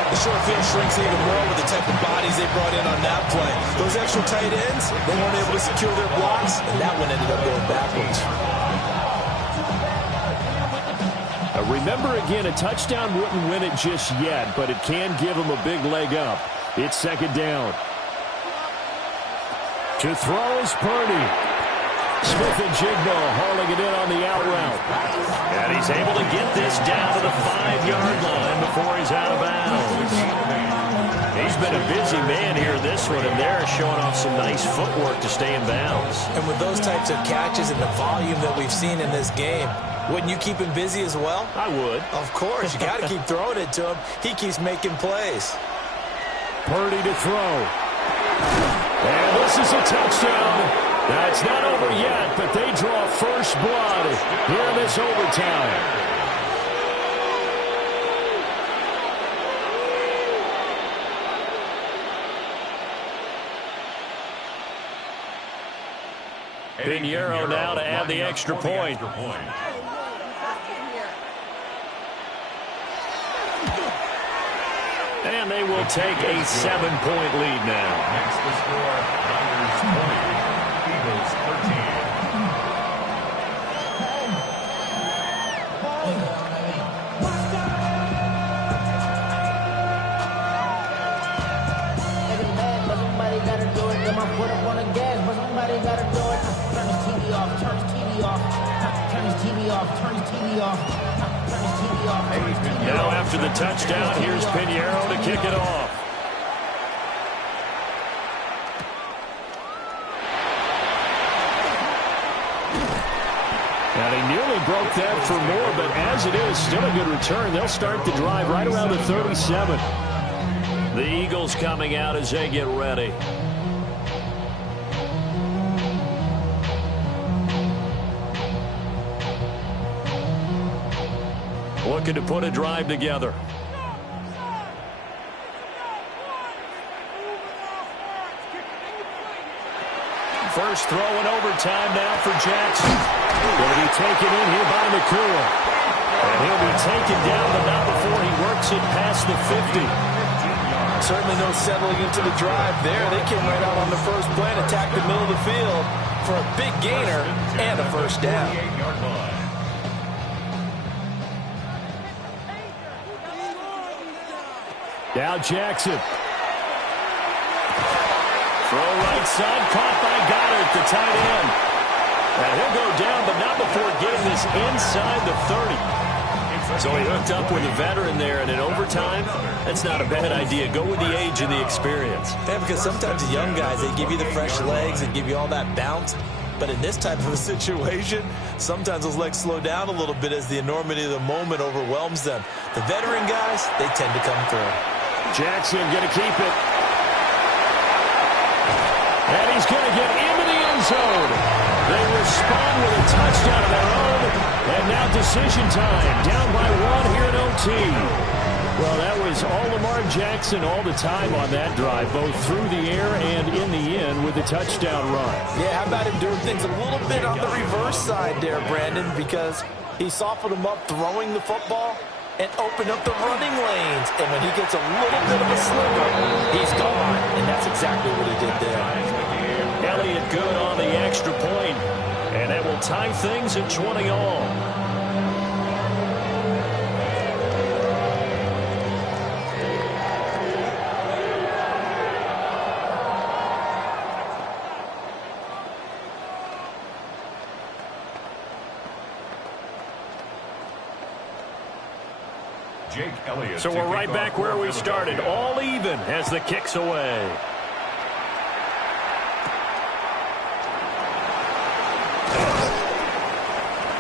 The short field shrinks even more with the type of bodies they brought in on that play. Those extra tight ends, they weren't able to secure their blocks, and that one ended up going backwards. Remember, again, a touchdown wouldn't win it just yet, but it can give them a big leg up. It's second down. To throw is Purdy. Smith-Njigba hauling it in on the out route. And he's able to get this down to the 5-yard line before he's out of bounds. He's been a busy man here this one, and they're showing off some nice footwork to stay in bounds. And with those types of catches and the volume that we've seen in this game, wouldn't you keep him busy as well? I would. Of course. You got to keep throwing it to him. He keeps making plays. Purdy to throw. And this is a touchdown. That's not over yet, but they draw first blood here in this overtime. Pinheiro now to add the extra point. And they will take a 7-point lead now. Next to score, Niners 20, Eagles 13. Somebody gotta do it. Get my foot up on the gas, but somebody gotta do it. Turn his TV off, turn his TV off, turn his TV off, turn his TV off, turn his TV off, turn his TV off. Now after the touchdown, here's Pinheiro to kick it off. And he nearly broke that for more, but as it is, still a good return. They'll start the drive right around the 37. The Eagles coming out as they get ready. Looking to put a drive together. First throw in overtime now for Jackson. Going to be taken in here by McCool. And he'll be taken down, but not before he works it past the 50. Certainly no settling into the drive there. They came right out on the first play and attacked the middle of the field for a big gainer and a first down. Now Jackson. Throw right side, caught by Goddard, the tight end. And he'll go down, but not before getting this inside the 30. So he hooked up with a veteran there, and in overtime, that's not a bad idea. Go with the age and the experience. Yeah, because sometimes the young guys, they give you the fresh legs and give you all that bounce. But in this type of a situation, sometimes those legs slow down a little bit as the enormity of the moment overwhelms them. The veteran guys, they tend to come through. Jackson going to keep it. And he's going to get into the end zone. They respond with a touchdown of their own. And now decision time. Down by 1 here in OT. Well, that was all Lamar Jackson all the time on that drive, both through the air and in the end with the touchdown run. Yeah, how about him doing things a little bit on the reverse side there, Brandon, because he softened him up throwing the football and opened up the running lanes. And when he gets a little bit of a sliver, he's gone. And that's exactly what he did there. Elliott good on the extra point. And that will tie things at 20 all. Jake Elliott. So we're right back where we started, all even as the kick's away.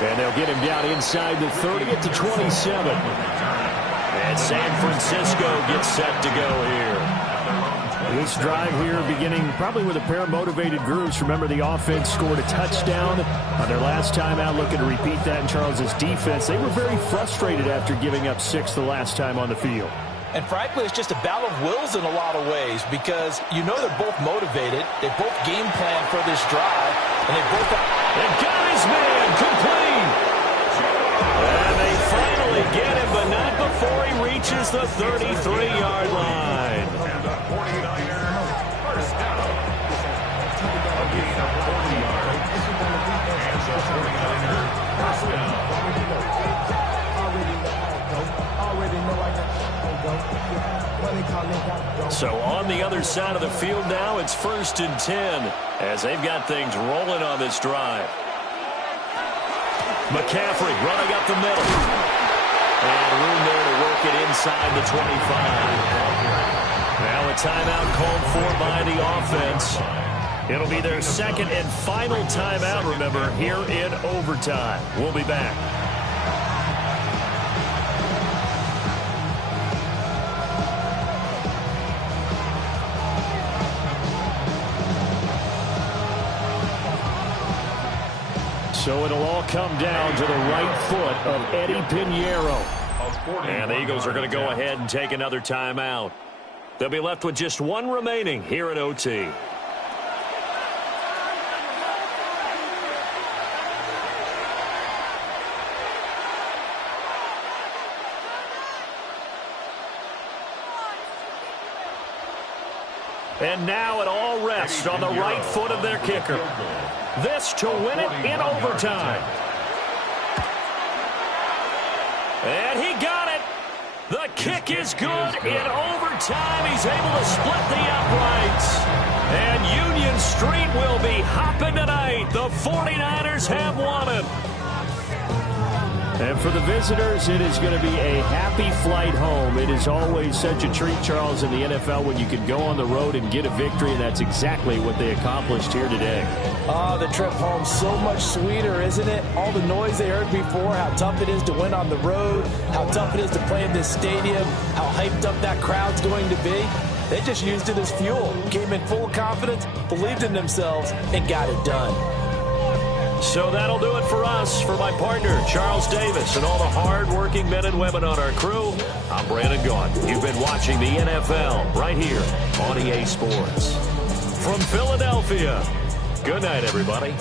And they'll get him down inside the 30 to 27. And San Francisco gets set to go here. This drive here beginning probably with a pair of motivated groups. Remember, the offense scored a touchdown on their last time out. Looking to repeat that in Charles's defense. They were very frustrated after giving up 6 the last time on the field. And frankly, it's just a battle of wills in a lot of ways because you know they're both motivated. They both game plan for this drive, and they both got his man complete. And they finally get him, but not before he reaches the 33-yard line. And the 49er first down. A gain of 40 yards. And the 49er first down. So on the other side of the field now, it's 1st and 10 as they've got things rolling on this drive. McCaffrey running up the middle. And room there to work it inside the 25. Now a timeout called for by the offense. It'll be their second and final timeout, remember, here in overtime. We'll be back. So it'll all come down to the right foot of Eddie Pinheiro. And the Eagles are going to go ahead and take another timeout. They'll be left with just one remaining here at OT. And now it all rests on the right foot of their kicker. This to win it in overtime. And he got it. The kick is good in overtime. He's able to split the uprights. And Union Street will be hopping tonight. The 49ers have won it. And for the visitors, it is going to be a happy flight home. It is always such a treat, Charles, in the NFL when you can go on the road and get a victory, and that's exactly what they accomplished here today. The trip home so much sweeter, isn't it? All the noise they heard before, how tough it is to win on the road, how tough it is to play in this stadium, how hyped up that crowd's going to be. They just used it as fuel, came in full confidence, believed in themselves, and got it done. So that'll do it for us. For my partner, Charles Davis, and all the hard-working men and women on our crew, I'm Brandon Gaudin. You've been watching the NFL right here on EA Sports. From Philadelphia, good night, everybody.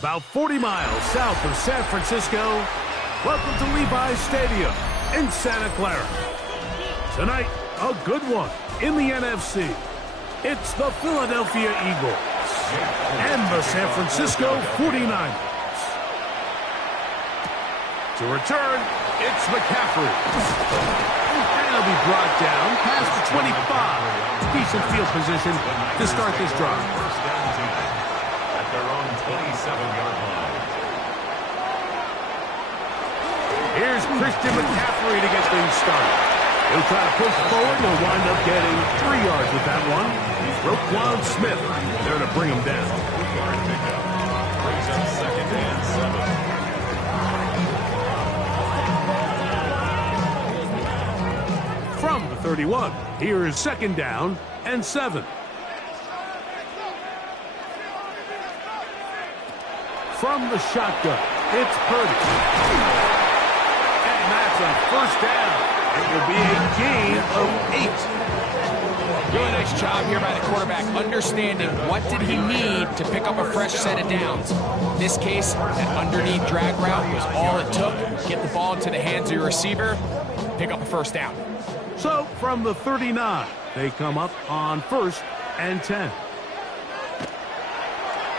about 40 miles south of San Francisco. Welcome to Levi's Stadium in Santa Clara. Tonight, a good one in the NFC. It's the Philadelphia Eagles and the San Francisco 49ers. To return, it's McCaffrey. And he'll be brought down past the 25. Decent field position to start this drive. First down team at their own 27-yard line. Here's Christian McCaffrey to get things started. He'll try to push forward and he'll wind up getting 3 yards with that one. Roquan Smith there to bring him down. Brings up 2nd and 7. From the 31, here is 2nd down and 7. From the shotgun, it's Purdy. And that's a first down. It will be a gain of 8. Really nice job here by the quarterback, understanding what did he need to pick up a fresh set of downs. In this case, that underneath drag route was all it took. Get the ball into the hands of your receiver, pick up a first down. So, from the 39, they come up on 1st and 10.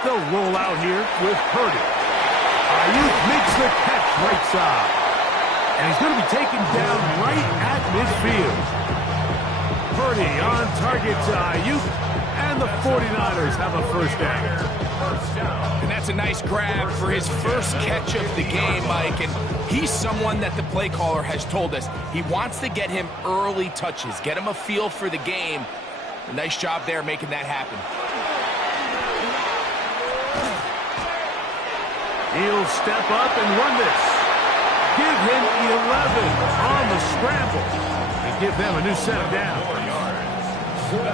They'll roll out here with Purdy. Ayuk makes the catch right side. And he's going to be taken down right at midfield. Purdy on target to Ayuk, and the 49ers have a first down. And that's a nice grab for his first catch of the game, Mike. And he's someone that the play caller has told us he wants to get him early touches, get him a feel for the game. A nice job there making that happen. He'll step up and run this. Give him 11 on the scramble and give them a new set of downs.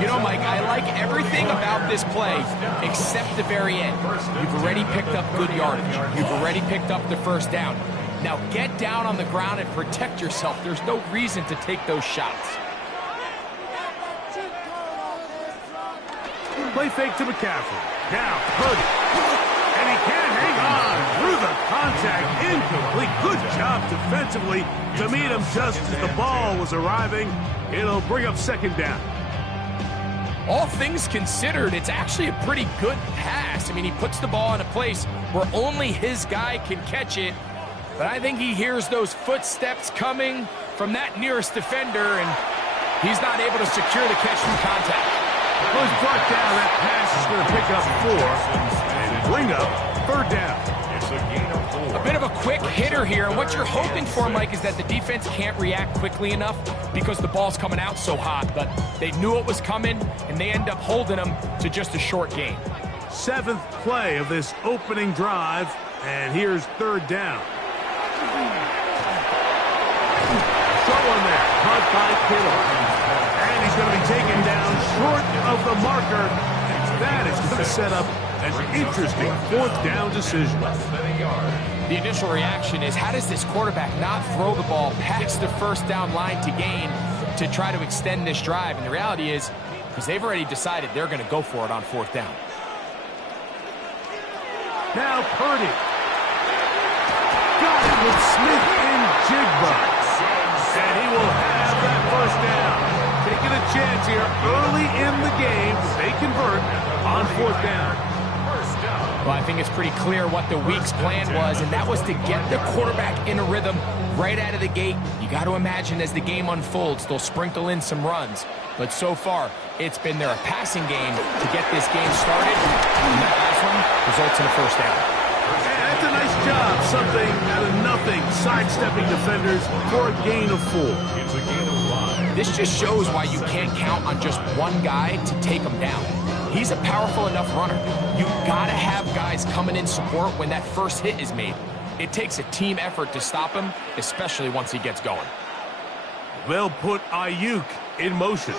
You know, Mike, I like everything about this play except the very end. You've already picked up good yardage. You've already picked up the first down. Now get down on the ground and protect yourself. There's no reason to take those shots. Play fake to McCaffrey. Now Purdy. And he can't hang on through the contact. Incomplete. Good job defensively to meet him just as the ball was arriving. It'll bring up 2nd down. All things considered, it's actually a pretty good pass. I mean, he puts the ball in a place where only his guy can catch it. But I think he hears those footsteps coming from that nearest defender, and he's not able to secure the catch from contact. Well, he's brought down. That pass is going to pick up 4 and bring up 3rd down. It's a gain of 4. A bit of a quick hitter here, and what you're hoping for, Mike, is that the defense can't react quickly enough because the ball's coming out so hot. But they knew it was coming, and they end up holding them to just a short gain. 7th play of this opening drive, and here's 3rd down. Throw on there, caught by Kittle. And he's going to be taken down short of the marker. And that is going to set up an interesting 4th down decision. The initial reaction is, how does this quarterback not throw the ball past the first down line to gain to try to extend this drive? And the reality is, because they've already decided they're going to go for it on 4th down. Now Purdy. Got it with Smith and Jigba. And he will have that first down. Taking a chance here early in the game. They convert on 4th down. Well, I think it's pretty clear what the week's plan was, and that was to get the quarterback in a rhythm right out of the gate. You got to imagine as the game unfolds, they'll sprinkle in some runs. But so far, it's been their passing game to get this game started. And that last one results in a first down. That's a nice job. Something out of nothing. Sidestepping defenders for a gain of 4. It's a gain of 5. This just shows why you can't count on just one guy to take him down. He's a powerful enough runner. You've got to have guys coming in support when that first hit is made. It takes a team effort to stop him, especially once he gets going. They'll put Ayuk in motion.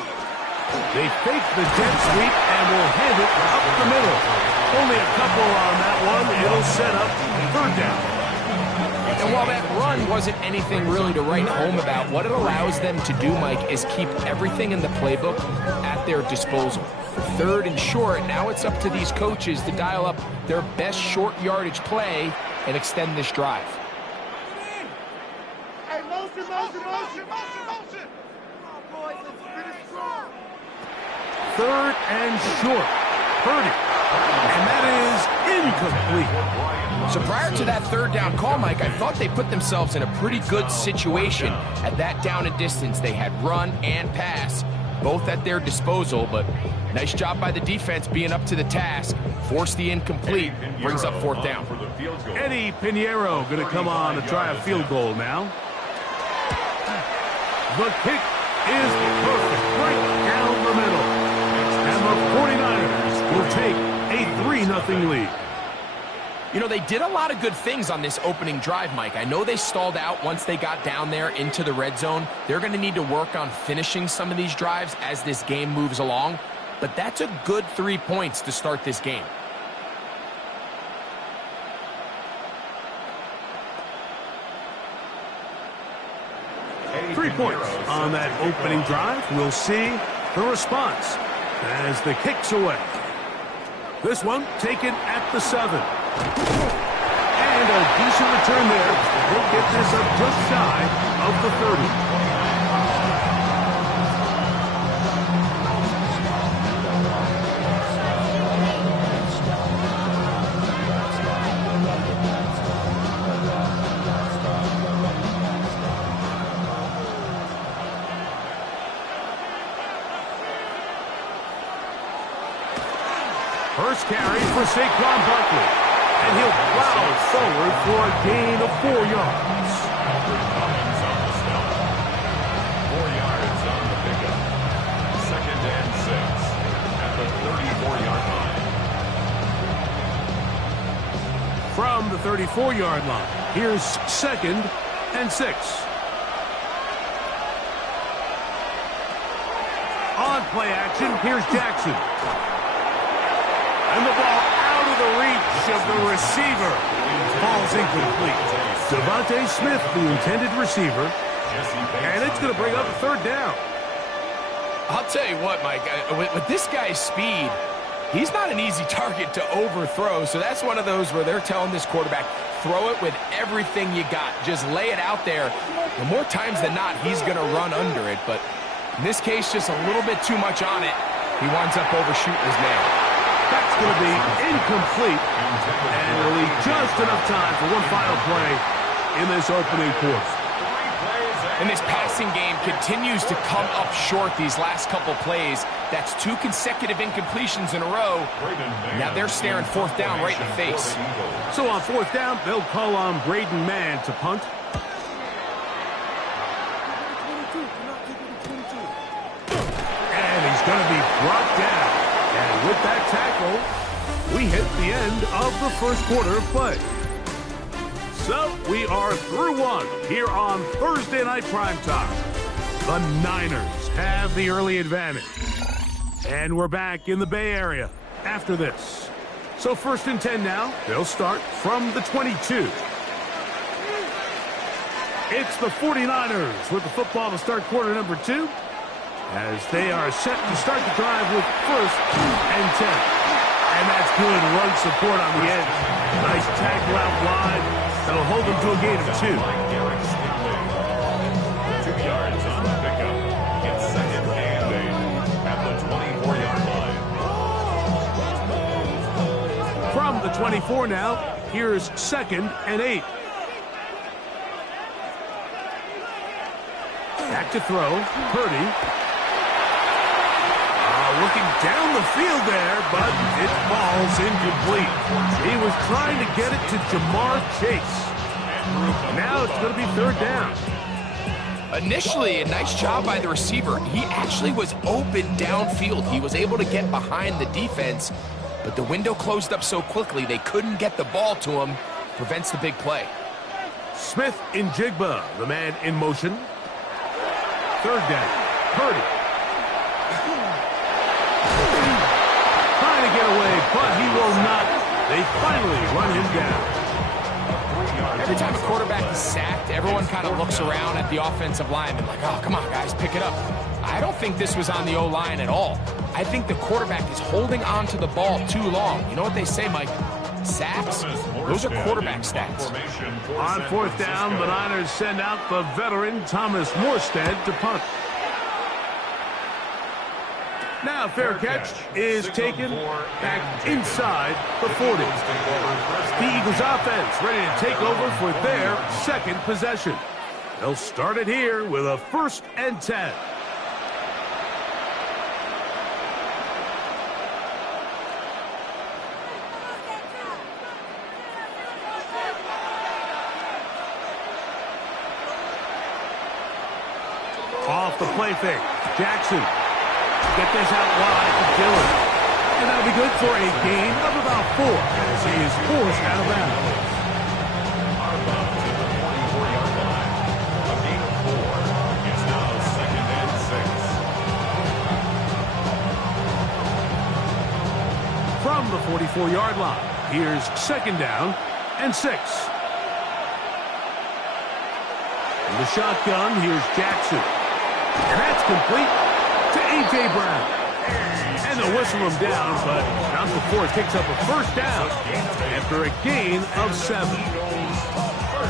They fake the jet sweep and will hand it up the middle. Only a couple on that one. It'll set up 3rd down. And while that run wasn't anything really to write home about, what it allows them to do, Mike, is keep everything in the playbook at their disposal. 3rd and short, now it's up to these coaches to dial up their best short yardage play and extend this drive. Hey, motion. Come on, boys, let's finish strong. 3rd and short. Purdy. And that is incomplete. So prior to that 3rd down call, Mike, I thought they put themselves in a pretty good situation at that down and distance. They had run and pass, both at their disposal, but nice job by the defense being up to the task. Force the incomplete, brings up 4th down. Eddie Pinheiro going to come on to try a field goal now. The kick is perfect, right down the middle. And the 49ers will take a 3-0 lead. You know, they did a lot of good things on this opening drive, Mike. I know they stalled out once they got down there into the red zone. They're going to need to work on finishing some of these drives as this game moves along. But that's a good 3 points to start this game. Three points on that opening drive. We'll see the response as the kick's away. This one taken at the 7. And a decent return there. We'll get this up just shy of the 30. First carry for Saquon Barkley. And he'll plow forward for a gain of 4 yards. 4 yards on the pickup. 2nd and 6 at the 34-yard line. From the 34-yard line, here's 2nd and 6. On play action, here's Jackson. And the ball out of the reach of the receiver. Ball's incomplete. Devontae Smith, the intended receiver. And it's going to bring up 3rd down. I'll tell you what, Mike, with this guy's speed, he's not an easy target to overthrow. So that's one of those where they're telling this quarterback, throw it with everything you got. Just lay it out there. And more times than not, he's going to run under it. But in this case, just a little bit too much on it. He winds up overshooting his man. That's going to be incomplete, and it'll leave just enough time for one final play in this opening quarter. And this passing game continues to come up short these last couple plays. That's 2 consecutive incompletions in a row. Now they're staring 4th down right in the face. So on 4th down, they'll call on Braden Mann to punt. And he's going to be brought down. And with that tackle, we hit the end of the first quarter of play. So we are through one here on Thursday Night Primetime. The Niners have the early advantage. And we're back in the Bay Area after this. So 1st and 10 now. They'll start from the 22. It's the 49ers with the football to start quarter number 2. As they are set to start the drive with 1st and 10. And that's good run support on the edge. Nice tackle out wide. That'll hold them to a gain of 2. 2 yards on the pickup. It's 2nd and 8 at the 24-yard line. From the 24 now, here's 2nd and 8. Back to throw. Purdy. Looking down the field there, but it falls incomplete. He was trying to get it to Jamar Chase. Now it's going to be 3rd down. Initially, a nice job by the receiver. He actually was open downfield. He was able to get behind the defense, but the window closed up so quickly they couldn't get the ball to him. Prevents the big play. Smith in Jigba, the man in motion. 3rd down. Purdy. Trying to get away, but he will not. They finally run him down. Every time a quarterback is sacked, everyone kind of looks around at the offensive lineman like, oh, come on, guys, pick it up. I don't think this was on the O-line at all. I think the quarterback is holding on to the ball too long. You know what they say, Mike? Sacks, those are quarterback stats. On fourth down, the Niners send out the veteran Thomas Morstead to punt. Now fair catch is taken back inside the 40. The Eagles offense ready to take over for their second possession. They'll start it here with a 1st and 10. Off the play fake. Jackson. Get this out wide to Dillon. And that'll be good for a gain of about 4 as he is forced out of bounds. Harbaugh to the 44-yard line. A gain of 4. It's now 2nd and 6. From the 44-yard line, here's 2nd down and 6. In the shotgun, here's Jackson. And that's complete to A.J. Brown. And they'll whistle him down, but not before it picks up a 1st down after a gain of 7.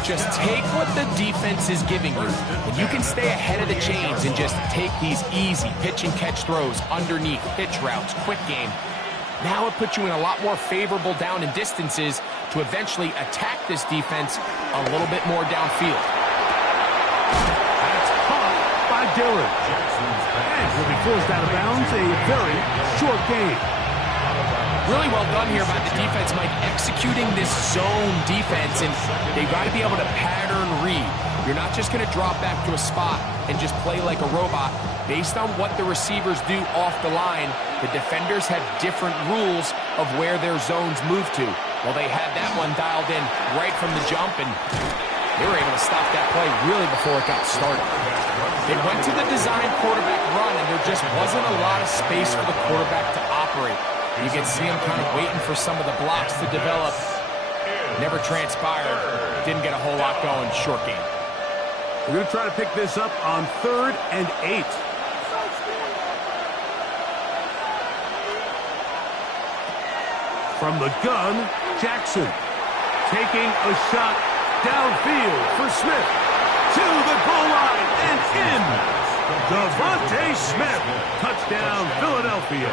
Just take what the defense is giving you, and you can stay ahead of the chains and just take these easy pitch and catch throws underneath, pitch routes, quick game. Now it puts you in a lot more favorable down and distances to eventually attack this defense a little bit more downfield. That's caught by Dillon. And he'll be forced out of bounds, a very short game. Really well done here by the defense, Mike, executing this zone defense, and they've got to be able to pattern read. You're not just going to drop back to a spot and just play like a robot. Based on what the receivers do off the line, the defenders have different rules of where their zones move to. Well, they had that one dialed in right from the jump, and they were able to stop that play really before it got started. They went to the design quarterback run, and there just wasn't a lot of space for the quarterback to operate. You can see him kind of waiting for some of the blocks to develop. Never transpired. Didn't get a whole lot going. Short game. We're going to try to pick this up on 3rd and 8. From the gun, Jackson taking a shot downfield for Smith. To the goal line and in. Devontae Smith. Touchdown, Philadelphia.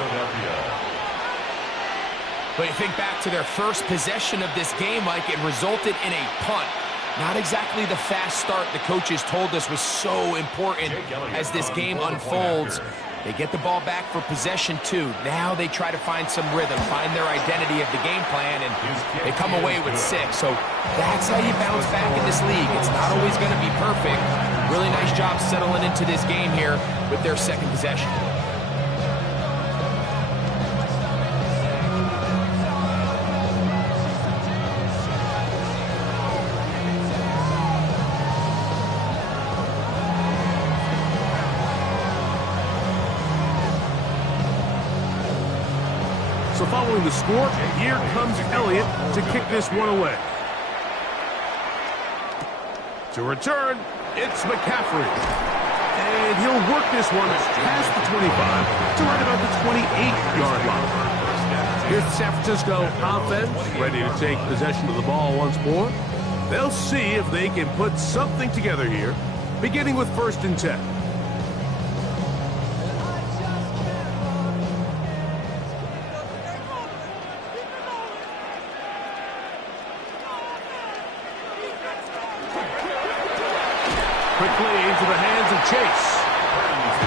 But you think back to their first possession of this game, Mike, it resulted in a punt. Not exactly the fast start the coaches told us was so important as this game unfolds. They get the ball back for possession 2. Now they try to find some rhythm, find their identity of the game plan, and they come away with 6. So that's how you bounce back in this league. It's not always going to be perfect. Really nice job settling into this game here with their second possession. So following the score, here comes Elliott to kick this one away. To return, it's McCaffrey. And he'll work this one past the 25 to right about the 28-yard line. Here's the San Francisco offense ready to take possession of the ball once more. They'll see if they can put something together here, beginning with 1st and 10. Quickly into the hands of Chase.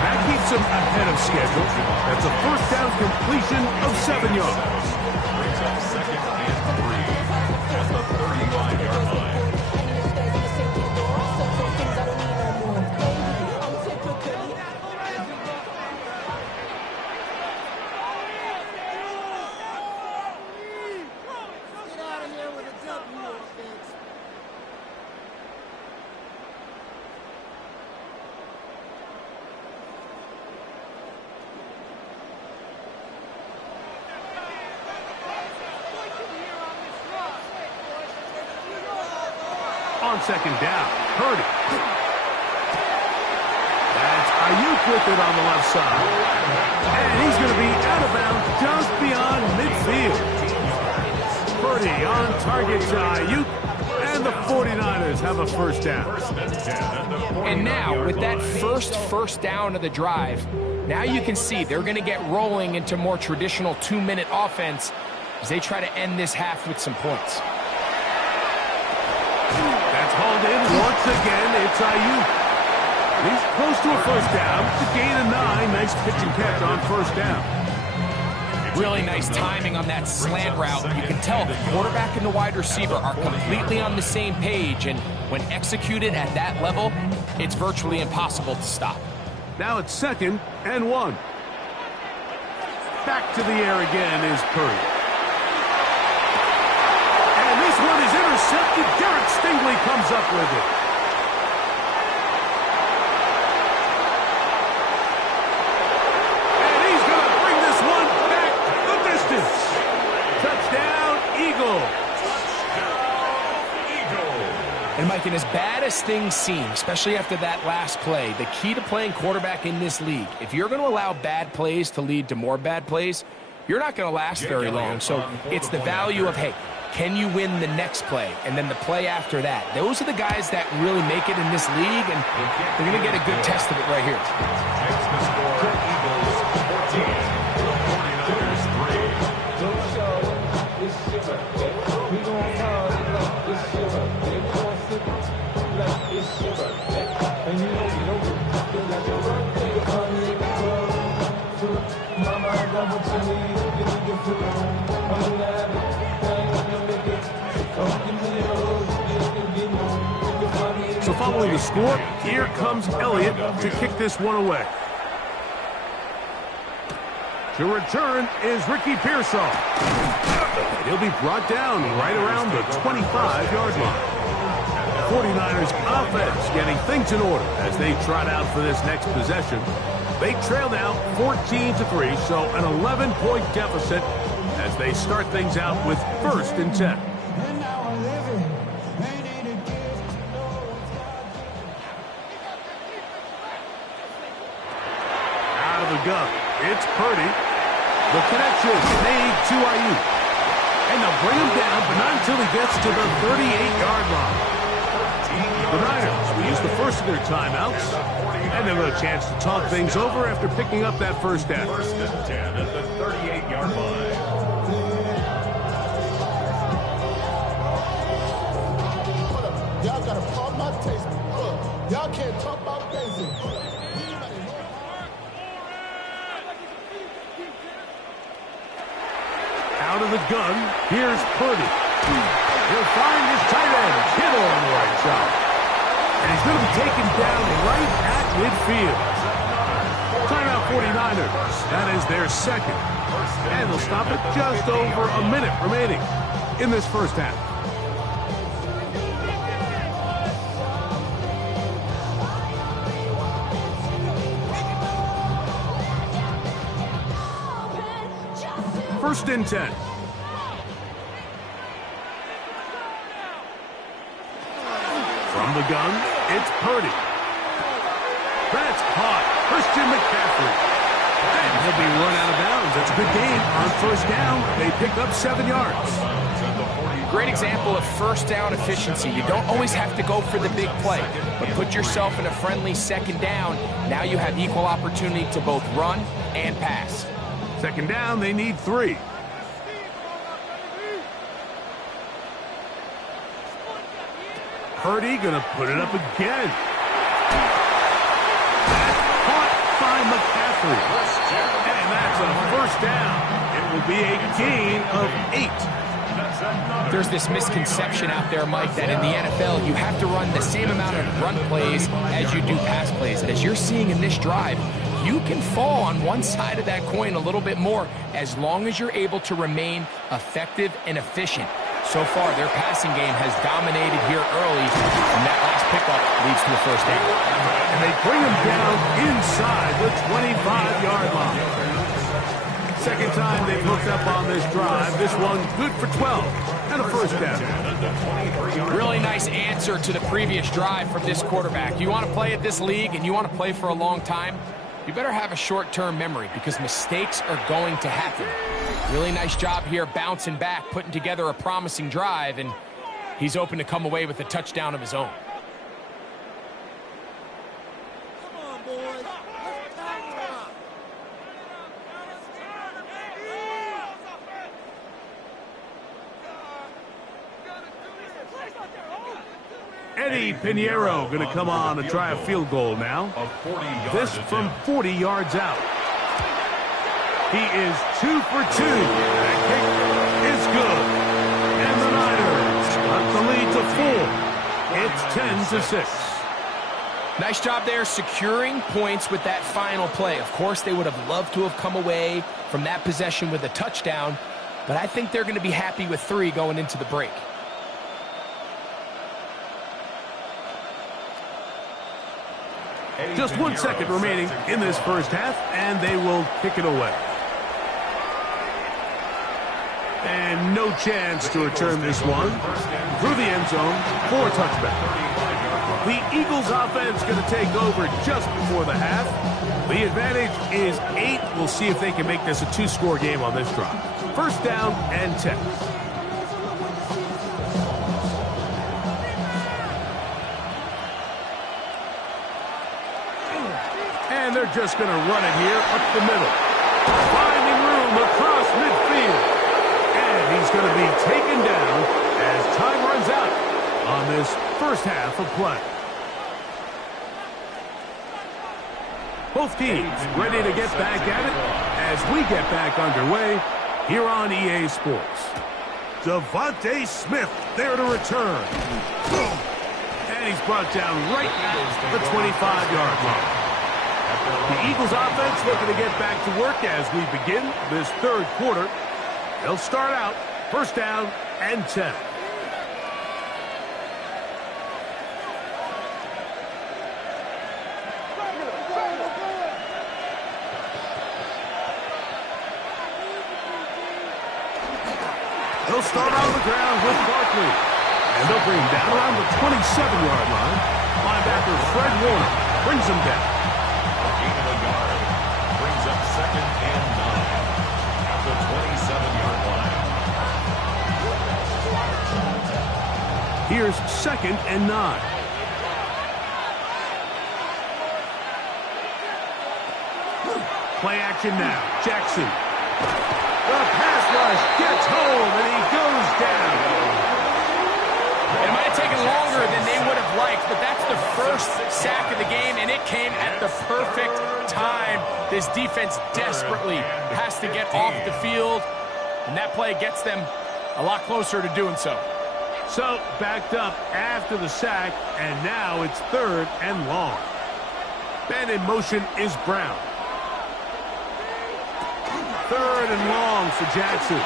That keeps him ahead of schedule. That's a 1st down completion of 7 yards. Brings up 2nd and 3 at the 35-yard line. on second down. Purdy. That's Ayuk with it on the left side. And he's going to be out of bounds just beyond midfield. Purdy on target to Ayuk. And the 49ers have a first down. And now, with that first down of the drive, now you can see they're going to get rolling into more traditional 2-minute offense as they try to end this half with some points. That's hauled in once again. It's Ayuk. He's close to a first down. To gain of 9. Nice pitch and catch on first down. Really nice timing on that slant route. You can tell the quarterback and the wide receiver are completely on the same page, and when executed at that level, it's virtually impossible to stop. Now it's 2nd and 1. Back to the air again is Purdy. And this one is intercepted. Derek Stingley comes up with it. And he's going to bring this one back the distance. Touchdown, Eagles. And Mike, and as bad as things seem, especially after that last play, the key to playing quarterback in this league, if you're going to allow bad plays to lead to more bad plays, you're not going to last very long. So it's the value of, hey, can you win the next play and then the play after that? Those are the guys that really make it in this league, and they're going to get a good test of it right here. Next the score, Eagles 14, 49ers 3. So following the score, here comes Elliott to kick this one away. To return is Ricky Pearsall. He'll be brought down right around the 25-yard line. 49ers offense getting things in order as they trot out for this next possession. They trail now 14-3, so an 11-point deficit as they start things out with 1st and 10. Out of the gun, it's Purdy. The connection made to Ayuk. And they'll bring him down, but not until he gets to the 38-yard line. The Niners will use the first of their timeouts, and they'll have a chance to talk things over after picking up that first down. 1st and 10 at the 38-yard line. Y'all gotta pump my taste. Y'all can't talk about basic. Out of the gun, here's Purdy. He'll find his tight end, Kittle on the right side. And he's going to be taken down right at midfield. Timeout 49ers. That is their 2nd. And they'll stop it just over a minute remaining in this first half. First and 10. From the gun, it's Purdy. That's caught. Christian McCaffrey. And he'll be run out of bounds. That's a good game. On first down, they pick up 7 yards. Great example of first down efficiency. You don't always have to go for the big play, but put yourself in a friendly 2nd down. Now you have equal opportunity to both run and pass. 2nd down, they need 3. Purdy gonna put it up again. That's caught by McCaffrey. And that's a first down. It will be a gain of 8. There's this misconception out there, Mike, that in the NFL you have to run the same amount of run plays as you do pass plays. And as you're seeing in this drive, you can fall on one side of that coin a little bit more as long as you're able to remain effective and efficient. So far, their passing game has dominated here early, and that last pickup leads to a first down. And they bring him down inside the 25-yard line. second time they've hooked up on this drive. This one good for 12 and a first down. Really nice answer to the previous drive from this quarterback. You want to play at this league and you want to play for a long time, you better have a short-term memory because mistakes are going to happen. Really nice job here bouncing back, putting together a promising drive, and he's open to come away with a touchdown of his own. Eddie Pinheiro going to come on and try a field goal now. This from 40 yards out. He is 2 for 2. That kick is good. And the Niners got the lead to 4. It's 10-6. Nice job there securing points with that final play. Of course, they would have loved to have come away from that possession with a touchdown, but I think they're going to be happy with 3 going into the break. Just 1 second remaining in this first half, and they will kick it away. And no chance to return this one through the end zone for a touchback. The Eagles offense going to take over just before the half. The advantage is 8. We'll see if they can make this a 2-score game on this drive. First down and 10. And they're just going to run it here up the middle. Finding room across midfield. And he's going to be taken down as time runs out on this first half of play. Both teams ready to get back at it as we get back underway here on EA Sports. Devontae Smith there to return. And he's brought down right at the 25-yard line. The Eagles offense looking to get back to work as we begin this third quarter. They'll start out first down and 10. They'll start on the ground with Barkley. And they'll bring him down around the 27-yard line. Linebacker Fred Warner brings him down. Brings up second and 9 at the 27-yard line. Here's second and 9. Play action now. Jackson. The pass rush gets home, and he goes down. It might have taken longer than they would have liked, but that's the first sack of the game, and it came at the perfect time. This defense desperately has to get off the field, and that play gets them a lot closer to doing so. So, backed up after the sack, and now it's third and long. And in motion is Brown. Third and long for Jackson.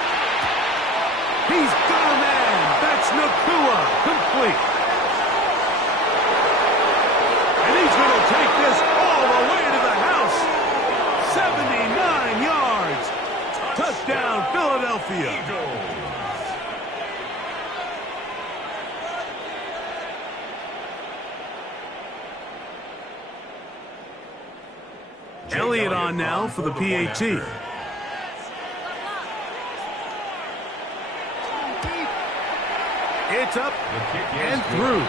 He's got a man. That's Nacua. Complete. And he's going to take this all the way to the house. 79 yards. Touchdown, Philadelphia. Elliott on now for the PAT. It's up and through.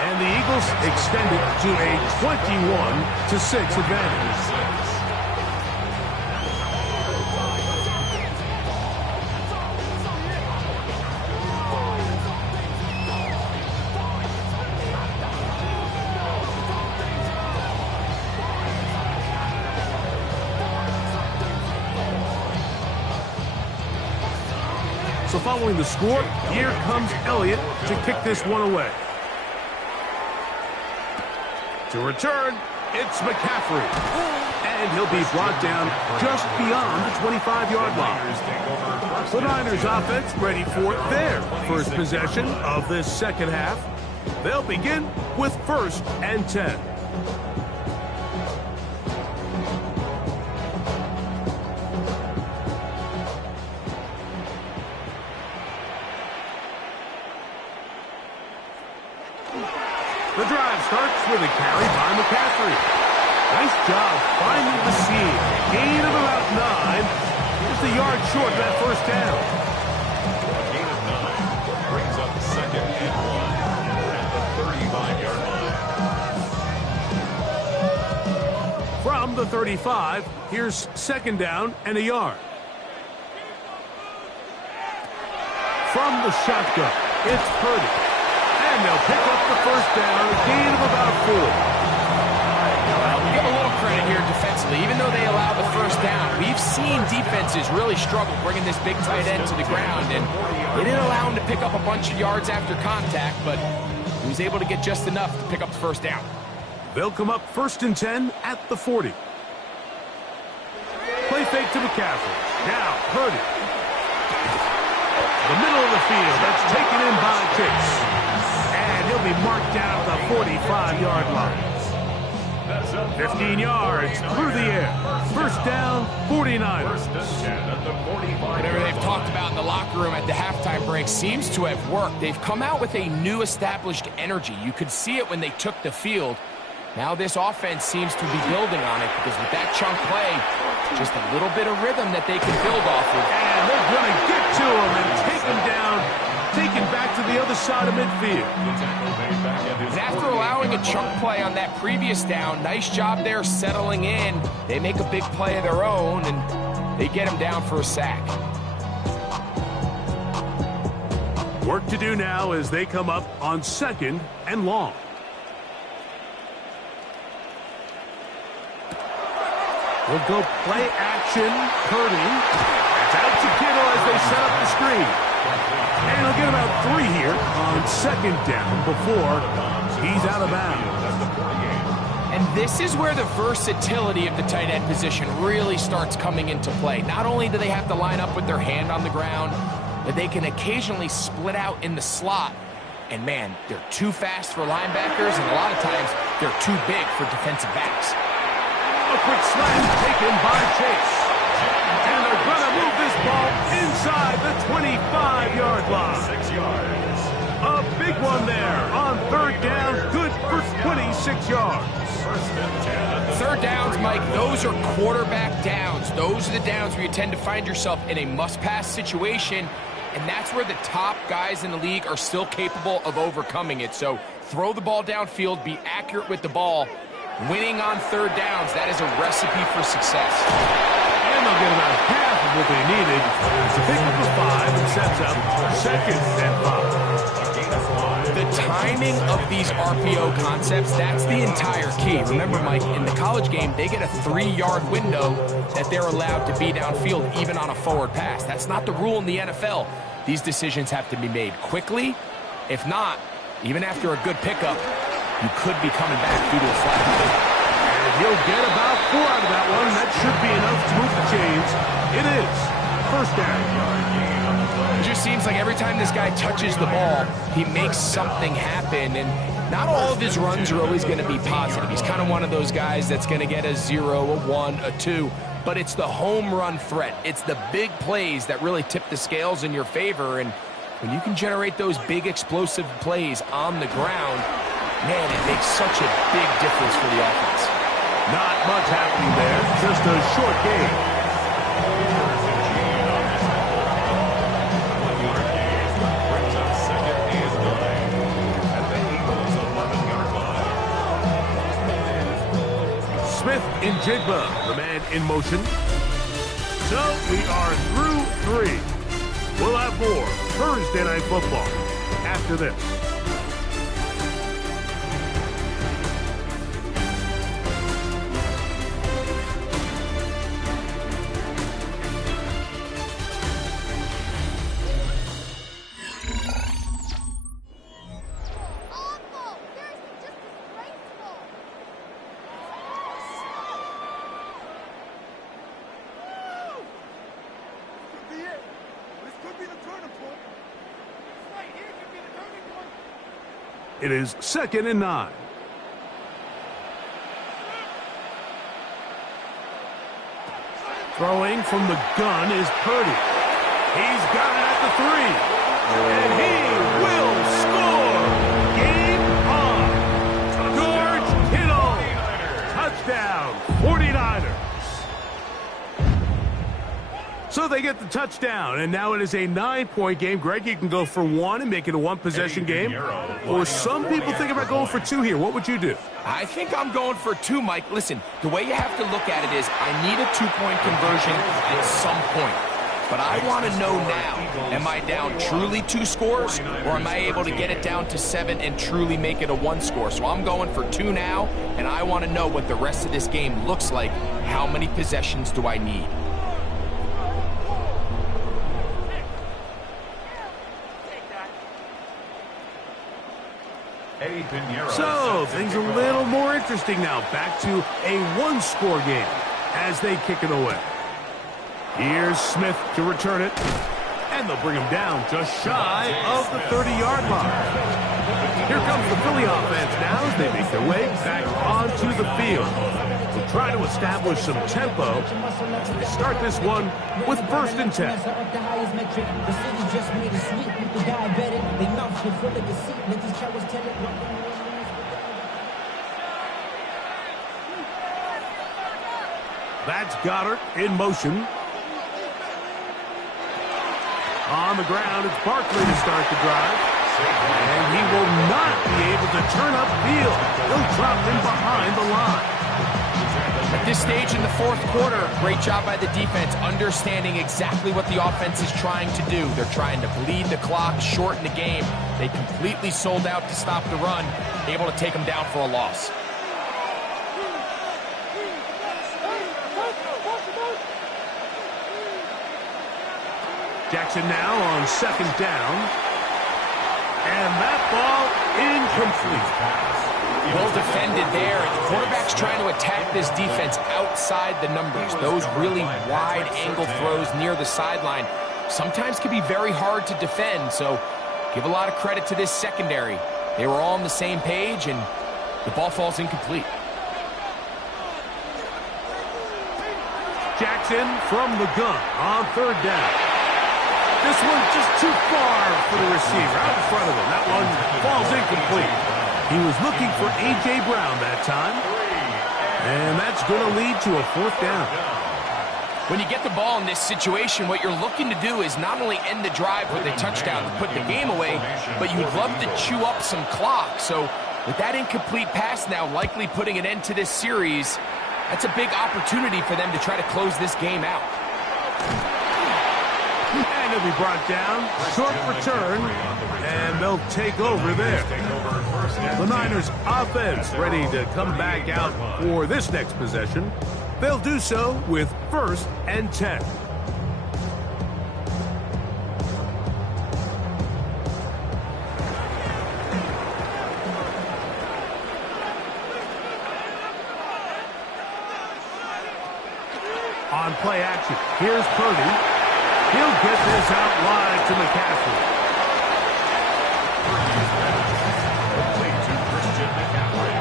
And the Eagles extend it to a 21-6 advantage. So following the score, here comes Elliott to kick this one away. To return, it's McCaffrey. And he'll be brought down just beyond the 25-yard line. The Niners offense ready for their first possession of this second half. They'll begin with first and 10. The drive starts with a carry by McCaffrey. Nice job finding the seam. Gain of about 9. Just a yard short of that first down. A gain of 9 brings up second and 1 at the 35-yard line. From the 35, here's second down and a yard. From the shotgun, it's Purdy. And they'll pick up the first down, a gain of about 4. Well, we give a little credit here defensively. Even though they allow the first down, we've seen defenses really struggle bringing this big tight end to the ground. And they didn't allow him to pick up a bunch of yards after contact, but he was able to get just enough to pick up the first down. They'll come up 1st and 10 at the 40. Play fake to McCaffrey. Now, Purdy. The middle of the field, that's taken in by Chase. And he'll be marked down at the 45-yard line. 15 yards through the air. First down, 49ers. Whatever they've talked about in the locker room at the halftime break seems to have worked. They've come out with a new established energy. You could see it when they took the field. Now this offense seems to be building on it because with that chunk play, just a little bit of rhythm that they can build off of. And they're going to get to him and take him down, take him back to the other side of midfield. And after allowing a chunk play on that previous down, nice job there settling in. They make a big play of their own, and they get him down for a sack. Work to do now as they come up on 2nd and long. We'll go play action. Purdy. It's out to Kittle as they set up the screen. And he'll get about 3 here on 2nd down before he's out of bounds. And this is where the versatility of the tight end position really starts coming into play. Not only do they have to line up with their hand on the ground, but they can occasionally split out in the slot. And man, they're too fast for linebackers, and a lot of times they're too big for defensive backs. A quick slam taken by Chase. And they're going to move this ball inside the 25-yard line. 6 yards. A big one there on 3rd down. Good for 26 yards. 3rd downs, Mike, those are quarterback downs. Those are the downs where you tend to find yourself in a must-pass situation, and that's where the top guys in the league are still capable of overcoming it. So throw the ball downfield, be accurate with the ball. Winning on 3rd downs, that is a recipe for success. And they'll get about half of what they needed to pick up the 5 and sets up 2nd and 5. The timing of these RPO concepts, that's the entire key. Remember, Mike, in the college game, they get a 3-yard window that they're allowed to be downfield even on a forward pass. That's not the rule in the NFL. These decisions have to be made quickly. If not, even after a good pickup, you could be coming back due to a flag. And he'll get about 4 out of that one. That should be enough to move the chains. It is 1st down. It just seems like every time this guy touches the ball, he makes something happen. And not all of his runs are always going to be positive. He's kind of one of those guys that's going to get a 0, a 1, a 2. But it's the home run threat. It's the big plays that really tip the scales in your favor. And when you can generate those big explosive plays on the ground, man, it makes such a big difference for the offense. Not much happening there. Just a short game. Brings up 2nd and 9 at the Eagles' 11-yard line. Smith and Jigba, the man in motion. So we are through 3. We'll have more Thursday Night Football after this. It is 2nd and 9. Throwing from the gun is Purdy. He's got it at the 3. And he will score. Game touchdown, and now it is a 9-point game. Greg, you can go for one and make it a one-possession game. Or some people think about going for two here. What would you do? I think I'm going for two, Mike. Listen, the way you have to look at it is I need a two-point conversion at some point. But I want to know now, am I down truly 2 scores, or am I able to get it down to 7 and truly make it a 1 score? So I'm going for 2 now, and I want to know what the rest of this game looks like. How many possessions do I need? So, things a little more interesting now. Back to a 1-score game as they kick it away. Here's Smith to return it. And they'll bring him down just shy of the 30-yard line. Here comes the Philly offense now as they make their way back onto the field. They'll try to establish some tempo. They start this one with 1st and 10. That's Goddard in motion. On the ground, it's Barkley to start the drive. And he will not be able to turn upfield. He'll drop him behind the line. At this stage in the 4th quarter, great job by the defense, understanding exactly what the offense is trying to do. They're trying to bleed the clock, shorten the game. They completely sold out to stop the run, able to take them down for a loss. Jackson now on 2nd down. And that ball incomplete. Well defended there. And the quarterback's trying to attack this defense outside the numbers. Those really wide angle throws near the sideline sometimes can be very hard to defend. So give a lot of credit to this secondary. They were all on the same page, and the ball falls incomplete. Jackson from the gun on 3rd down. This one just too far for the receiver, out in front of him. That one falls incomplete. He was looking for A.J. Brown that time. And that's going to lead to a 4th down. When you get the ball in this situation, what you're looking to do is not only end the drive with a touchdown to put the game away, but you'd love to chew up some clock. So with that incomplete pass now likely putting an end to this series, that's a big opportunity for them to try to close this game out. And he'll be brought down. Short return. And they'll take over there. The Niners offense ready to come back out for this next possession. They'll do so with 1st and 10. On play action, here's Purdy. He'll get this out wide to McCaffrey. Complete to Christian McCaffrey.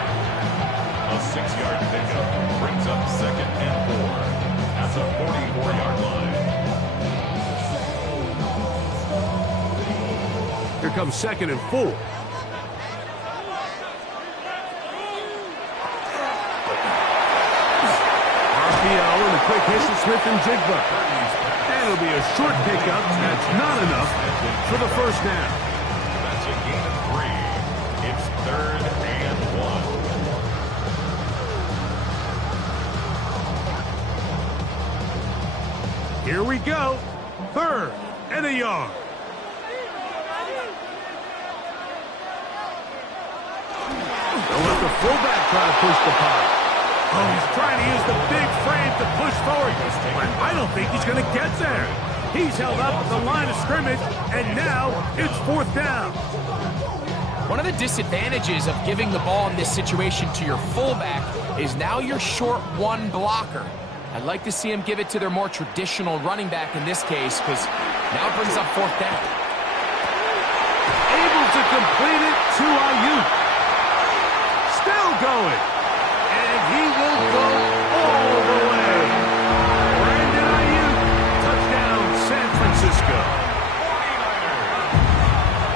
A 6-yard pickup brings up 2nd and 4 at the 44-yard line. Here comes 2nd and 4. RPO and a quick hit to Smith and Jigba. And it'll be a short pickup. That's not enough for the 1st down. That's a gain of 3. It's 3rd and 1. Here we go. 3rd and a yard. They'll let the fullback try to push the punt. Oh, he's trying to use the big frame to push forward. But I don't think he's going to get there. He's held up at the line of scrimmage, and now it's 4th down. One of the disadvantages of giving the ball in this situation to your fullback is now you're short 1 blocker. I'd like to see him give it to their more traditional running back in this case, because now it brings up 4th down. Able to complete it to Ayuk. Still going. And he will go all the way. Brandon Ayuk, touchdown San Francisco.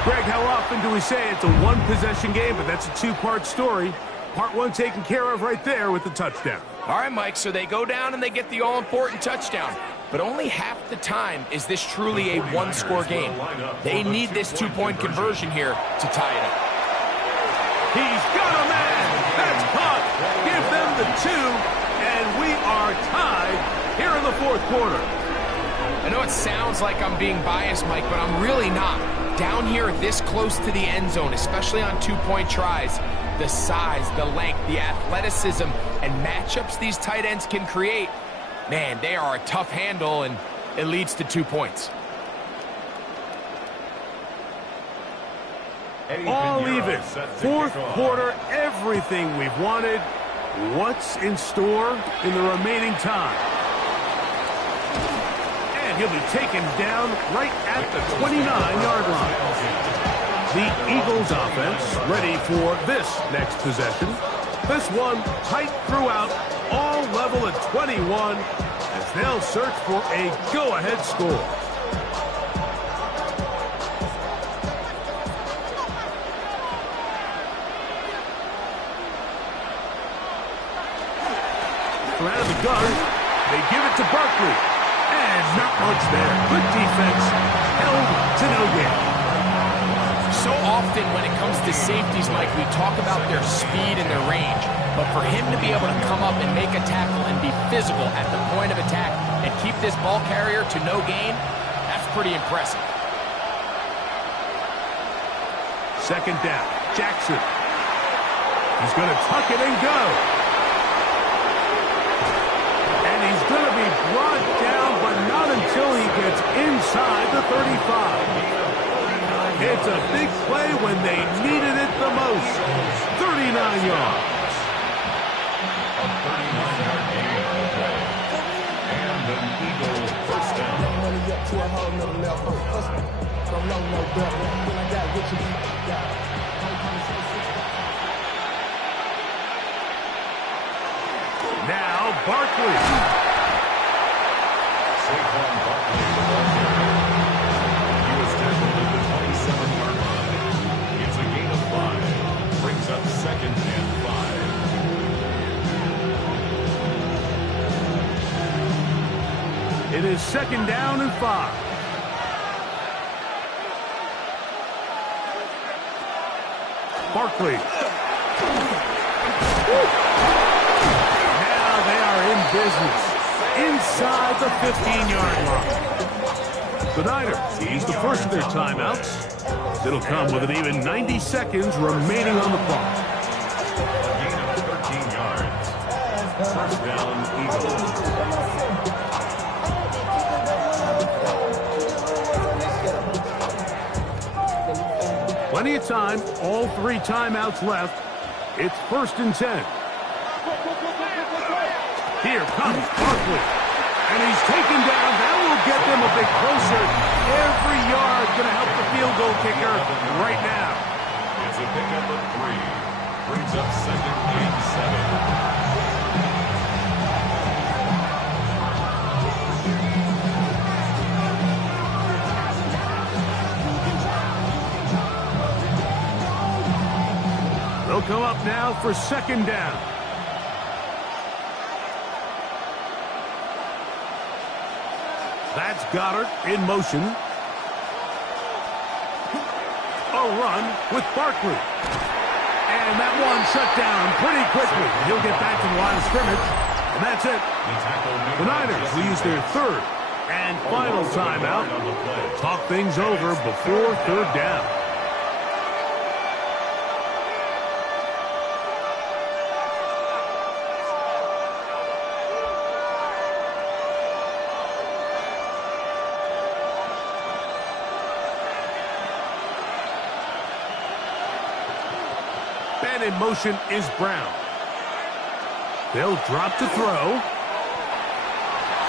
Greg, how often do we say it's a 1-possession game, but that's a 2-part story? Part 1 taken care of right there with the touchdown. All right, Mike, so they go down and they get the all-important touchdown. but only half the time is this truly a one-score game. They need this two-point conversion here to tie it up. He's got a man. That's caught. Give them the 2, and we are tied here in the fourth quarter. I know it sounds like I'm being biased, Mike, but I'm really not. Down here this close to the end zone, especially on two-point tries, the size, the length, the athleticism, and matchups these tight ends can create, man, they are a tough handle, and it leads to 2 points. All even. Fourth quarter, everything we've wanted. What's in store in the remaining time? And he'll be taken down right at the 29-yard line. The Eagles offense ready for this next possession. This one tight throughout, all level at 21, as they'll search for a go-ahead score. Out of the gun, they give it to Barkley, and not much there. Good defense, held to no gain. So often when it comes to safeties, Mike, we talk about their speed and their range, but for him to be able to come up and make a tackle and be physical at the point of attack and keep this ball carrier to no gain, that's pretty impressive. Second down, Jackson. He's going to tuck it and go. He's going to be brought down, but not until he gets inside the 35. It's a big play when they needed it the most. 39 yards. A 39-yard gain on the play. And an Eagle first down. Now Barkley. Saquon Barkley, the ball carrier. He was tackled at the 27-yard line. It's a gain of 5. Brings up second and 5. It is second down and 5. Barkley. Business inside the 15-yard line. The Niners use the first of their timeouts. It'll come with an even 90 seconds remaining on the clock. A gain of 13 yards. First down, Eagles. Plenty of time. All 3 timeouts left. It's 1st and 10. Here comes Barkley, and he's taken down. That will get them a bit closer. Every yard going to help the field goal kicker right now. It's a pickup of 3. Brings up second and 7. They'll come up now for second down. That's Goddard in motion. A run with Barkley. And that one shut down pretty quickly. He'll get back to the line of scrimmage. And that's it. The Niners will use their 3rd and final timeout. Talk things over before 3rd down. In motion is Brown. They'll drop to throw.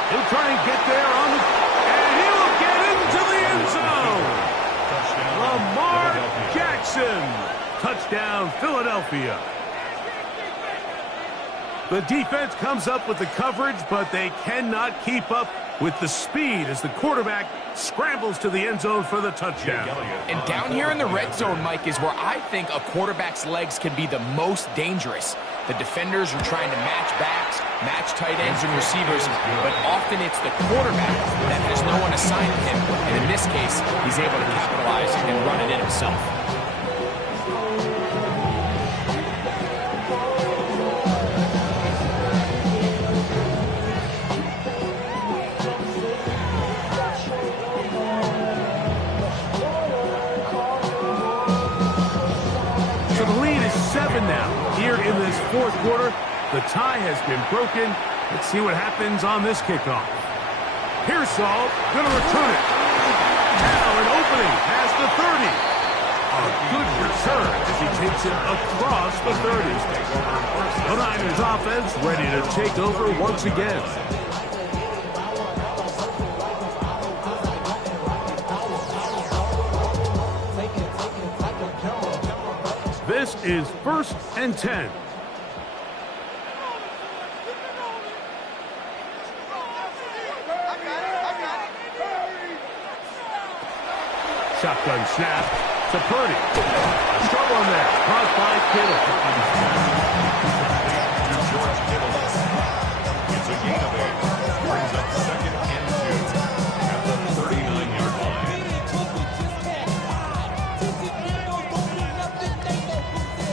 He'll try and get there on the... And he will get into the end zone. Lamar Jackson. Touchdown, Philadelphia. The defense comes up with the coverage, but they cannot keep up with the speed as the quarterback scrambles to the end zone for the touchdown. And down here in the red zone, Mike, is where I think a quarterback's legs can be the most dangerous. The defenders are trying to match backs, match tight ends and receivers, but often it's the quarterback that has no one assigned to him. And in this case, he's able to capitalize and run it in himself. So the lead is 7 now. Here in this fourth quarter, the tie has been broken. Let's see what happens on this kickoff. Pearsall going to return it. Now an opening past the 30. A good return as he takes it across the 30. The Niners offense ready to take over once again. This is 1st and 10. Shotgun snap to Purdy. Trouble in there. Caught by Kittle. To George Kittle. It's a gain of 8. Brings up 2nd and 2 at the 39-yard line.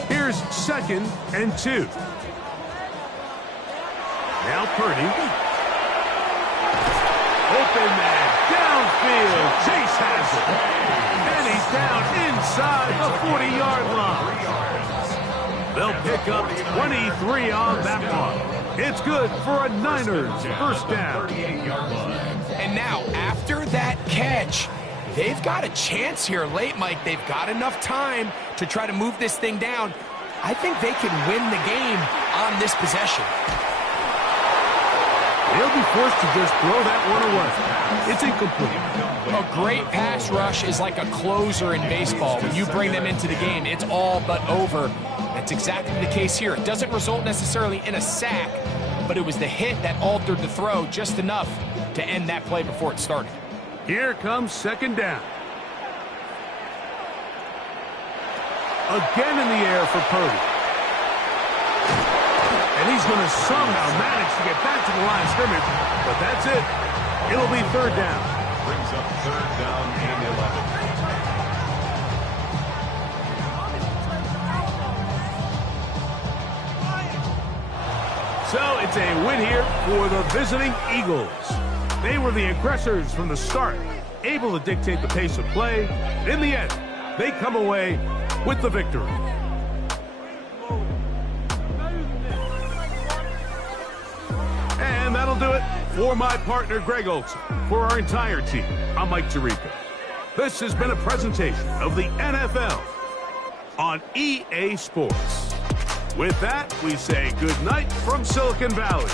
Here's 2nd and 2. Now Purdy. Open man. Downfield. Chase has it. And he's down inside the 40-yard line. They'll pick up 23 on that one. It's good for a Niners first down. And now, after that catch, they've got a chance here late, Mike. They've got enough time to try to move this thing down. I think they can win the game on this possession. They'll be forced to just throw that one away. It's incomplete. A great pass rush is like a closer in baseball. When you bring them into the game, it's all but over. That's exactly the case here. It doesn't result necessarily in a sack, but it was the hit that altered the throw just enough to end that play before it started. Here comes 2nd down. Again in the air for Purdy. And he's going to somehow manage to get back to the line of scrimmage, but that's it. It'll be 3rd down. Brings up 3rd down and 11. So it's a win here for the visiting Eagles. They were the aggressors from the start, able to dictate the pace of play. In the end, they come away with the victory. And that'll do it for my partner, Greg Olson. For our entire team, I'm Mike Tirico. This has been a presentation of the NFL on EA Sports. With that, we say good night from Silicon Valley.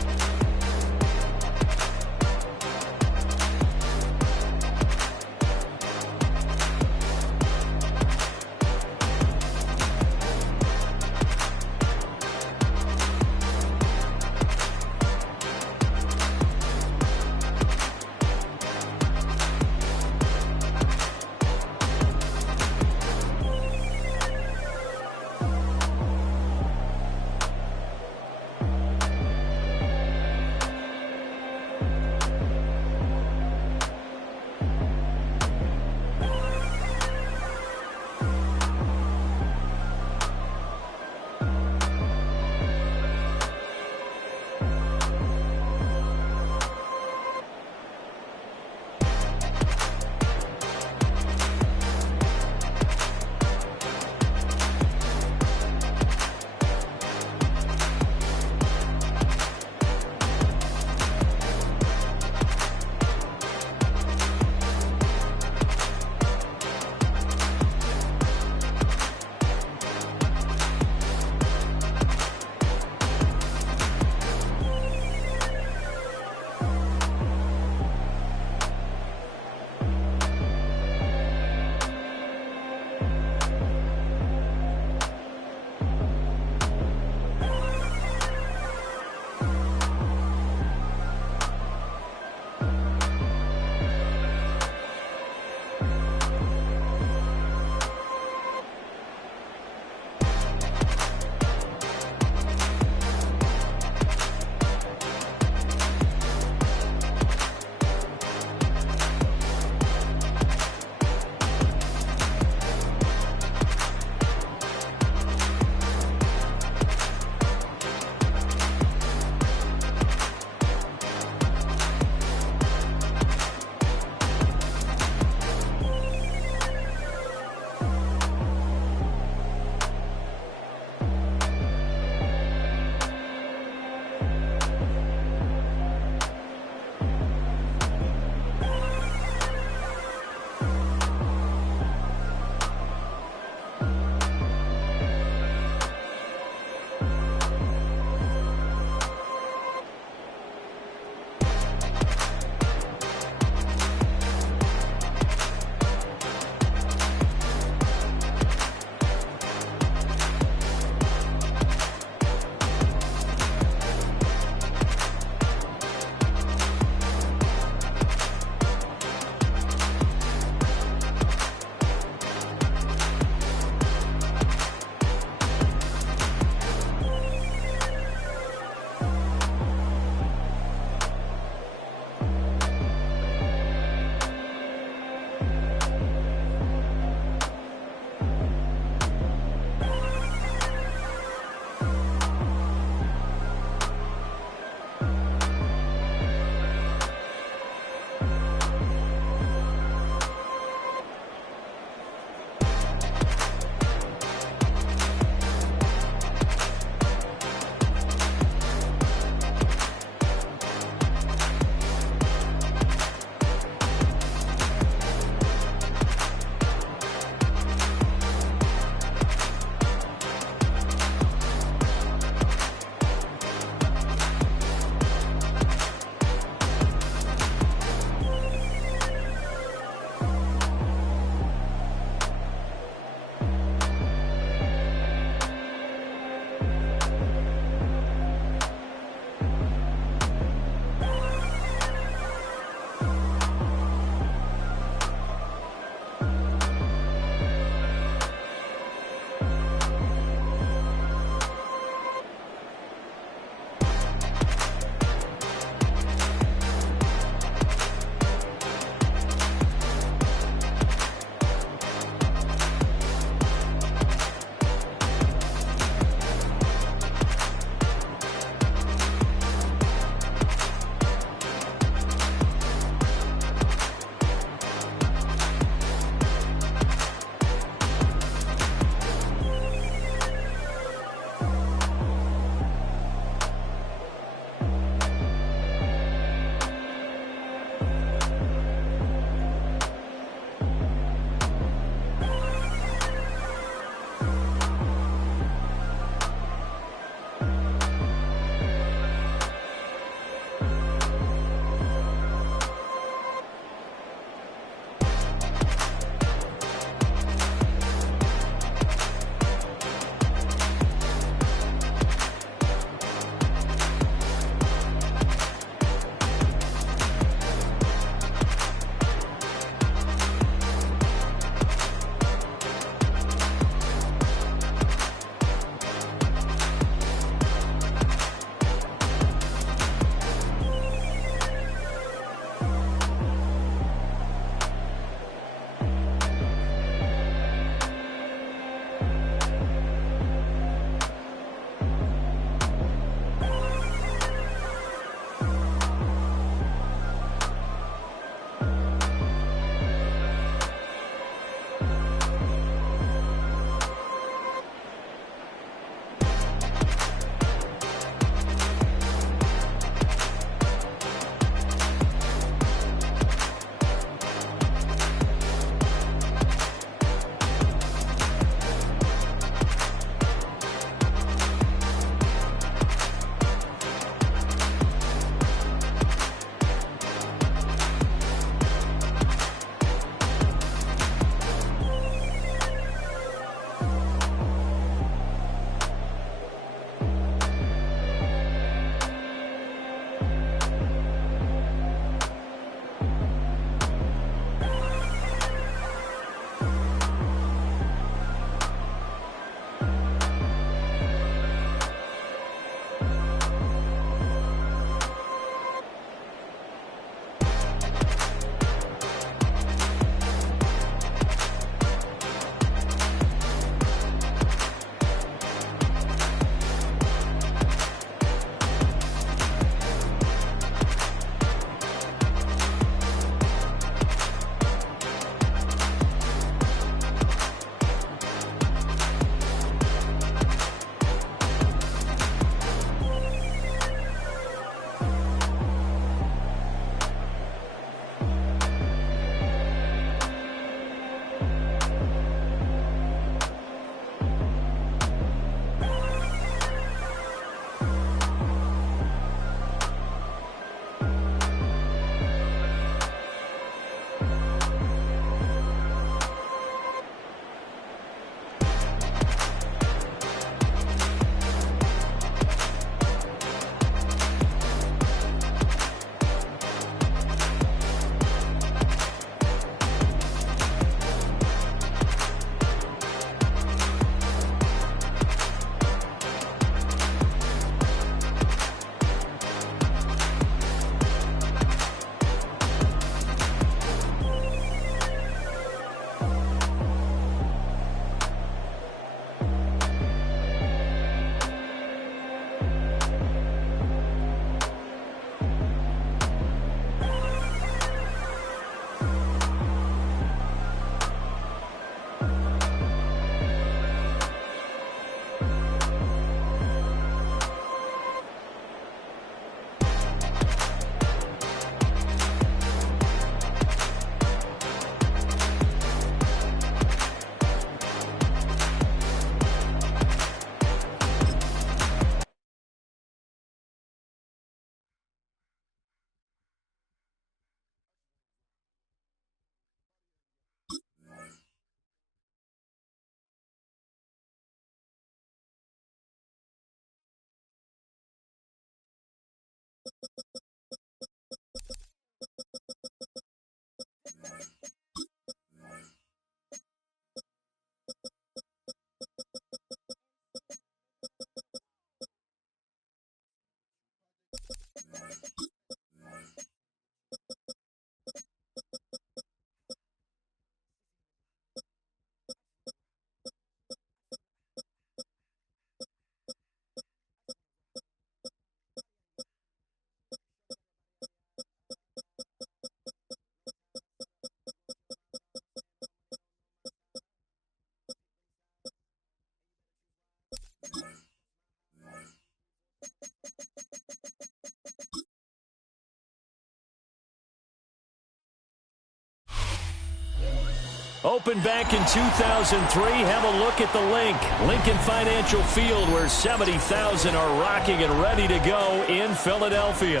Opened back in 2003. Have a look at the link. Lincoln Financial Field, where 70,000 are rocking and ready to go in Philadelphia.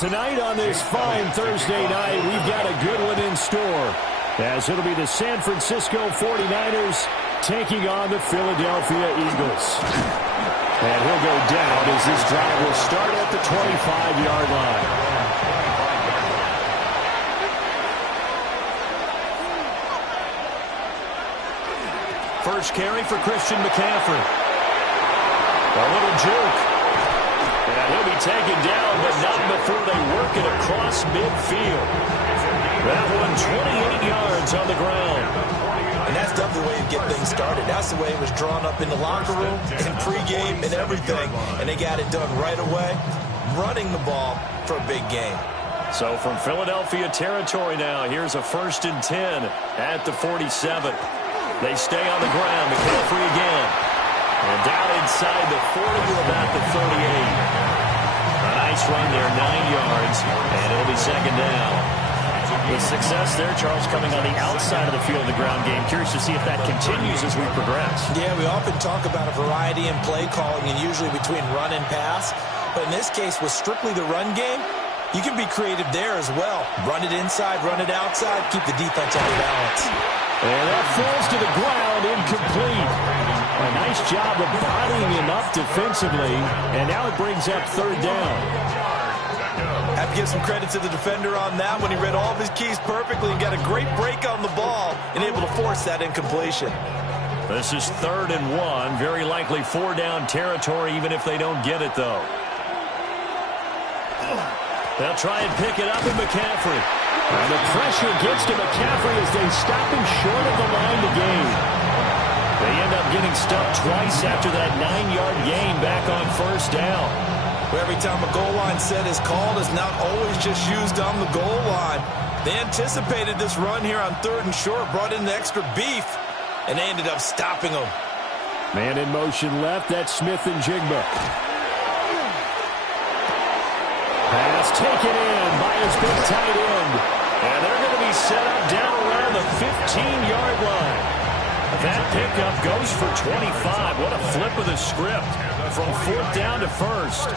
Tonight on this fine Thursday night, we've got a good one in store, as it'll be the San Francisco 49ers taking on the Philadelphia Eagles. And he'll go down as this drive will start at the 25-yard line. First carry for Christian McCaffrey. A little juke. And he'll be taken down, but not before they work it across midfield. That one 28 yards on the ground. And that's definitely the way to get things started. That's the way it was drawn up in the locker room, in pregame, and everything. And they got it done right away, running the ball for a big game. So from Philadelphia territory now, here's a 1st and 10 at the 47. They stay on the ground. McCaffrey again. And down inside the 40 to about the 38. A nice run there, 9 yards, and it'll be 2nd down. The success there, Charles, coming on the outside of the field of the ground game. Curious to see if that continues as we progress. Yeah, we often talk about a variety in play calling and usually between run and pass. But in this case, with strictly the run game, you can be creative there as well. Run it inside, run it outside, keep the defense on the balance. And that falls to the ground, incomplete. A nice job of bodying him up defensively, and now it brings up 3rd down. Have to give some credit to the defender on that when he read all of his keys perfectly and got a great break on the ball and able to force that incompletion. This is 3rd and 1. Very likely 4-down territory, even if they don't get it, though. They'll try and pick it up with McCaffrey. And the pressure gets to McCaffrey as they stop him short of the line to gain. They end up getting stuffed twice after that 9-yard gain back on 1st down. Every time a goal line set is called, is not always just used on the goal line. They anticipated this run here on 3rd and short, brought in the extra beef, and they ended up stopping them. Man in motion left, that's Smith and Jigba. Pass taken in by his big tight end. And they're going to be set up down around the 15-yard line. That pickup goes for 25. What a flip of the script from 4th down to 1st.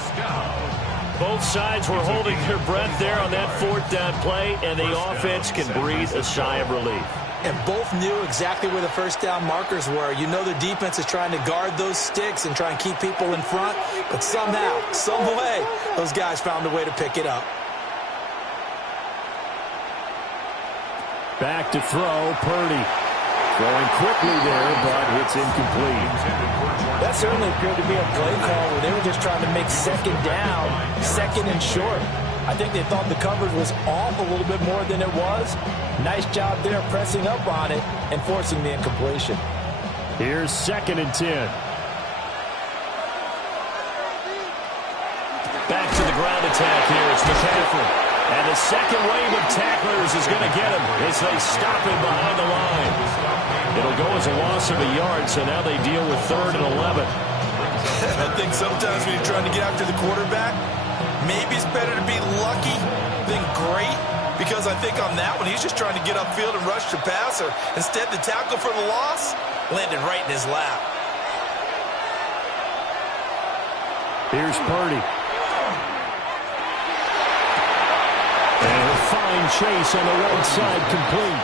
Both sides were holding their breath there on that 4th down play, and the offense can breathe a sigh of relief. And both knew exactly where the 1st down markers were. You know the defense is trying to guard those sticks and try and keep people in front, but somehow, some way, those guys found a way to pick it up. Back to throw, Purdy. Throwing quickly there, but it's incomplete. That certainly appeared to be a play call where they were just trying to make 2nd down, 2nd and short. I think they thought the coverage was off a little bit more than it was. Nice job there pressing up on it and forcing the incompletion. Here's 2nd and 10. Back to the ground attack here. It's McCaffrey. And the second wave of tacklers is going to get him as they stop him behind the line. It'll go as a loss of a yard, so now they deal with 3rd and 11. I think sometimes when you're trying to get after the quarterback, maybe it's better to be lucky than great, because I think on that one, he's just trying to get upfield and rush the passer. Instead, the tackle for the loss landed right in his lap. Here's Purdy. And a fine chase on the right side, complete.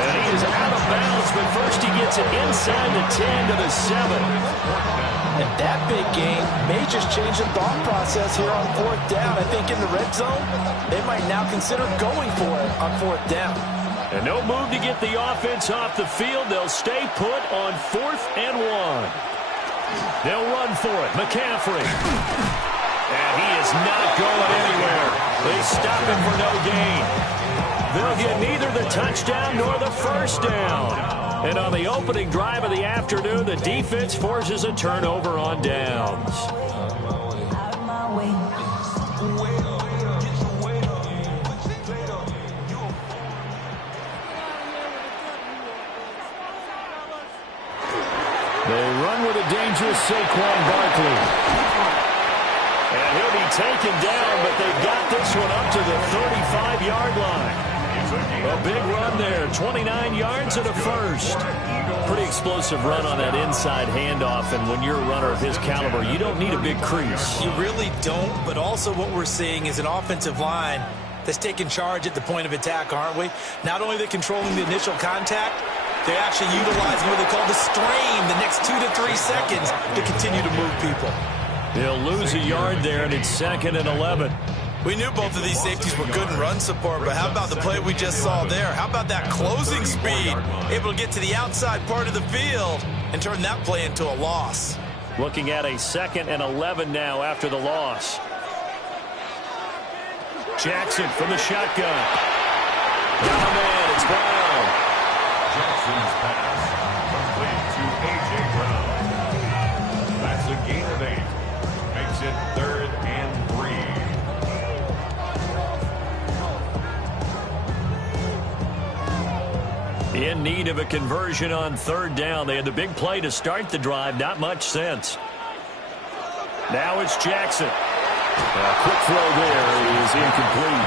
And he is out of bounds, but first he gets it inside the 10 to the 7. And that big gain may just change the thought process here on 4th down. I think in the red zone, they might now consider going for it on 4th down. And no move to get the offense off the field. They'll stay put on 4th and 1. They'll run for it. McCaffrey. And he is not going anywhere. They stop him for no gain. They'll get neither the touchdown nor the 1st down. And on the opening drive of the afternoon, the defense forces a turnover on downs. They run with a dangerous Saquon Barkley. And he'll be taken down, but they've got this one up to the 35-yard line. A big run there, 29 yards and a first. Pretty explosive run on that inside handoff, and when you're a runner of his caliber, you don't need a big crease. You really don't, but also what we're seeing is an offensive line that's taking charge at the point of attack, aren't we? Not only are they controlling the initial contact, they're actually utilizing what they call the strain the next 2 to 3 seconds to continue to move people. He'll lose a yard there, and it's 2nd and 11. We knew both of these safeties were good in run support, but how about the play we just saw there? How about that closing speed? Able to get to the outside part of the field and turn that play into a loss. Looking at a 2nd and 11 now after the loss. Jackson from the shotgun. Got a man, it's Brown. Jackson's pass complete to A.J. Brown. That's a gain of 8. Makes it 3rd and 3. In need of a conversion on 3rd down. They had the big play to start the drive. Not much sense. Now it's Jackson. A quick throw there is incomplete.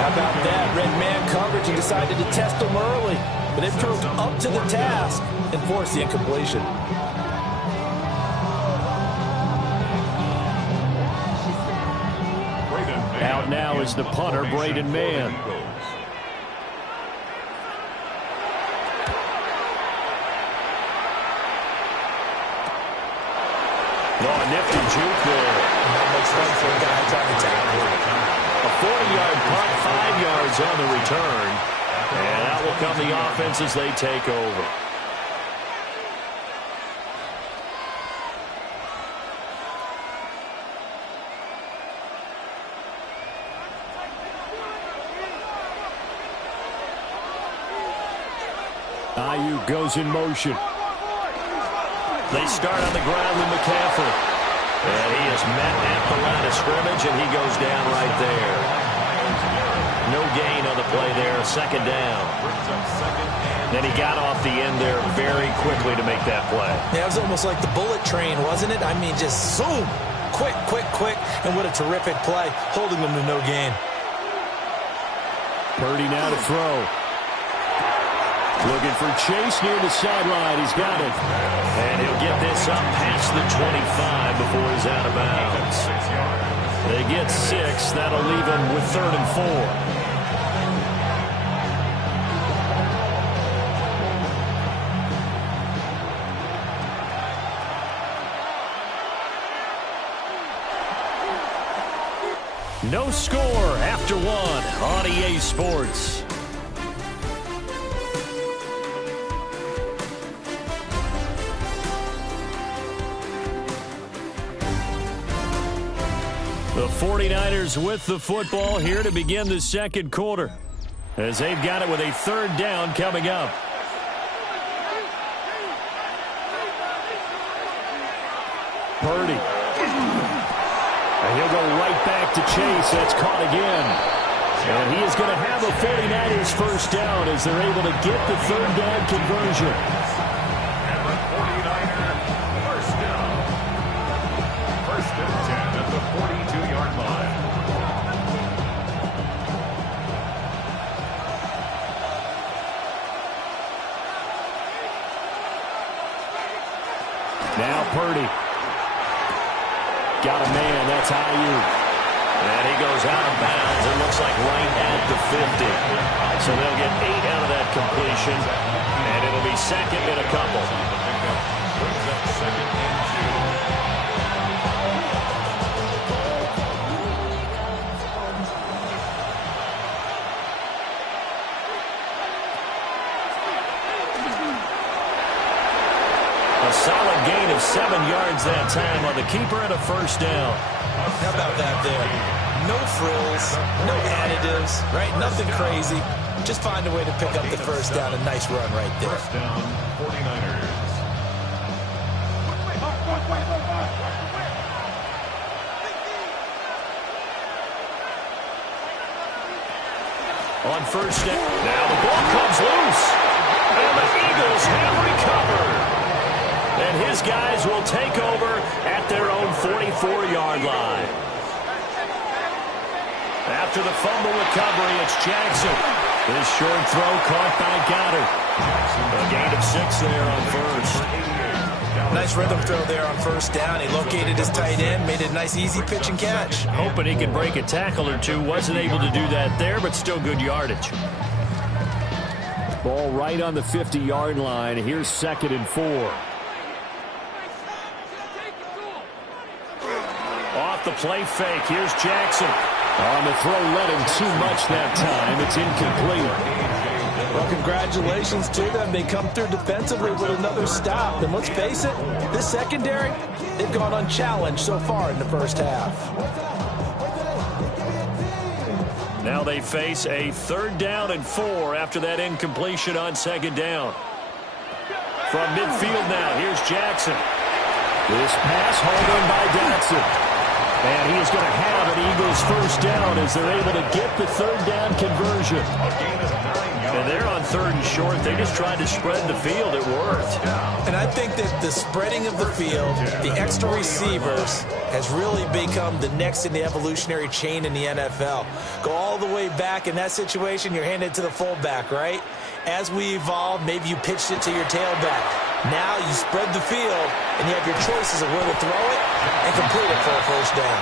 How about that? Red man coverage and decided to test them early. But they've proved up to the task and forced the incompletion. Out now is the punter, Braden Mann. Oh, a nifty juke there. Not much fun for a guy trying to tackle. A 40-yard punt, 5 yards on the return. And out will come the offense as they take over. Ayuk goes in motion. They start on the ground with McCaffrey. And he is met at the line of scrimmage, and he goes down right there. No gain on the play there, 2nd down. Then he got off the end there very quickly to make that play. Yeah, it was almost like the bullet train, wasn't it? I mean, just zoom. Quick, quick, quick. And what a terrific play, holding them to no gain. Purdy now to throw. Looking for Chase near the sideline. He's got it. And he'll get this up past the 25 before he's out of bounds. They get 6. That'll leave him with 3rd and 4. No score after 1 on EA Sports. The 49ers with the football here to begin the 2nd quarter, as they've got it with a 3rd down coming up. Purdy. And he'll go right back to Chase. That's caught again. And he is going to have a 49ers 1st down as they're able to get the 3rd down conversion. And the 49er 1st down. 1st and 10 at the 42-yard line. Now Purdy. Got a man, that's Ayuk. And he goes out of bounds. It looks like right at the 50. So they'll get 8 out of that completion. And it'll be 2nd and a couple. Brings up 2nd and 2. A solid gain of 7 yards that time on the keeper and a 1st down. How about that there? No frills, no additives, right? Nothing crazy. Just find a way to pick up the 1st down. A nice run right there. 1st down, 49ers. On 1st down. Now the ball comes loose. And the Eagles have recovered. And his guys will take over at their own 44-yard line. After the fumble recovery, it's Jackson. This short throw caught by Goddard. A gain of 6 there on first. Nice rhythm throw there on first down. He located his tight end, made it a nice easy pitch and catch. Hoping he could break a tackle or two. Wasn't able to do that there, but still good yardage. Ball right on the 50-yard line. Here's 2nd and 4. Off the play fake. Here's Jackson. On the throw, led him too much that time. It's incomplete. Well, congratulations to them. They come through defensively with another stop. And let's face it, this secondary, they've gone unchallenged so far in the first half. Now they face a 3rd down and 4 after that incompletion on 2nd down. From midfield now, here's Jackson. This pass hauled in by Dotson. And he is going to have an Eagles first down as they're able to get the 3rd down conversion. And they're on 3rd and short. They just tried to spread the field. It worked. And I think that the spreading of the field, the extra receivers, has really become the next in the evolutionary chain in the NFL. Go all the way back in that situation, you're handed to the fullback, right? As we evolve, maybe you pitched it to your tailback. Now you spread the field, and you have your choices of where to throw it and complete it for a first down.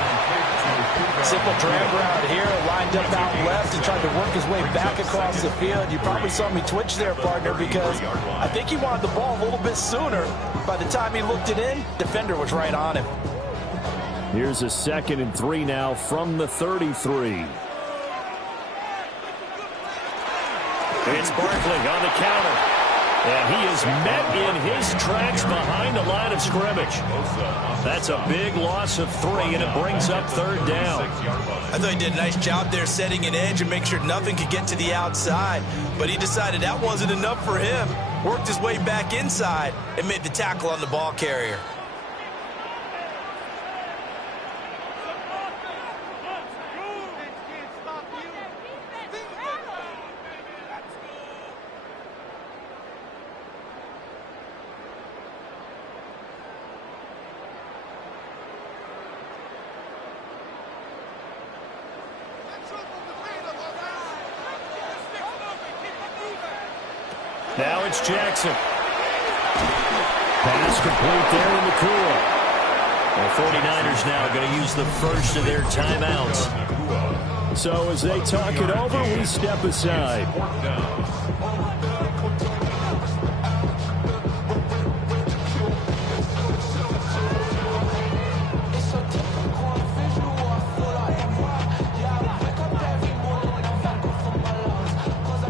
Simple drag route here, lined up out left and tried to work his way back across the field. You probably saw me twitch there, partner, because I think he wanted the ball a little bit sooner. By the time he looked it in, defender was right on him. Here's a 2nd and 3 now from the 33. It's Barkley on the counter. And he is met in his tracks behind the line of scrimmage. That's a big loss of 3, and it brings up 3rd down. I thought he did a nice job there setting an edge and making sure nothing could get to the outside. But he decided that wasn't enough for him. Worked his way back inside and made the tackle on the ball carrier. Now it's Jackson. Pass complete there in the cool. The 49ers now going to use the first of their timeouts. So as they talk it over, we step aside.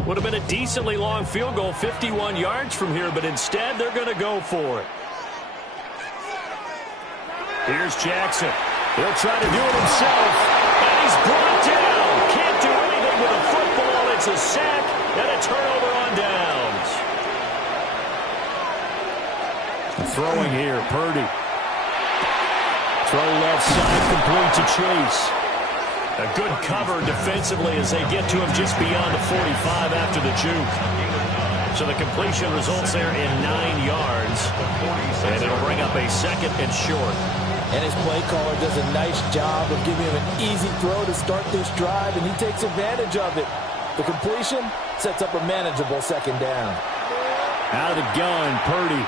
Would have been a decently long field goal, 51 yards from here, but instead they're going to go for it. Here's Jackson. He'll try to do it himself, and he's brought down. Can't do anything with a football. It's a sack and a turnover on downs. Throwing here, Purdy. Throw left side, complete to Chase. A good cover defensively as they get to him just beyond the 45 after the juke. So the completion results there in 9 yards. And it'll bring up a 2nd and short. And his play caller does a nice job of giving him an easy throw to start this drive, and he takes advantage of it. The completion sets up a manageable 2nd down. Out of the gun, Purdy.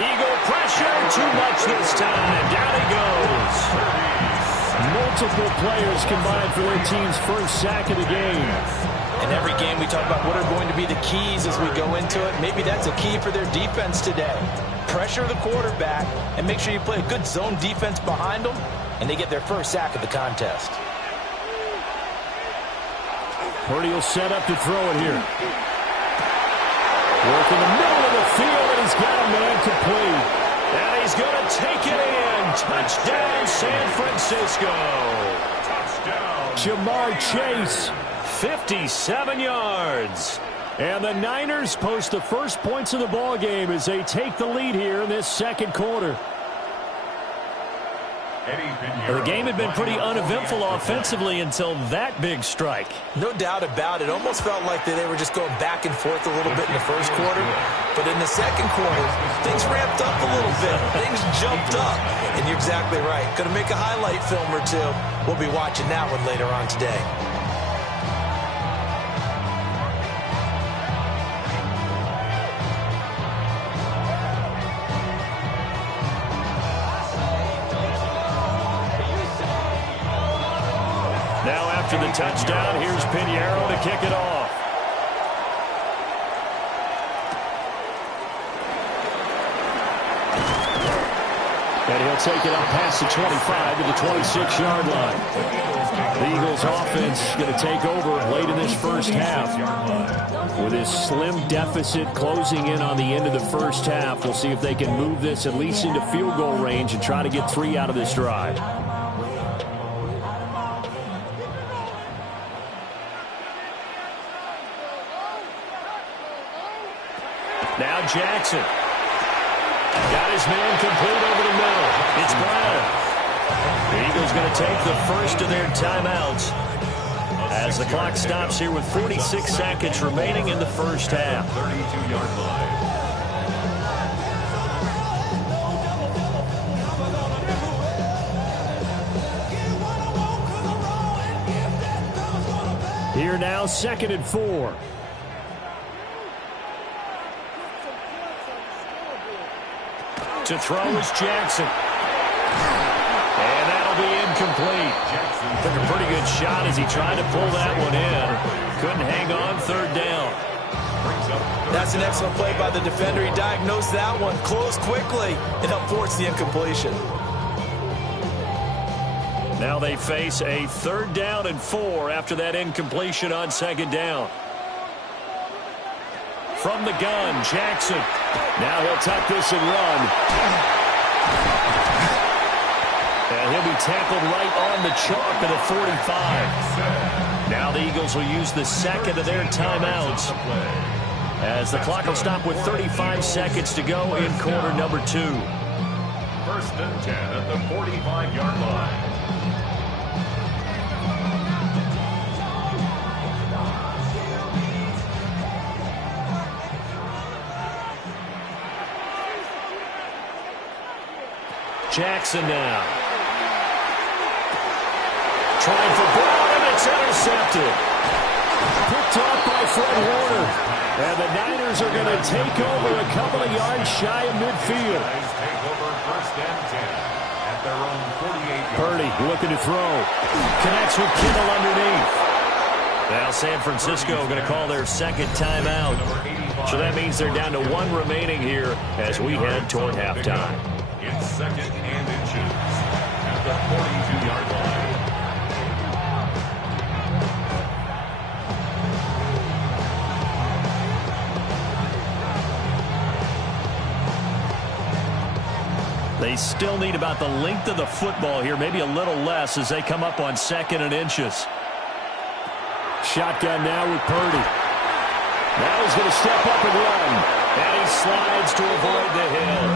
Eagle pressure, too much this time. Down he goes. Multiple players combined for their team's first sack of the game. In every game we talk about what are going to be the keys as we go into it. Maybe that's a key for their defense today. Pressure the quarterback and make sure you play a good zone defense behind them, and they get their first sack of the contest. Purdy will set up to throw it here. Work in the middle of the field, and he's got a man complete. And he's going to take it in. Touchdown, San Francisco. Touchdown. Jamar Chase, 57 yards. And the Niners post the first points of the ball game as they take the lead here in this 2nd quarter. The game had been pretty uneventful offensively until that big strike. No doubt about it. Almost felt like they were just going back and forth a little bit in the first quarter. But in the 2nd quarter, things ramped up a little bit. Things jumped up. And you're exactly right. Going to make a highlight film or two. We'll be watching that one later on today. After the touchdown, here's Pinheiro to kick it off. And he'll take it up past the 25 to the 26-yard line. The Eagles offense going to take over late in this first half. With this slim deficit closing in on the end of the first half, we'll see if they can move this at least into field goal range and try to get 3 out of this drive. Now Jackson. Got his man complete over the middle. It's Brown. The Eagles going to take the first of their timeouts as the clock stops here with 46 seconds remaining in the first half. 32-yard line. Here now, 2nd and 4. To throw is Jackson. And that'll be incomplete. Took a pretty good shot as he tried to pull that one in. Couldn't hang on, 3rd down. That's an excellent play by the defender. He diagnosed that one, closed quickly, and helped force the incompletion. Now they face a 3rd down and 4 after that incompletion on 2nd down. From the gun, Jackson. Now he'll tuck this and run. And he'll be tackled right on the chalk of the 45. Now the Eagles will use the 2nd of their timeouts as the clock will stop with 35 seconds to go in quarter number 2. 1st and 10 at the 45-yard line. Jackson now. Trying for Brown, and it's intercepted. Picked off by Fred Warner. And the Niners are going to take over a couple of yards shy of midfield. Take over 1st and 10 at their own 48-yard. Purdy looking to throw. Connects with Kittle underneath. Now San Francisco going to call their 2nd timeout. So that means they're down to 1 remaining here as we head toward halftime. It's 2nd and inches at the 42-yard line. They still need about the length of the football here, maybe a little less as they come up on 2nd and inches. Shotgun now with Purdy. Now he's going to step up and run. And he slides to avoid the hill.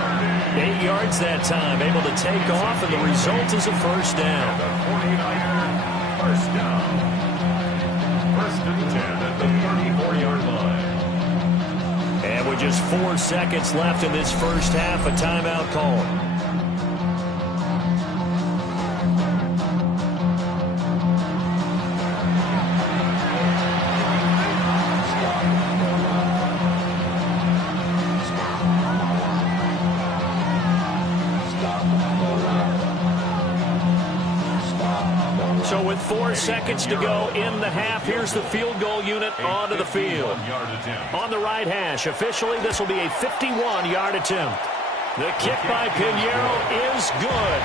8 yards that time, able to take off, and the result is a 1st down. The 49er, 1st down. 1st and 10 at the 34-yard line. And with just 4 seconds left in this first half, a timeout call. So with 4 seconds to go in the half, here's the field goal unit onto the field. On the right hash, officially this will be a 51-yard attempt. The kick by Pinheiro is good.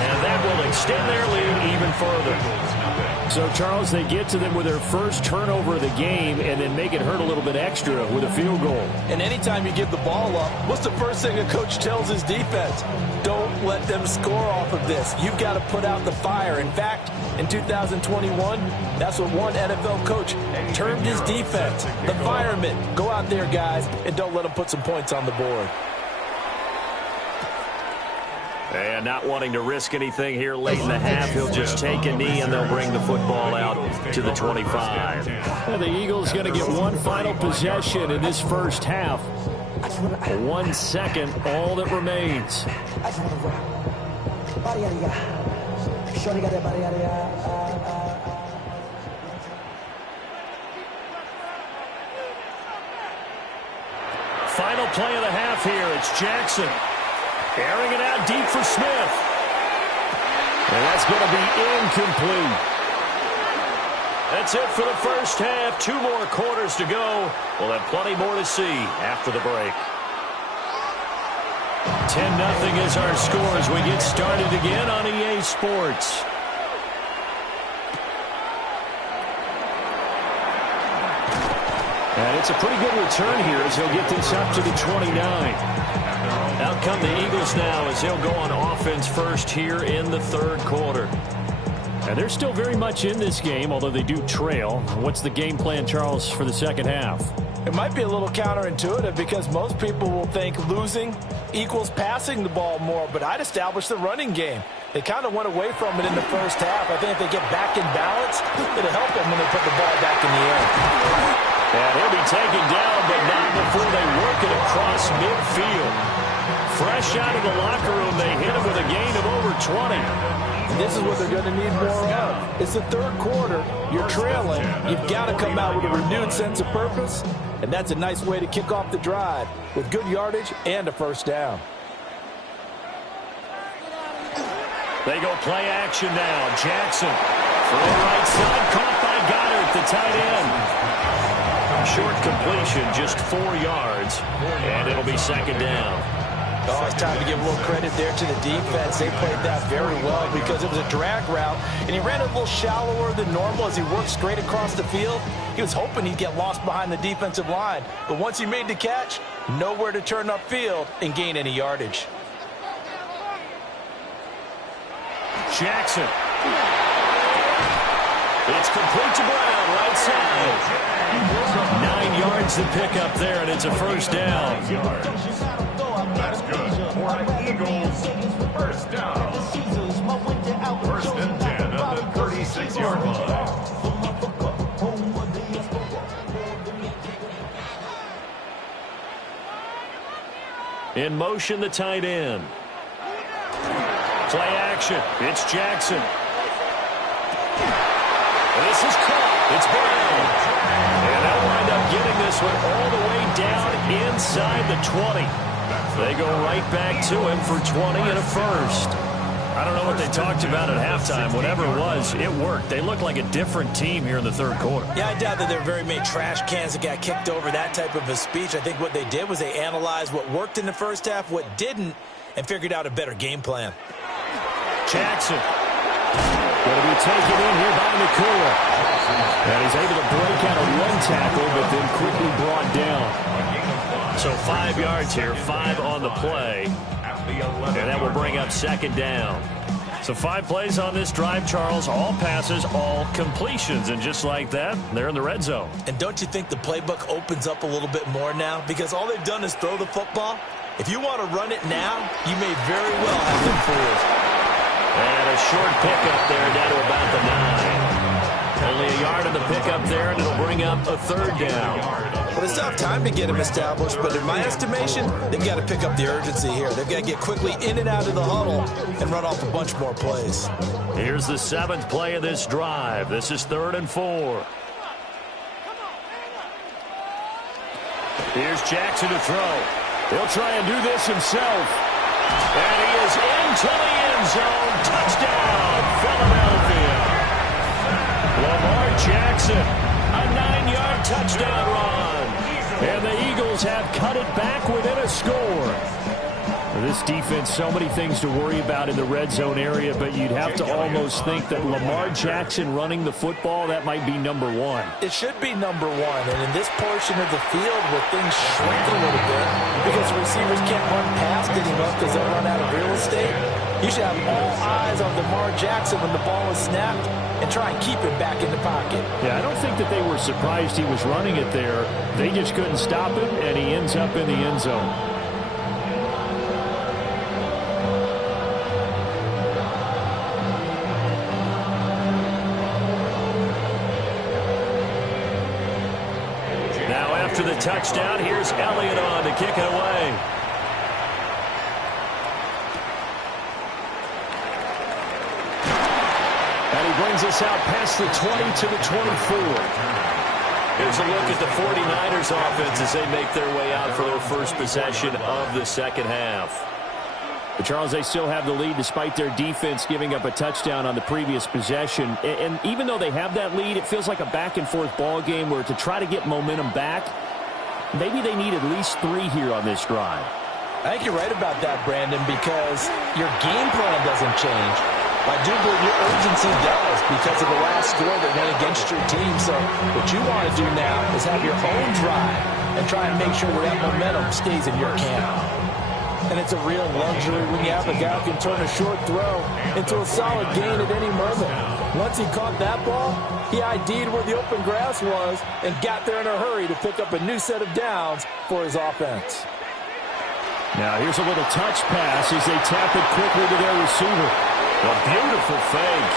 And that will extend their lead even further. So, Charles, they get to them with their first turnover of the game and then make it hurt a little bit extra with a field goal. And anytime you give the ball up, what's the first thing a coach tells his defense? Don't let them score off of this. You've got to put out the fire. In fact, in 2021, that's what one NFL coach termed his defense. The firemen. Go out there, guys, and don't let them put some points on the board. And not wanting to risk anything here late in the half, he'll just take a knee and they'll bring the football out to the 25. And the Eagles going to get one final possession in this first half. 1 second, all that remains. Final play of the half here. It's Jackson. Airing it out deep for Smith. And that's going to be incomplete. That's it for the first half. 2 more quarters to go. We'll have plenty more to see after the break. 10-0 is our score as we get started again on EA Sports. And it's a pretty good return here as he'll get this up to the 29. Out come the Eagles now as they'll go on offense first here in the third quarter. And they're still very much in this game, although they do trail. What's the game plan, Charles, for the second half? It might be a little counterintuitive because most people will think losing equals passing the ball more, but I'd establish the running game. They kind of went away from it in the first half. I think if they get back in balance, it'll help them when they put the ball back in the air. And he'll be taken down, but not before they work it across midfield. Fresh out of the locker room, they hit him with a gain of over 20. This is what they're going to need more of. It's the third quarter. You're trailing. You've got to come out with a renewed sense of purpose, and that's a nice way to kick off the drive with good yardage and a first down. They go play action now. Jackson from the right side, caught by Goddard, the tight end. Short completion, just 4 yards, and it'll be second down. Oh, it's time to give a little credit there to the defense. They played that very well because it was a drag route, and he ran a little shallower than normal as he worked straight across the field. He was hoping he'd get lost behind the defensive line, but once he made the catch, nowhere to turn upfield and gain any yardage. Jackson. It's complete to Brown, right side. 9 yards to pick up there, and it's a first down. That's good for the Eagles. First down. First and 10 at the 36-yard line. In motion, the tight end. Play action. It's Jackson. This is caught. It's Brown. And they'll wind up getting this one all the way down inside the 20. They go right back to him for 20 and a first. I don't know what they talked about at halftime. Whatever it was, it worked. They look like a different team here in the third quarter. Yeah, I doubt that there were very many trash cans that got kicked over, that type of a speech. I think what they did was they analyzed what worked in the first half, what didn't, and figured out a better game plan. Jackson going to be taken in here by Nakua. And he's able to break out of one tackle, but then quickly brought down. So 5 yards here, 5 on the play. And that will bring up second down. So 5 plays on this drive, Charles. All passes, all completions. And just like that, they're in the red zone. And don't you think the playbook opens up a little bit more now? Because all they've done is throw the football. If you want to run it now, you may very well have them fooled. And a short pickup there down to about the 9. Only a yard on the pickup there, and it'll bring up a third down. Well, it's not time to get him established, but in my estimation, they've got to pick up the urgency here. They've got to get quickly in and out of the huddle and run off a bunch more plays. Here's the 7th play of this drive. This is 3rd and 4. Here's Jackson to throw. He'll try and do this himself. And he is into the end zone. Touchdown, Philadelphia. Lamar Jackson, a 9-yard touchdown run. And the Eagles have cut it back within a score. This defense, so many things to worry about in the red zone area, but you'd have to almost think that Lamar Jackson running the football, that might be number 1. It should be number 1, and in this portion of the field where things shrink a little bit because the receivers can't run past anymore because they run out of real estate, you should have all eyes on Lamar Jackson when the ball is snapped and try and keep him back in the pocket. Yeah, I don't think that they were surprised he was running it there. They just couldn't stop him, and he ends up in the end zone. To the touchdown, here's Elliott on to kick it away. And he brings us out past the 20 to the 24. Here's a look at the 49ers offense as they make their way out for their first possession of the second half. But Charles, they still have the lead despite their defense giving up a touchdown on the previous possession. And even though they have that lead, it feels like a back-and-forth ball game where to try to get momentum back, maybe they need at least 3 here on this drive. I think you're right about that, Brandon, because your game plan doesn't change. I do believe your urgency does because of the last score that went against your team. So what you want to do now is have your own drive and try and make sure that momentum stays in your camp. And it's a real luxury when you have a guy who can turn a short throw into a solid gain at any moment. Once he caught that ball, he ID'd where the open grass was and got there in a hurry to pick up a new set of downs for his offense. Now here's a little touch pass as they tap it quickly to their receiver. A beautiful fake.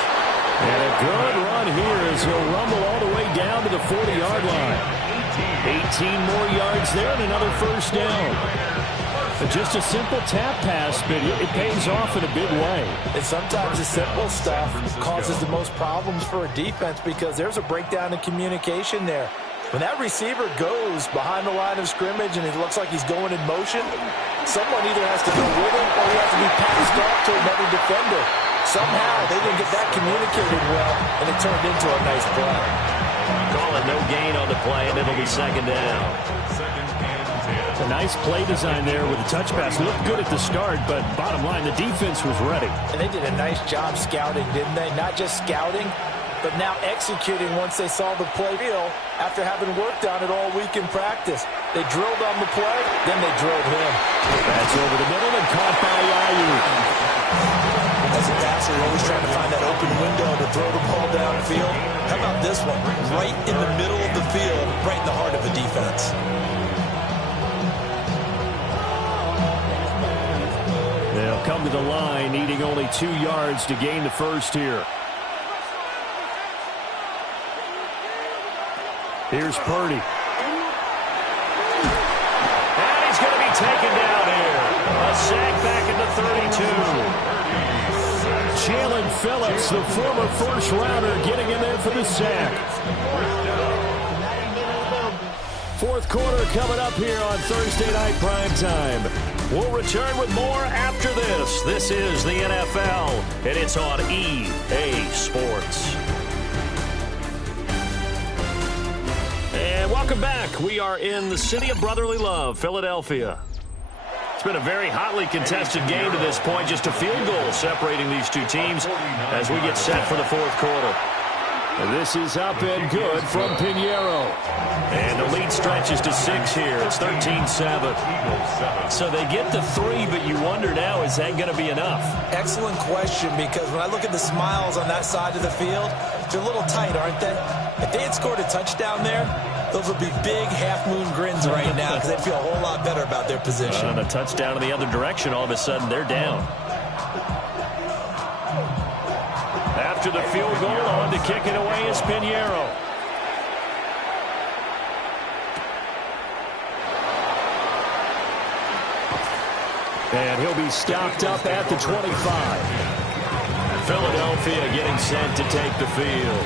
And a good run here as he'll rumble all the way down to the 40-yard line. 18 more yards there and another first down. Just a simple tap pass, but it pays off in a big way. And sometimes the simple stuff causes the most problems for a defense because there's a breakdown in communication there. When that receiver goes behind the line of scrimmage and it looks like he's going in motion, someone either has to go with him or he has to be passed off to another defender. Somehow they didn't get that communicated well, and it turned into a nice play. Call it no gain on the play, and it'll be second down. A nice play design there with the touch pass. Looked good at the start, but bottom line, the defense was ready. And they did a nice job scouting, didn't they? Not just scouting, but now executing once they saw the play deal after having worked on it all week in practice. They drilled on the play, then they drilled him. That's over the middle and caught by Ayuk. As a passer, you're always trying to find that open window to throw the ball downfield. How about this one? Right in the middle of the field, right in the heart of the defense. They'll come to the line, needing only 2 yards to gain the first here. Here's Purdy. And he's going to be taken down here. A sack back at the 32. Jalen Phillips, the former first-rounder, getting in there for the sack. Fourth quarter coming up here on Thursday Night Primetime. We'll return with more after this. This is the NFL, and it's on EA Sports. And welcome back. We are in the city of brotherly love, Philadelphia. It's been a very hotly contested game to this point. Just a field goal separating these two teams as we get set for the fourth quarter. This is up and good from Pinheiro. And the lead stretches to 6 here. It's 13-7. So they get the 3, but you wonder now, is that going to be enough? Excellent question, because when I look at the smiles on that side of the field, they're a little tight, aren't they? If they had scored a touchdown there, those would be big half-moon grins right now because they'd feel a whole lot better about their position. On a touchdown in the other direction, all of a sudden they're down. After the field goal, on to kick it away is Pinheiro. And he'll be stopped up at the 25. Philadelphia getting set to take the field.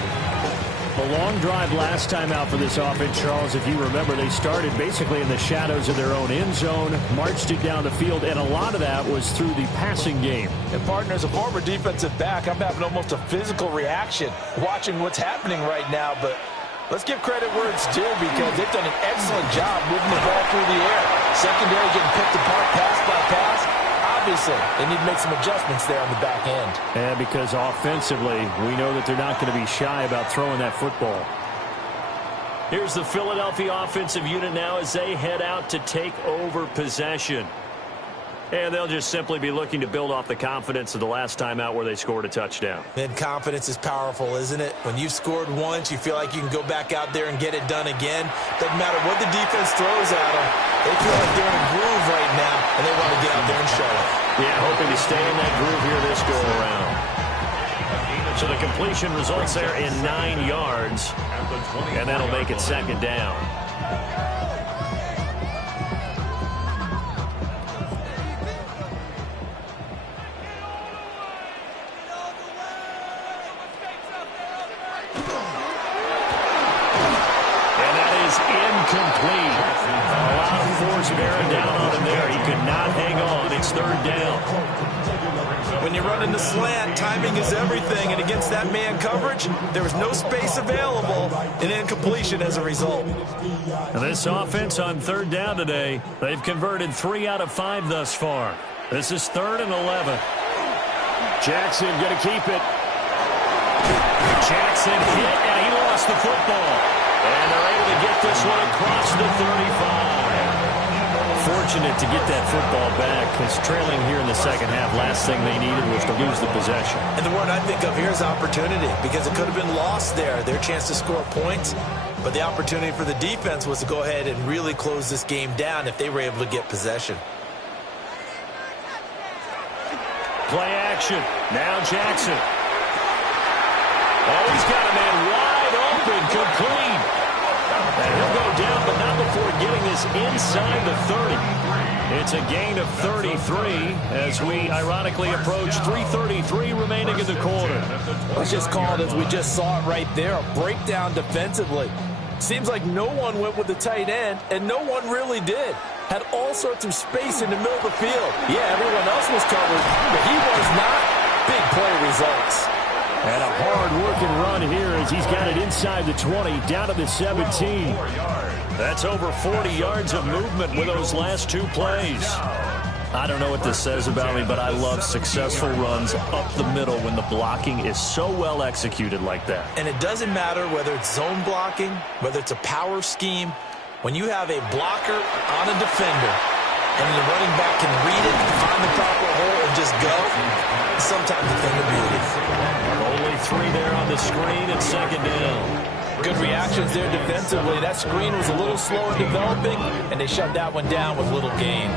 A long drive last time out for this offense, Charles. If you remember, they started basically in the shadows of their own end zone, marched it down the field, and a lot of that was through the passing game. And, partner, as a former defensive back, I'm having almost a physical reaction watching what's happening right now. But let's give credit where it's due because they've done an excellent job moving the ball through the air. Secondary getting picked apart pass by pass. Obviously, they need to make some adjustments there on the back end. And because offensively, we know that they're not going to be shy about throwing that football. Here's the Philadelphia offensive unit now as they head out to take over possession. And they'll just simply be looking to build off the confidence of the last time out where they scored a touchdown. And confidence is powerful, isn't it? When you've scored once, you feel like you can go back out there and get it done again. Doesn't matter what the defense throws at them. They feel like they're in a groove right now, and they want to get out there and show it. Yeah, hoping to stay in that groove here this go-around. So the completion results there in 9 yards, and that'll make it second down. Incomplete. A lot of force bearing down on him there. He could not hang on. It's It's third down. When you run in the slant, timing is everything, and against that man coverage, there was no space available, and incompletion as a result. And this offense on third down today, they've converted 3 out of 5 thus far. This is 3rd and 11. Jackson going to keep it. Jackson hit, and he lost the football. And they're able to get this one across the 35. Fortunate to get that football back, because trailing here in the second half, last thing they needed was to lose the possession. And the word I think of here is opportunity, because it could have been lost there, their chance to score points. But the opportunity for the defense was to go ahead and really close this game down if they were able to get possession. Play action. Now Jackson. Oh, he's got a man wide open, complete. And he'll go down, but not before getting this inside the 30. It's a gain of 33 as we ironically approach 3:33 remaining in the quarter. Let's just call it as we just saw it right there, a breakdown defensively. Seems like no one went with the tight end, and no one really did. Had all sorts of space in the middle of the field. Yeah, everyone else was covered, but he was not. Big play results. And a hard-working run here as he's got it inside the 20, down to the 17. That's over 40 yards of movement with those last 2 plays. I don't know what this says about me, but I love successful runs up the middle when the blocking is so well executed like that. And it doesn't matter whether it's zone blocking, whether it's a power scheme. When you have a blocker on a defender and the running back can read it, find the proper hole, and just go, sometimes a thing of beauty. Only 3 there on the screen and second down. Good reactions there defensively. That screen was a little slow in developing, and they shut that one down with little gain.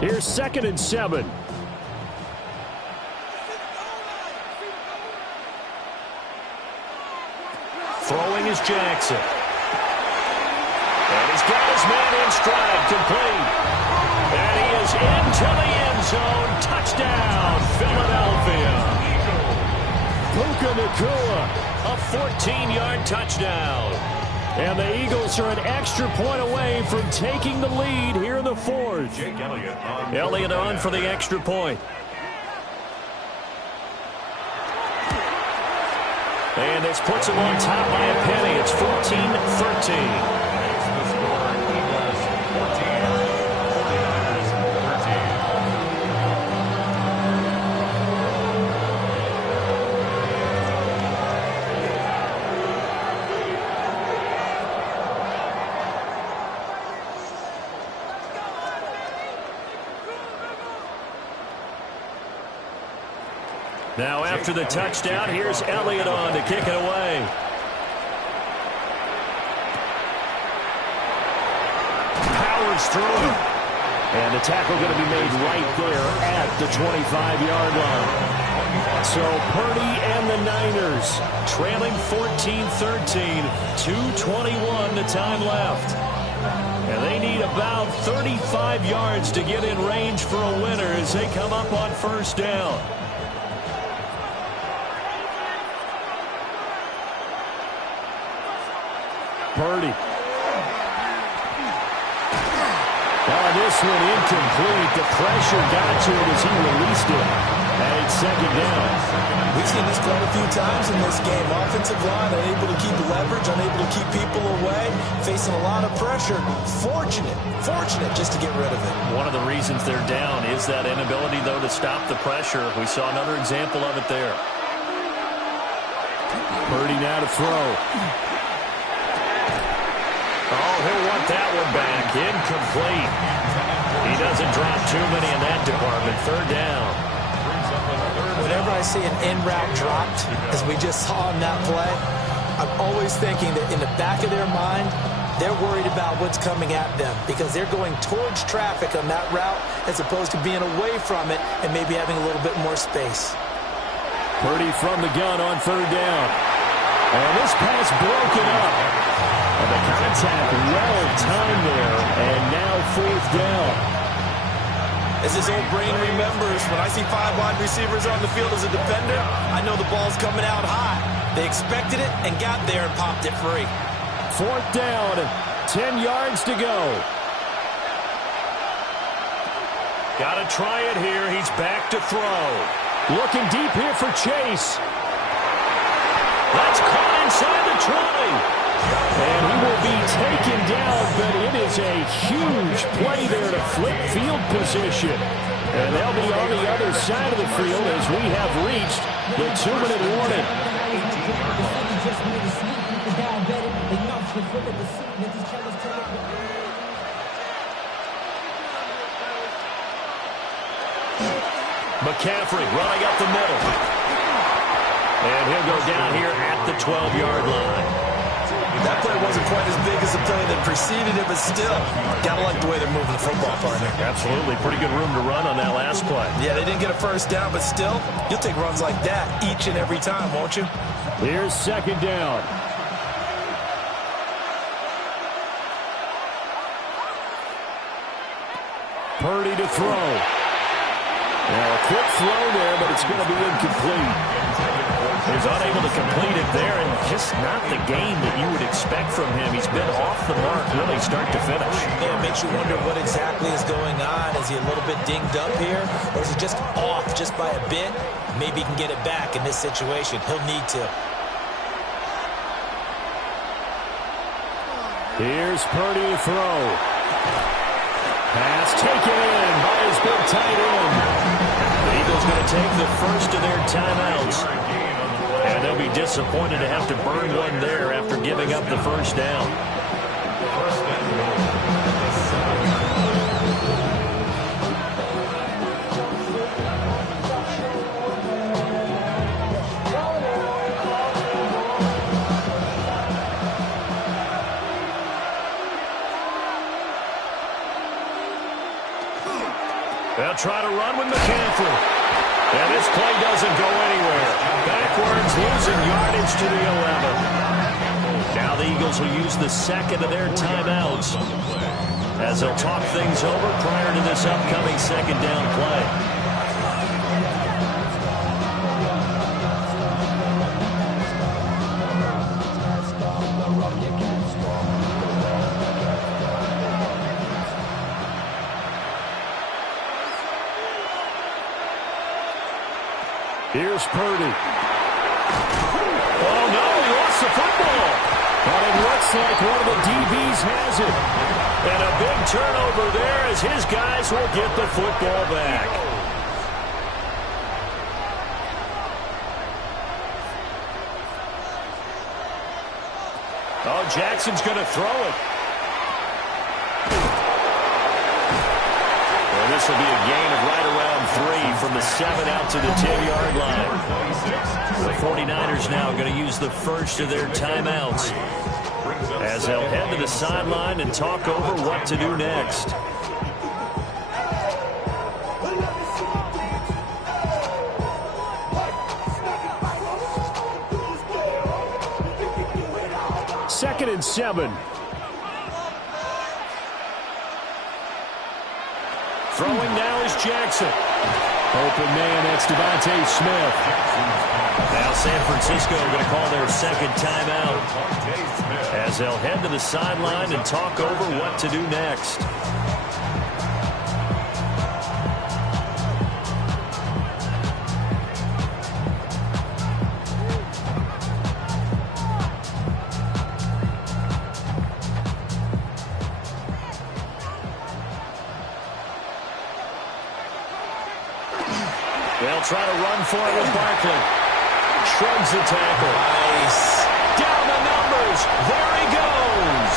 Here's 2nd and 7. Throwing is Jackson. And he's got his man in stride, complete. And he is into the end zone. Touchdown, Philadelphia. Puka Nacua, a 14-yard touchdown. And the Eagles are an extra point away from taking the lead here in the 4th. Elliott on for the extra point. And this puts him on top by a penny. It's 14-13. Now after the touchdown, here's Elliott on to kick it away. Powers through. And the tackle going to be made right there at the 25-yard line. So Purdy and the Niners trailing 14-13, 2:21 the time left. And they need about 35 yards to get in range for a winner as they come up on first down. Purdy. This one incomplete. The pressure got to it as he released it. And it's second down. We've seen this quite a few times in this game. Offensive line unable to keep leverage, unable to keep people away, facing a lot of pressure. Fortunate just to get rid of it. One of the reasons they're down is that inability, though, to stop the pressure. We saw another example of it there. Purdy now to throw. Oh, he'll want that one back. Incomplete. He doesn't drop too many in that department. Third down. Whenever I see an in route dropped, as we just saw in that play, I'm always thinking that in the back of their mind, they're worried about what's coming at them because they're going towards traffic on that route as opposed to being away from it and maybe having a little bit more space. Purdy from the gun on third down. And this pass broken up. And the contact well timed there, and now fourth down. As his old brain remembers, when I see 5 wide receivers on the field as a defender, I know the ball's coming out high. They expected it and got there and popped it free. Fourth down, 10 yards to go. Got to try it here. He's back to throw. Looking deep here for Chase. That's caught inside the 20. And he will be taken down, but it is a huge play there to flip field position. And they'll be on the other side of the field as we have reached the 2-minute warning. McCaffrey running up the middle. And he'll go down here at the 12-yard line. That play wasn't quite as big as the play that preceded it, but still, gotta like the way they're moving the football, partner. Absolutely. Pretty good room to run on that last play. Yeah, they didn't get a first down, but still, you'll take runs like that each and every time, won't you? Here's second down. Purdy to throw. Now a quick throw there, but it's going to be incomplete. He's unable to complete it there, and just not the game that you would expect from him. He's been off the mark really start to finish. Yeah, it makes you wonder what exactly is going on. Is he a little bit dinged up here, or is he just off just by a bit? Maybe he can get it back in this situation. He'll need to. Here's Purdy to throw. Pass taken in by his big tight end. The Eagles going to take the first of their timeouts. And they'll be disappointed to have to burn one there after giving up the first down. They'll try to run with McCaffrey. And this play doesn't go anywhere. Backwards, losing yardage to the 11. Now the Eagles will use the second of their timeouts as they'll talk things over prior to this upcoming second down play. Here's Purdy. Oh, no, he lost the football. But it looks like one of the DBs has it. And a big turnover there as his guys will get the football back. Oh, Jackson's going to throw it. This will be a gain of right around 3 from the 7 out to the 10-yard line. The 49ers now going to use the first of their timeouts as they'll head to the sideline and talk over what to do next. Second and 7. Throwing now is Jackson. Open man, that's Devontae Smith. Now San Francisco going to call their second timeout as they'll head to the sideline and talk over what to do next. They'll try to run for it with Barkley. Shrugs the tackle. Nice. Down the numbers. There he goes.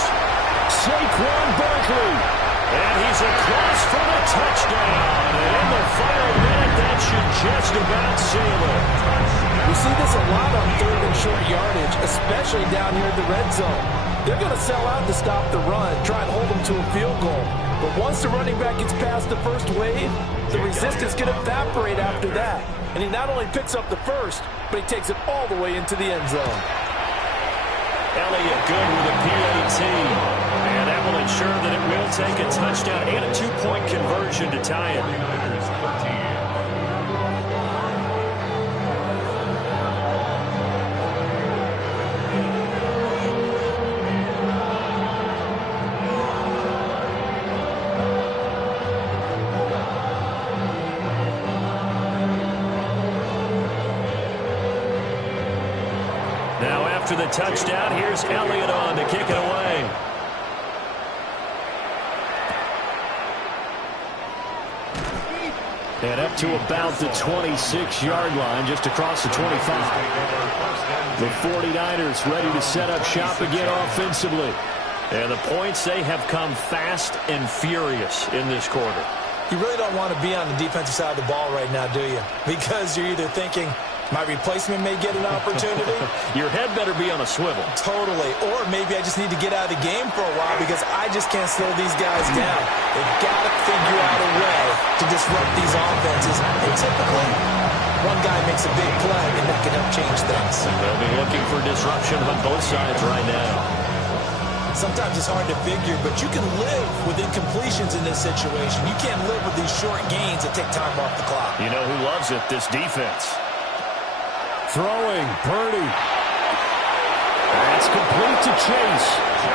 Saquon Barkley. And he's across for the touchdown. And in the final minute, that should just about seal it. We see this a lot on third and short yardage, especially down here in the red zone. They're going to sell out to stop the run, try and hold them to a field goal. But once the running back gets past the first wave, the resistance can evaporate after that. And he not only picks up the first, but he takes it all the way into the end zone. Elliott good with a PAT. And that will ensure that it will take a touchdown and a 2-point conversion to tie it. after the touchdown. Here's Elliott on to kick it away. And up to about the 26-yard line, just across the 25. The 49ers ready to set up shop again offensively. And the points, they have come fast and furious in this quarter. You really don't want to be on the defensive side of the ball right now, do you? Because you're either thinking, my replacement may get an opportunity. Your head better be on a swivel. Totally. Or maybe I just need to get out of the game for a while because I just can't slow these guys down. They've got to figure out a way to disrupt these offenses. And typically, one guy makes a big play, and that can help change things. They'll be looking for disruption on both sides right now. Sometimes it's hard to figure, but you can live with incompletions in this situation. You can't live with these short gains that take time off the clock. You know who loves it? This defense. Throwing, Purdy. That's complete to Chase.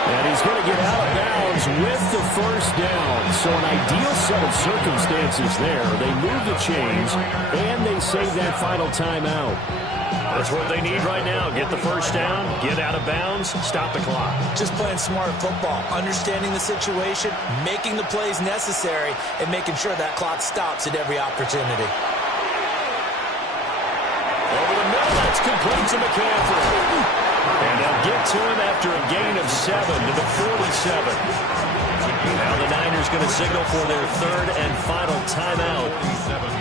And he's going to get out of bounds with the first down. So an ideal set of circumstances there. They move the chains, and they save that final timeout. That's what they need right now. Get the first down, get out of bounds, stop the clock. Just playing smart football, understanding the situation, making the plays necessary, and making sure that clock stops at every opportunity. Over the middle, that's complete to McCaffrey. And they'll get to him after a gain of 7 to the 47. Now the Niners going to signal for their third and final timeout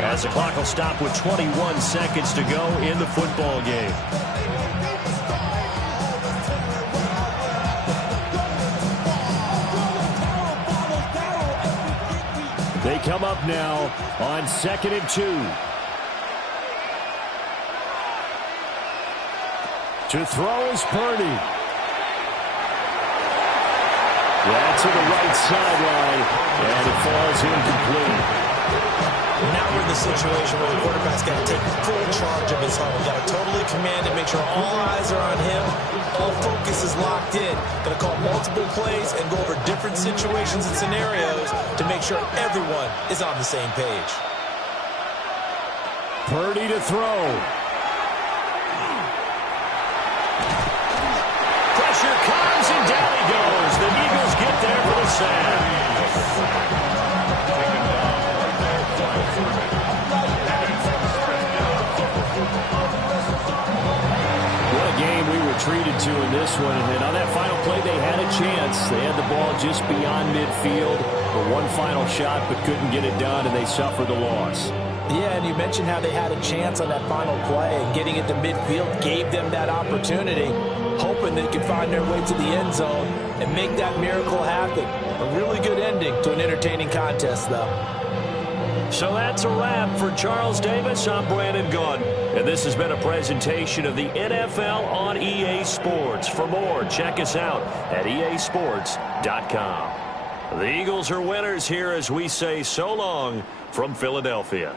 as the clock will stop with 21 seconds to go in the football game. They come up now on 2nd and 2. To throw is Purdy. That's to the right sideline, and it falls incomplete. Now we're in the situation where the quarterback's got to take full charge of his huddle. Got to totally command it, make sure all eyes are on him. All focus is locked in. Got to call multiple plays and go over different situations and scenarios to make sure everyone is on the same page. Purdy to throw. Pressure comes, and down he goes. The Eagles get there for the sack. What a game we were treated to in this one. And on that final play, they had a chance. They had the ball just beyond midfield for one final shot, but couldn't get it done, and they suffered the loss. Yeah, and you mentioned how they had a chance on that final play, and getting it to midfield gave them that opportunity, hoping they could find their way to the end zone and make that miracle happen. A really good ending to an entertaining contest, though. So that's a wrap for Charles Davis. I'm Brandon Gunn, and this has been a presentation of the NFL on EA Sports. For more, check us out at easports.com. The Eagles are winners here as we say so long from Philadelphia.